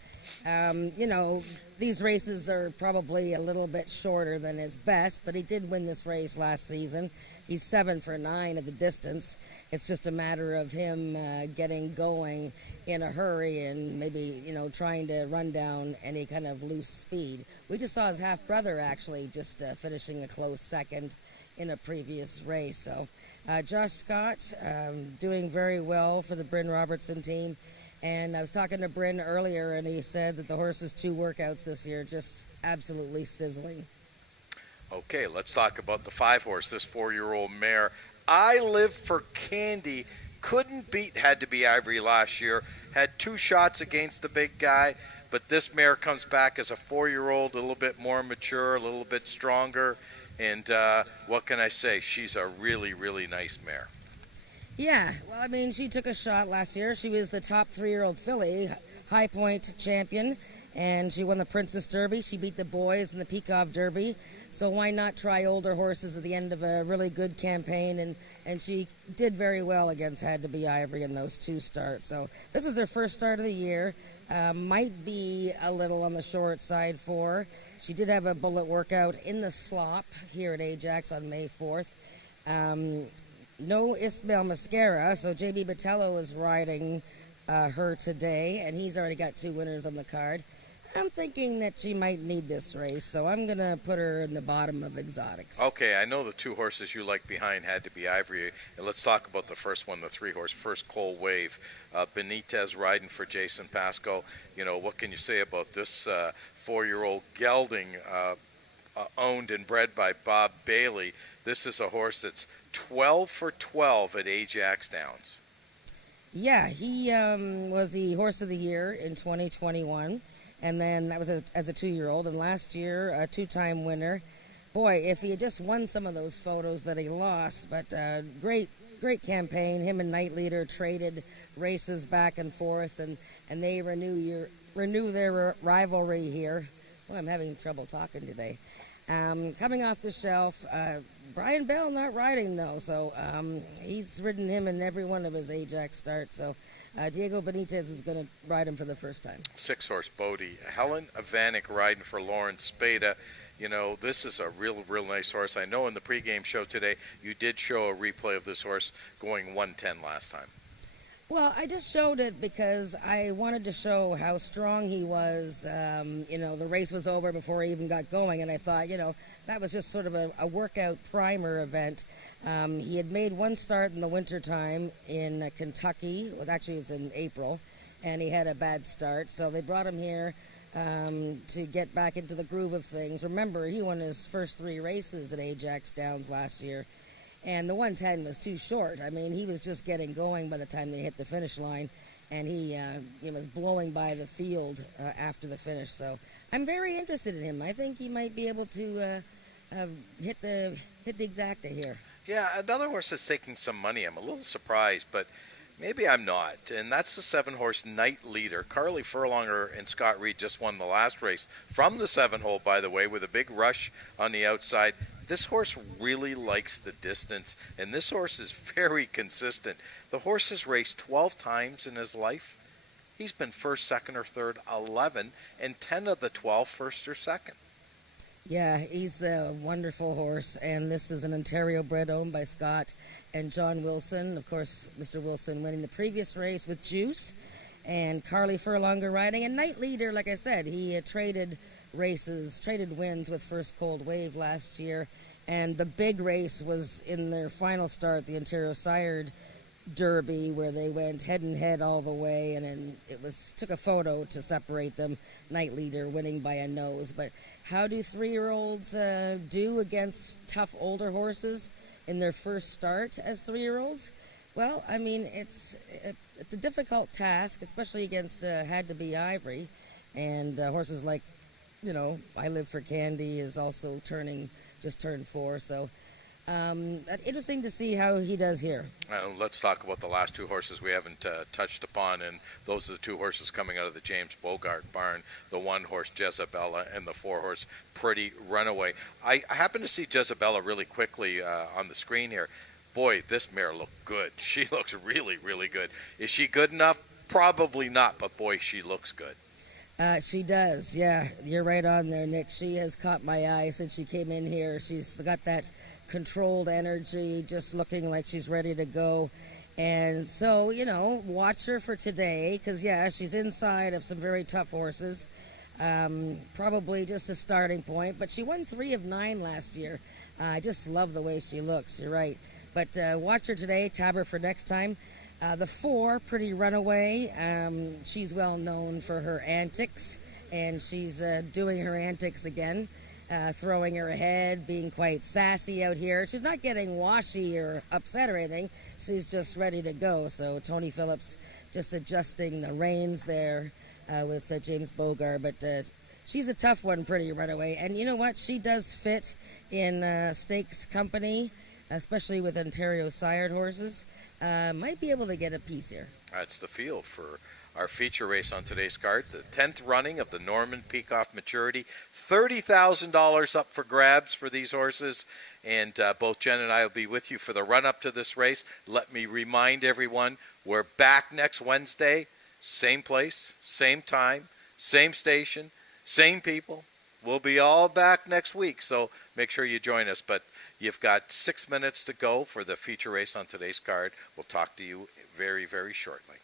These races are probably a little bit shorter than his best, but he did win this race last season. He's 7 for 9 at the distance. It's just a matter of him getting going in a hurry and maybe, trying to run down any kind of loose speed. We just saw his half-brother actually just finishing a close second in a previous race. So Josh Scott doing very well for the Bryn Robertson team. And I was talking to Bryn earlier, and he said that the horse's 2 workouts this year just absolutely sizzling. Okay, let's talk about the 5-horse, this 4-year-old mare. I Live for Candy couldn't beat Had to be Ivory last year. Had 2 shots against the big guy, but this mare comes back as a 4-year-old, a little bit more mature, a little bit stronger. And what can I say? She's a really, really nice mare. Yeah, well, she took a shot last year. She was the top 3-year-old filly, High Point champion, and she won the Princess Derby. She beat the boys in the Peacock Derby. So why not try older horses at the end of a really good campaign? And she did very well against Had to be Ivory in those 2 starts. So this is her first start of the year. Might be a little on the short side for her. She did have a bullet workout in the slop here at Ajax on May 4th. No Ismail Mascara, so J.B. Botello is riding her today, and he's already got 2 winners on the card. I'm thinking that she might need this race, so I'm going to put her in the bottom of exotics. Okay, I know the 2 horses you like behind Had to be Ivory, and let's talk about the first one, the 3-horse, First Cold Wave. Benitez riding for Jason Pasco. What can you say about this 4-year-old gelding owned and bred by Bob Bailey? This is a horse that's 12 for 12 at Ajax Downs. Yeah, he was the Horse of the Year in 2021. And then that was as a 2-year-old. And last year, a 2-time winner. Boy, if he had just won some of those photos that he lost. But great campaign. Him and Night Leader traded races back and forth. And they renew their rivalry here. Well, I'm having trouble talking today. Coming off the shelf, Brian Bell not riding, though. So he's ridden him in every one of his Ajax starts. So Diego Benitez is going to ride him for the first time. 6-horse Bodie. Helen Avanek riding for Lawrence Spada. This is a real nice horse. I know in the pregame show today you did show a replay of this horse going 110 last time. Well, I just showed it because I wanted to show how strong he was. The race was over before he even got going, and I thought, that was just sort of a workout primer event. He had made 1 start in the wintertime in Kentucky. Well, actually, it was in April, and he had a bad start. So they brought him here to get back into the groove of things. Remember, he won his first 3 races at Ajax Downs last year, and the 110 was too short. He was just getting going by the time they hit the finish line, and he was blowing by the field after the finish. So I'm very interested in him. I think he might be able to hit the exacta here. Yeah, another horse that's taking some money. I'm a little surprised, but maybe I'm not. And that's the 7-horse Night Leader. Carly Furlonger and Scott Reed just won the last race from the 7-hole, by the way, with a big rush on the outside. This horse really likes the distance, and this horse is very consistent. The horse has raced 12 times in his life. He's been first, second, or third 11, and 10 of the 12 first or second. Yeah, he's a wonderful horse, and this is an Ontario bred owned by Scott and John Wilson. Of course, Mr. Wilson winning the previous race with Juice, and Carly Furlonger riding. And Night Leader, like I said, he traded wins with First Cold Wave last year, and the big race was in their final start, the Ontario Sired Derby where they went head and head all the way, and then took a photo to separate them. Night Leader winning by a nose. But how do 3-year-olds do against tough older horses in their first start as 3-year-olds? Well, I mean, it's a difficult task, especially against Had to Be Ivory, and horses like, I Live for Candy is also just turned 4, so interesting to see how he does here. Let's talk about the last 2 horses we haven't touched upon, and those are the 2 horses coming out of the James Bogart barn, the 1 horse Jezebella and the 4 horse Pretty Runaway. I happened to see Jezebella really quickly on the screen here. Boy, this mare looked good. She looks really, really good. Is she good enough? Probably not, but boy, she looks good. She does, yeah. You're right on there, Nick. She has caught my eye since she came in here. She's got that controlled energy, just looking like she's ready to go. And so, watch her for today, because, yeah, she's inside of some very tough horses. Probably just a starting point, but she won 3 of 9 last year. I just love the way she looks, you're right. But watch her today, tab her for next time. The 4, Pretty Runaway, she's well known for her antics, and she's doing her antics again, throwing her ahead, being quite sassy out here. She's not getting washy or upset or anything. She's just ready to go. So Tony Phillips just adjusting the reins there with James Bogart. But she's a tough one, Pretty Runaway. And you know what? She does fit in stakes company, especially with Ontario sired horses. Might be able to get a piece here. That's the field for our feature race on today's card. The 10th running of the Norman Peacock Maturity. $30,000 up for grabs for these horses. And both Jen and I will be with you for the run-up to this race. Let me remind everyone, we're back next Wednesday. Same place, same time, same station, same people. We'll be all back next week, so make sure you join us. But you've got 6 minutes to go for the feature race on today's card. We'll talk to you very, very shortly.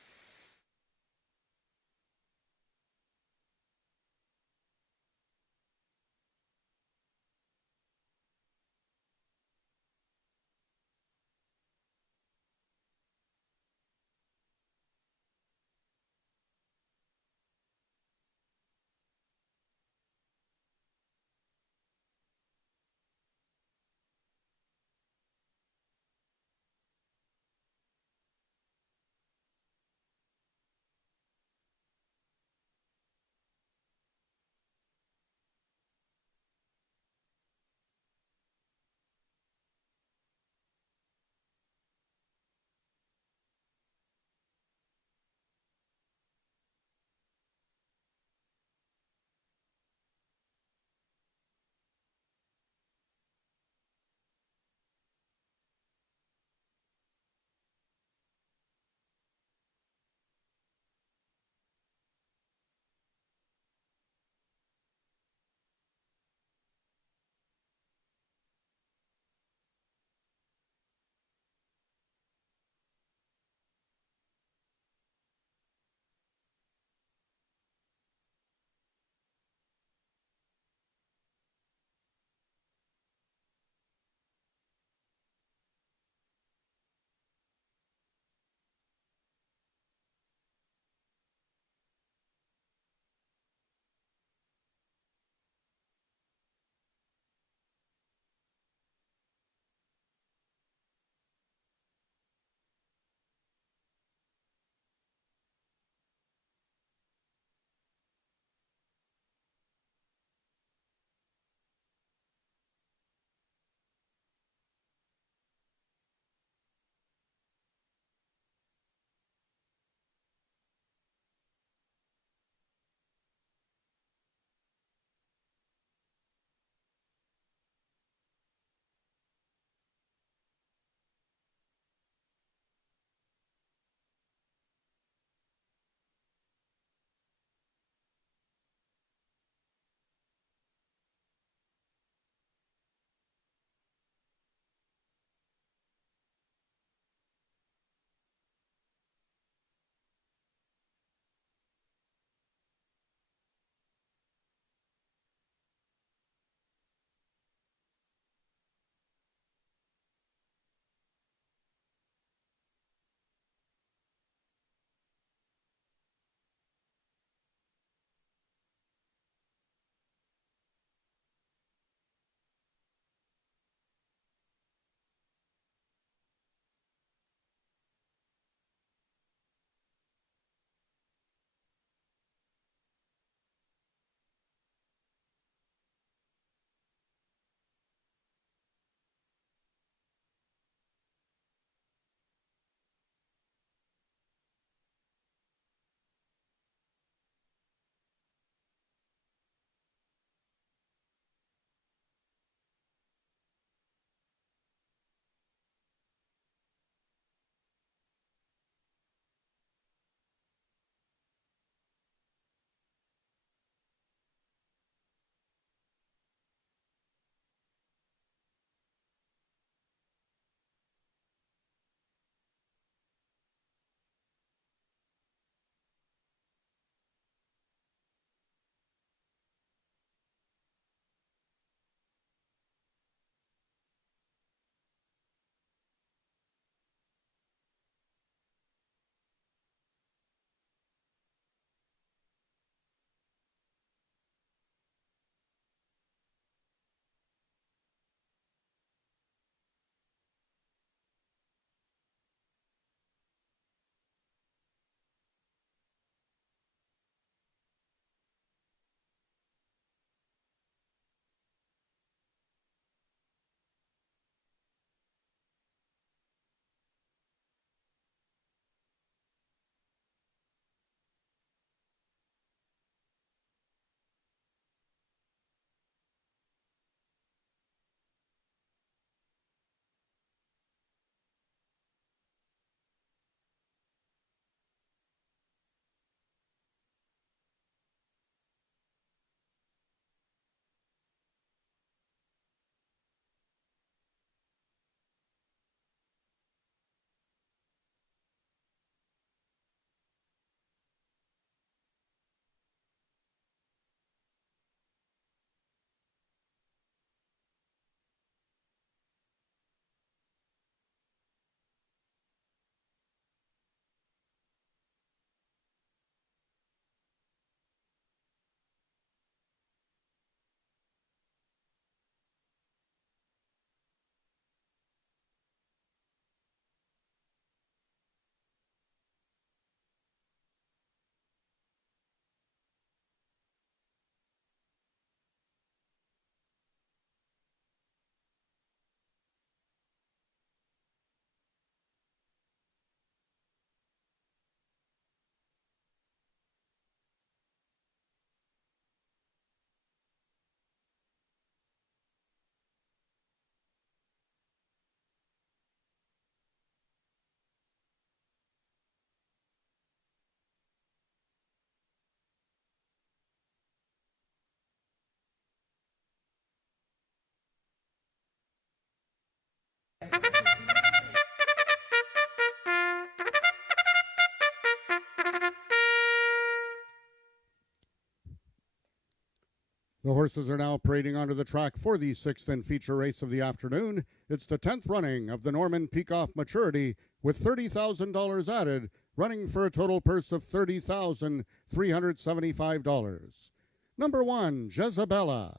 The horses are now parading onto the track for the sixth and feature race of the afternoon. It's the 10th running of the Norman Peacock Maturity with $30,000 added, running for a total purse of $30,375. Number 1, Jezabella,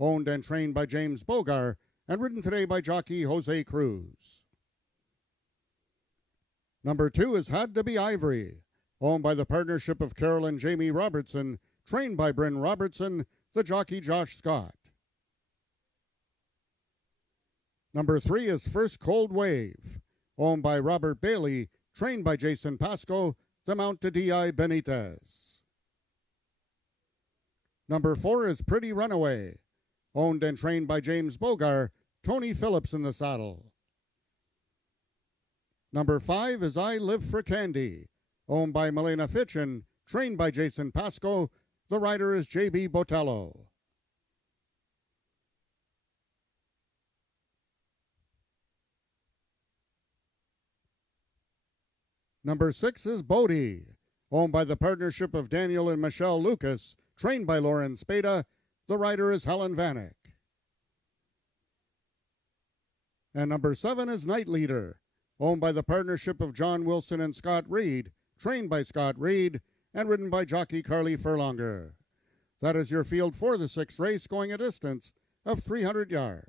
owned and trained by James Bogar and ridden today by jockey Jose Cruz. Number 2 is Had to Be Ivory, owned by the partnership of Carol and Jamie Robertson, trained by Bryn Robertson, the jockey Josh Scott. Number 3 is First Cold Wave, owned by Robert Bailey, trained by Jason Pasco, the mount to D.I. Benitez. Number 4 is Pretty Runaway, owned and trained by James Bogar, Tony Phillips in the saddle. Number 5 is I Live for Candy, owned by Milena Fitchin, trained by Jason Pasco. The rider is J.B. Botello. Number 6 is Bodie, owned by the partnership of Daniel and Michelle Lucas, trained by Lauren Spada. The rider is Helen Vanek. And number 7 is Night Leader, owned by the partnership of John Wilson and Scott Reed, trained by Scott Reed, and ridden by jockey Carly Furlonger. That is your field for the sixth race, going a distance of 300 yards.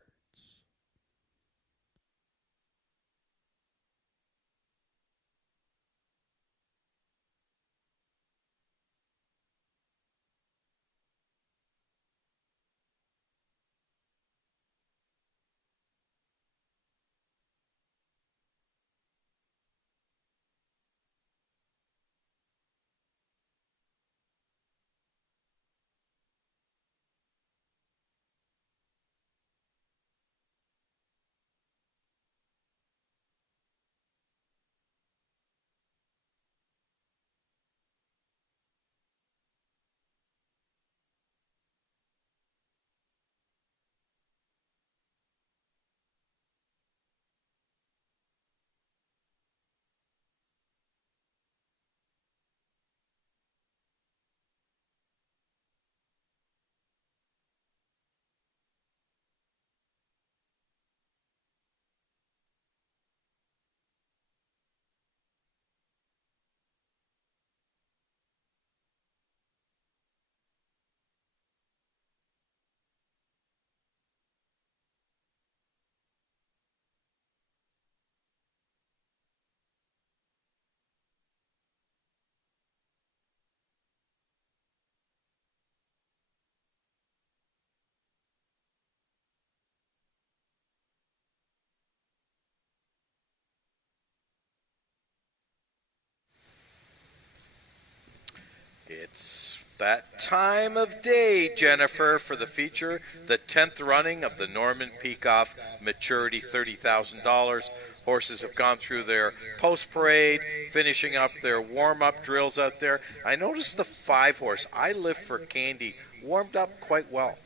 It's that time of day, Jennifer, for the feature, the 10th running of the Norman Peacock Maturity $30,000. Horses have gone through their post-parade, finishing up their warm-up drills out there. I noticed the 5-horse, I Live for Candy, warmed up quite well.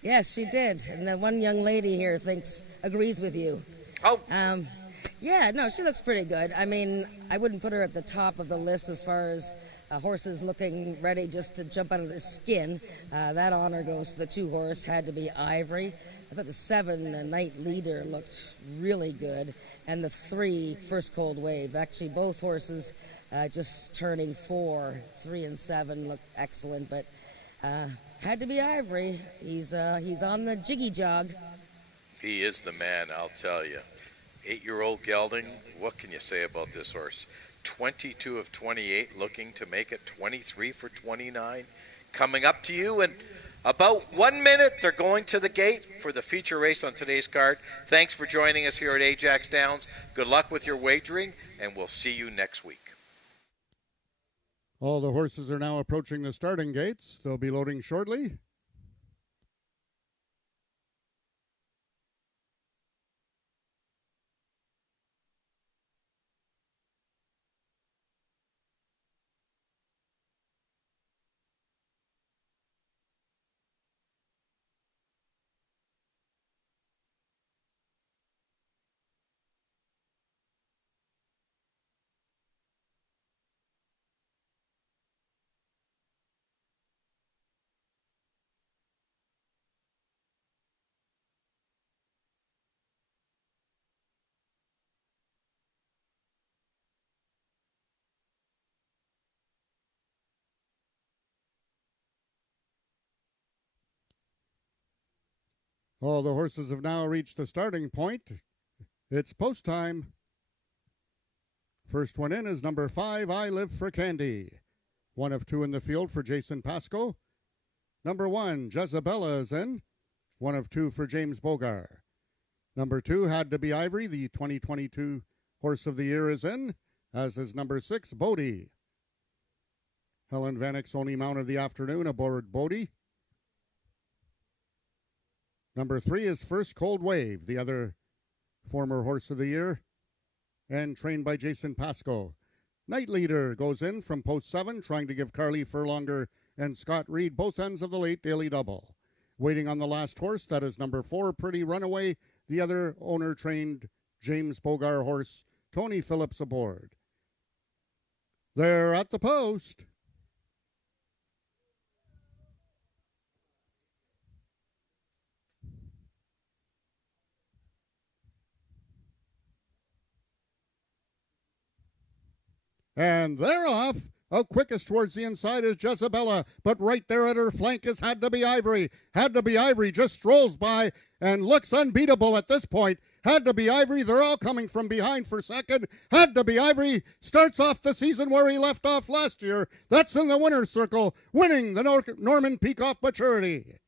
Yes, she did. And the one young lady here agrees with you. Oh, Yeah, no, she looks pretty good. I mean, I wouldn't put her at the top of the list as far as horses looking ready just to jump out of their skin. That honor goes to the 2-horse, Had to Be Ivory. I thought the 7, Night Leader, looked really good. And the 3, First Cold Wave. Actually, both horses just turning 4, 3 and 7 look excellent. But Had to Be Ivory. He's on the jiggy jog. he is the man, I'll tell you. 8-year-old gelding, what can you say about this horse? 22 of 28, looking to make it 23 for 29. Coming up to you in about 1 minute. They're going to the gate for the feature race on today's card. Thanks for joining us here at Ajax Downs. Good luck with your wagering, and we'll see you next week. All the horses are now approaching the starting gates. They'll be loading shortly. All the horses have now reached the starting point. It's post time. First one in is number 5, I Live for Candy. 1 of 2 in the field for Jason Pasco. Number 1, Jezebella is in. 1 of 2 for James Bogar. Number 2, Had to Be Ivory, the 2022 Horse of the Year, is in, as is number 6, Bodie. Helen Vanek's only mount of the afternoon aboard Bodie. Number 3 is First Cold Wave, the other former Horse of the Year, and trained by Jason Pasco. Night Leader goes in from post 7, trying to give Carly Furlonger and Scott Reed both ends of the late daily double. Waiting on the last horse, that is number 4, Pretty Runaway, the other owner-trained James Bogar horse, Tony Phillips aboard. They're at the post. And they're off. Out quickest towards the inside is Jezebella, but right there at her flank is Had to Be Ivory. Had to Be Ivory just strolls by and looks unbeatable at this point. Had to Be Ivory, they're all coming from behind for second. Had to Be Ivory starts off the season where he left off last year. That's in the winner's circle, winning the Norman Peacock Maturity.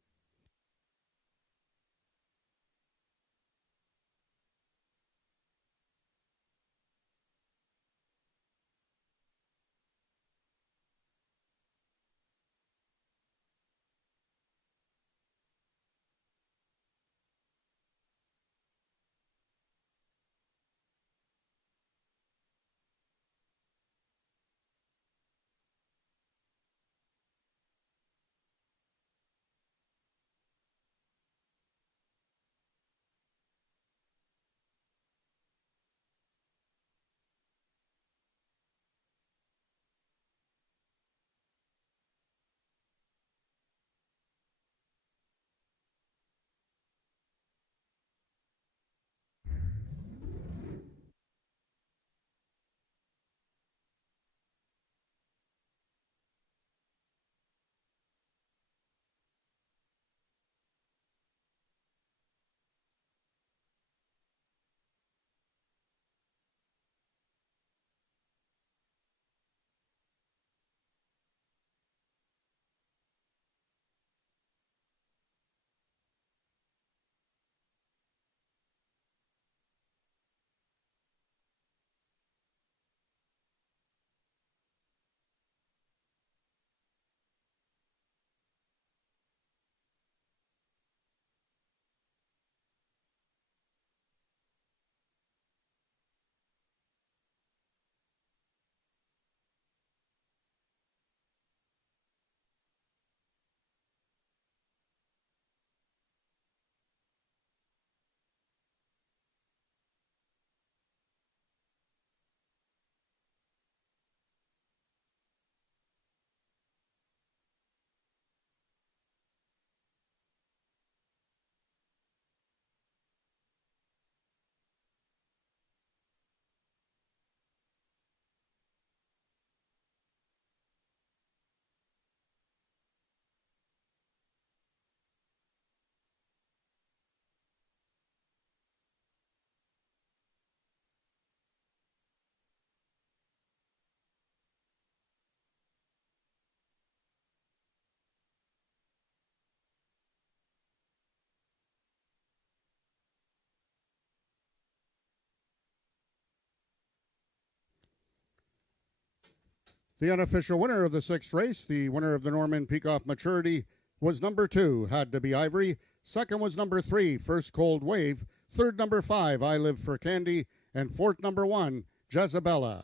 The unofficial winner of the 6th race, the winner of the Norman Peacock Maturity, was number 2, Had to Be Ivory. Second was number 3, First Cold Wave. Third, number 5, I Live for Candy. And fourth, number 1, Jezebella.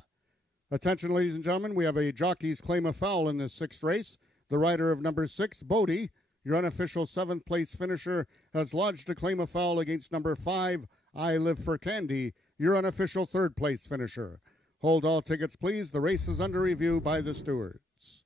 Attention, ladies and gentlemen, we have a jockey's claim of foul in this 6th race. The rider of number 6, Bodie, your unofficial 7th place finisher, has lodged a claim of foul against number 5, I Live for Candy, your unofficial 3rd place finisher. Hold all tickets, please. The race is under review by the stewards.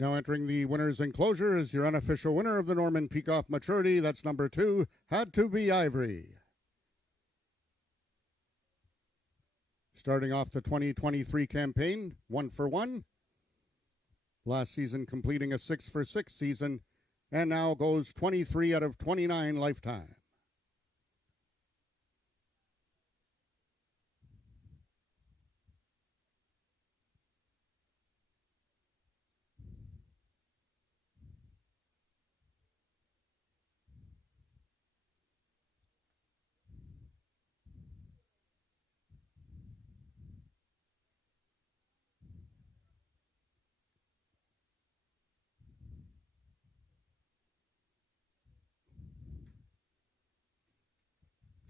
Now entering the winner's enclosure is your unofficial winner of the Norman Peacock Maturity. That's number 2, Had to Be Ivory. Starting off the 2023 campaign, 1 for 1. Last season completing a 6 for 6 season, and now goes 23 out of 29 lifetime.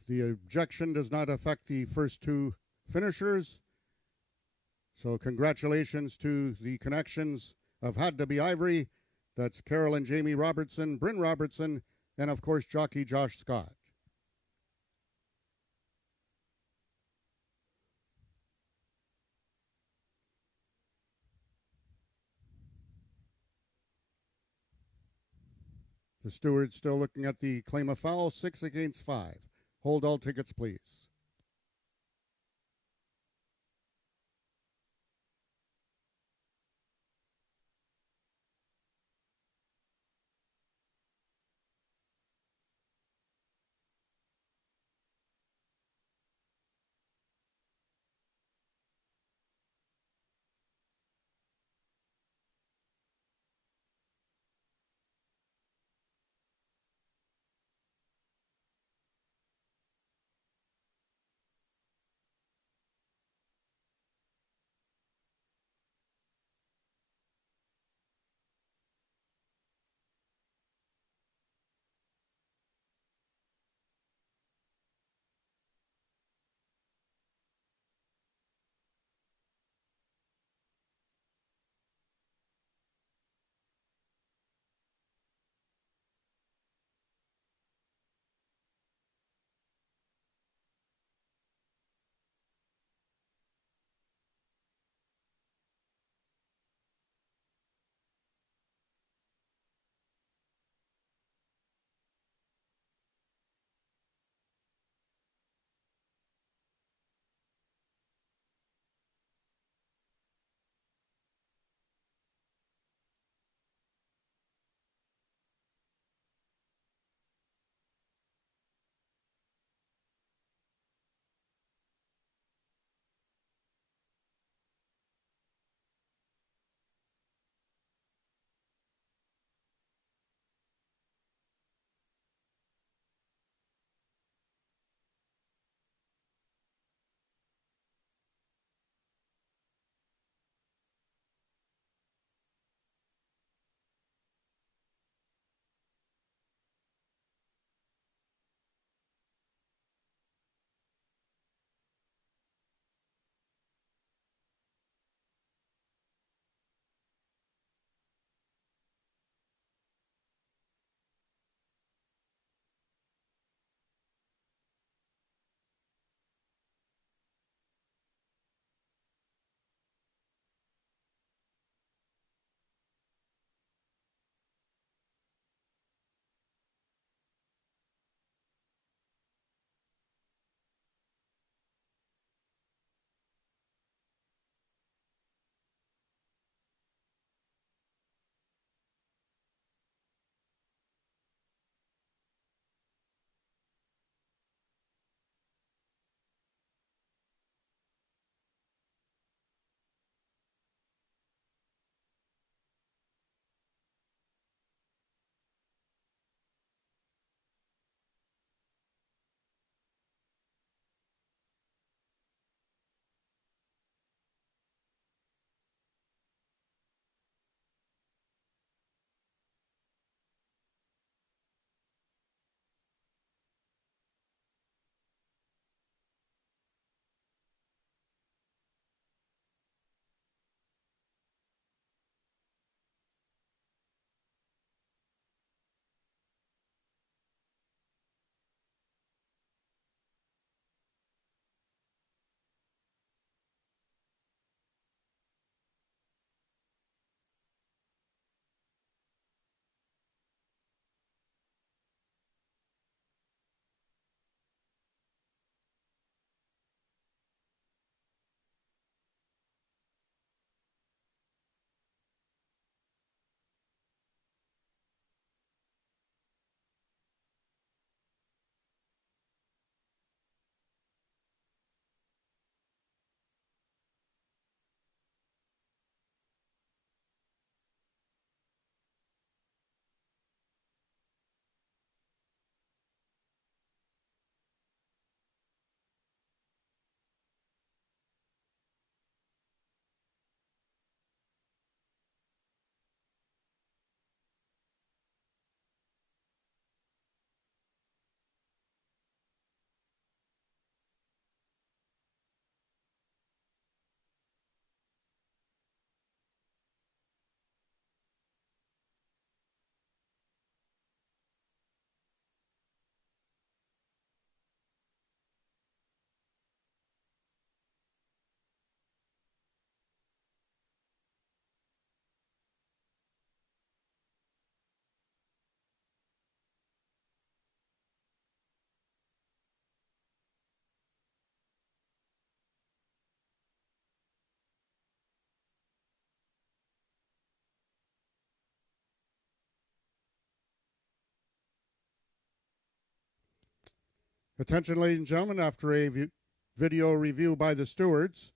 The ejection does not affect the first 2 finishers. So congratulations to the connections of Had to Be Ivory. That's Carol and Jamie Robertson, Bryn Robertson, and of course jockey Josh Scott. The steward's still looking at the claim of foul, 6 against 5. Hold all tickets, please. Attention, ladies and gentlemen, after a video review by the stewards,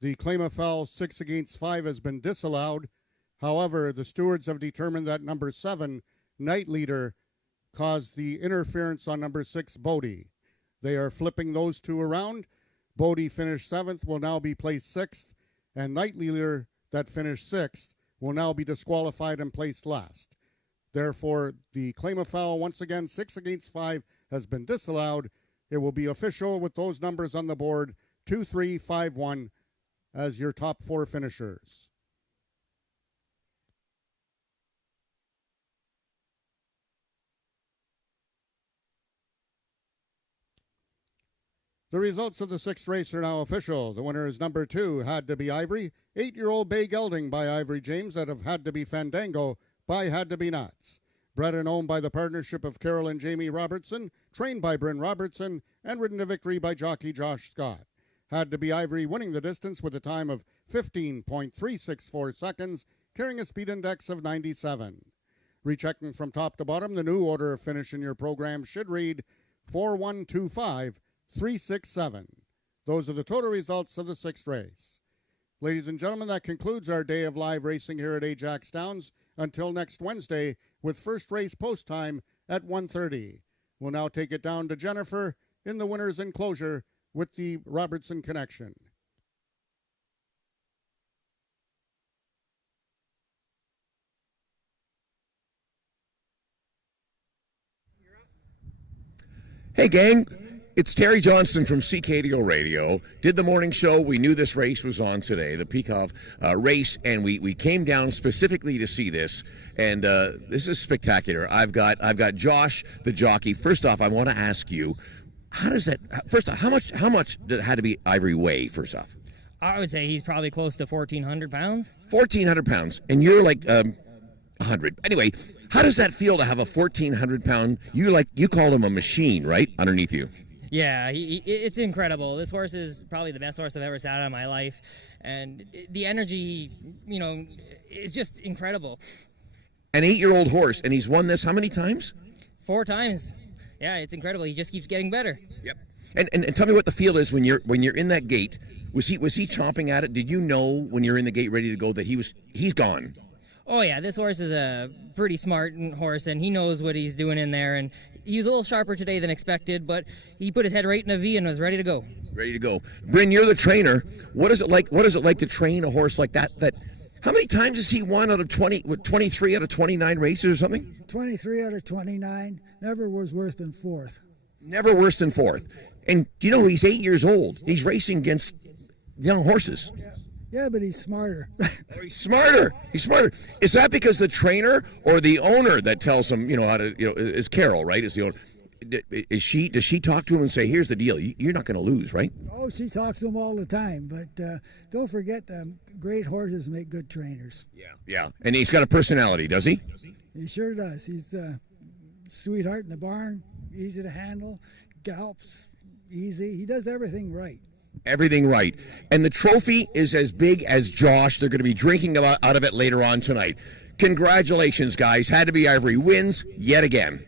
the claim of foul 6-5 has been disallowed. However, the stewards have determined that number 7, Night Leader, caused the interference on number 6, Bodie. They are flipping those two around. Bodie finished 7th, will now be placed 6th, and Night Leader, that finished 6th, will now be disqualified and placed last. Therefore, the claim of foul, once again, 6-5, has been disallowed. It will be official with those numbers on the board, 2, 3, 5, 1, as your top 4 finishers. The results of the 6th race are now official. The winner is number 2, Had to Be Ivory, 8-year-old Bay Gelding by Ivory James out of Had to Be Fandango by Had to Be Knots. Bred and owned by the partnership of Carol and Jamie Robertson, trained by Bryn Robertson, and ridden to victory by jockey Josh Scott. Had to Be Ivory winning the distance with a time of 15.364 seconds, carrying a speed index of 97. Rechecking from top to bottom, the new order of finish in your program should read 4125. 367. Those are the total results of the 6th race. Ladies and gentlemen, that concludes our day of live racing here at Ajax Downs. Until next Wednesday, with first race post time at 1:30. We'll now take it down to Jennifer in the winner's enclosure with the Robertson Connection. Hey, gang. It's Terry Johnston from CKDO Radio. Did the morning show. We knew this race was on today, the Peacock race, and we came down specifically to see this. And this is spectacular. I've got Josh, the jockey. First off, I want to ask you, how does that? First off, how much did it had to be Ivory weigh? First off, I would say he's probably close to 1,400 pounds. 1,400 pounds, and you're like 100. Anyway, how does that feel to have a 1,400 pound? You call him a machine, right? Underneath you. Yeah, it's incredible. This horse is probably the best horse I've ever sat on in my life. And the energy, is just incredible. An 8-year-old horse, and he's won this how many times? 4 times. Yeah, it's incredible. He just keeps getting better. Yep. And tell me what the feel is when you're in that gate. Was he chomping at it? Did you know when you're in the gate ready to go that he's gone? Oh yeah, this horse is a pretty smart horse, and he knows what he's doing in there. And he was a little sharper today than expected, but he put his head right in a V and was ready to go. Ready to go. Bryn, you're the trainer. What is it like to train a horse like that? How many times has he won out of 23 out of 29 races or something? 23 out of 29. Never was worse than 4th. Never worse than 4th. And he's 8 years old. He's racing against young horses. Yeah, but he's smarter. Oh, he's smarter. He's smarter. Is that because the trainer or the owner that tells him, how to, is Carol, right? Is the owner? Does she talk to him and say, here's the deal, you're not going to lose, right? Oh, she talks to him all the time, but don't forget great horses make good trainers. Yeah. And he's got a personality, does he? He sure does. He's a sweetheart in the barn, easy to handle, gallops easy. He does everything right. Everything right. And the trophy is as big as Josh. They're going to be drinking out of it later on tonight. Congratulations, guys. Had to Be Ivory wins yet again.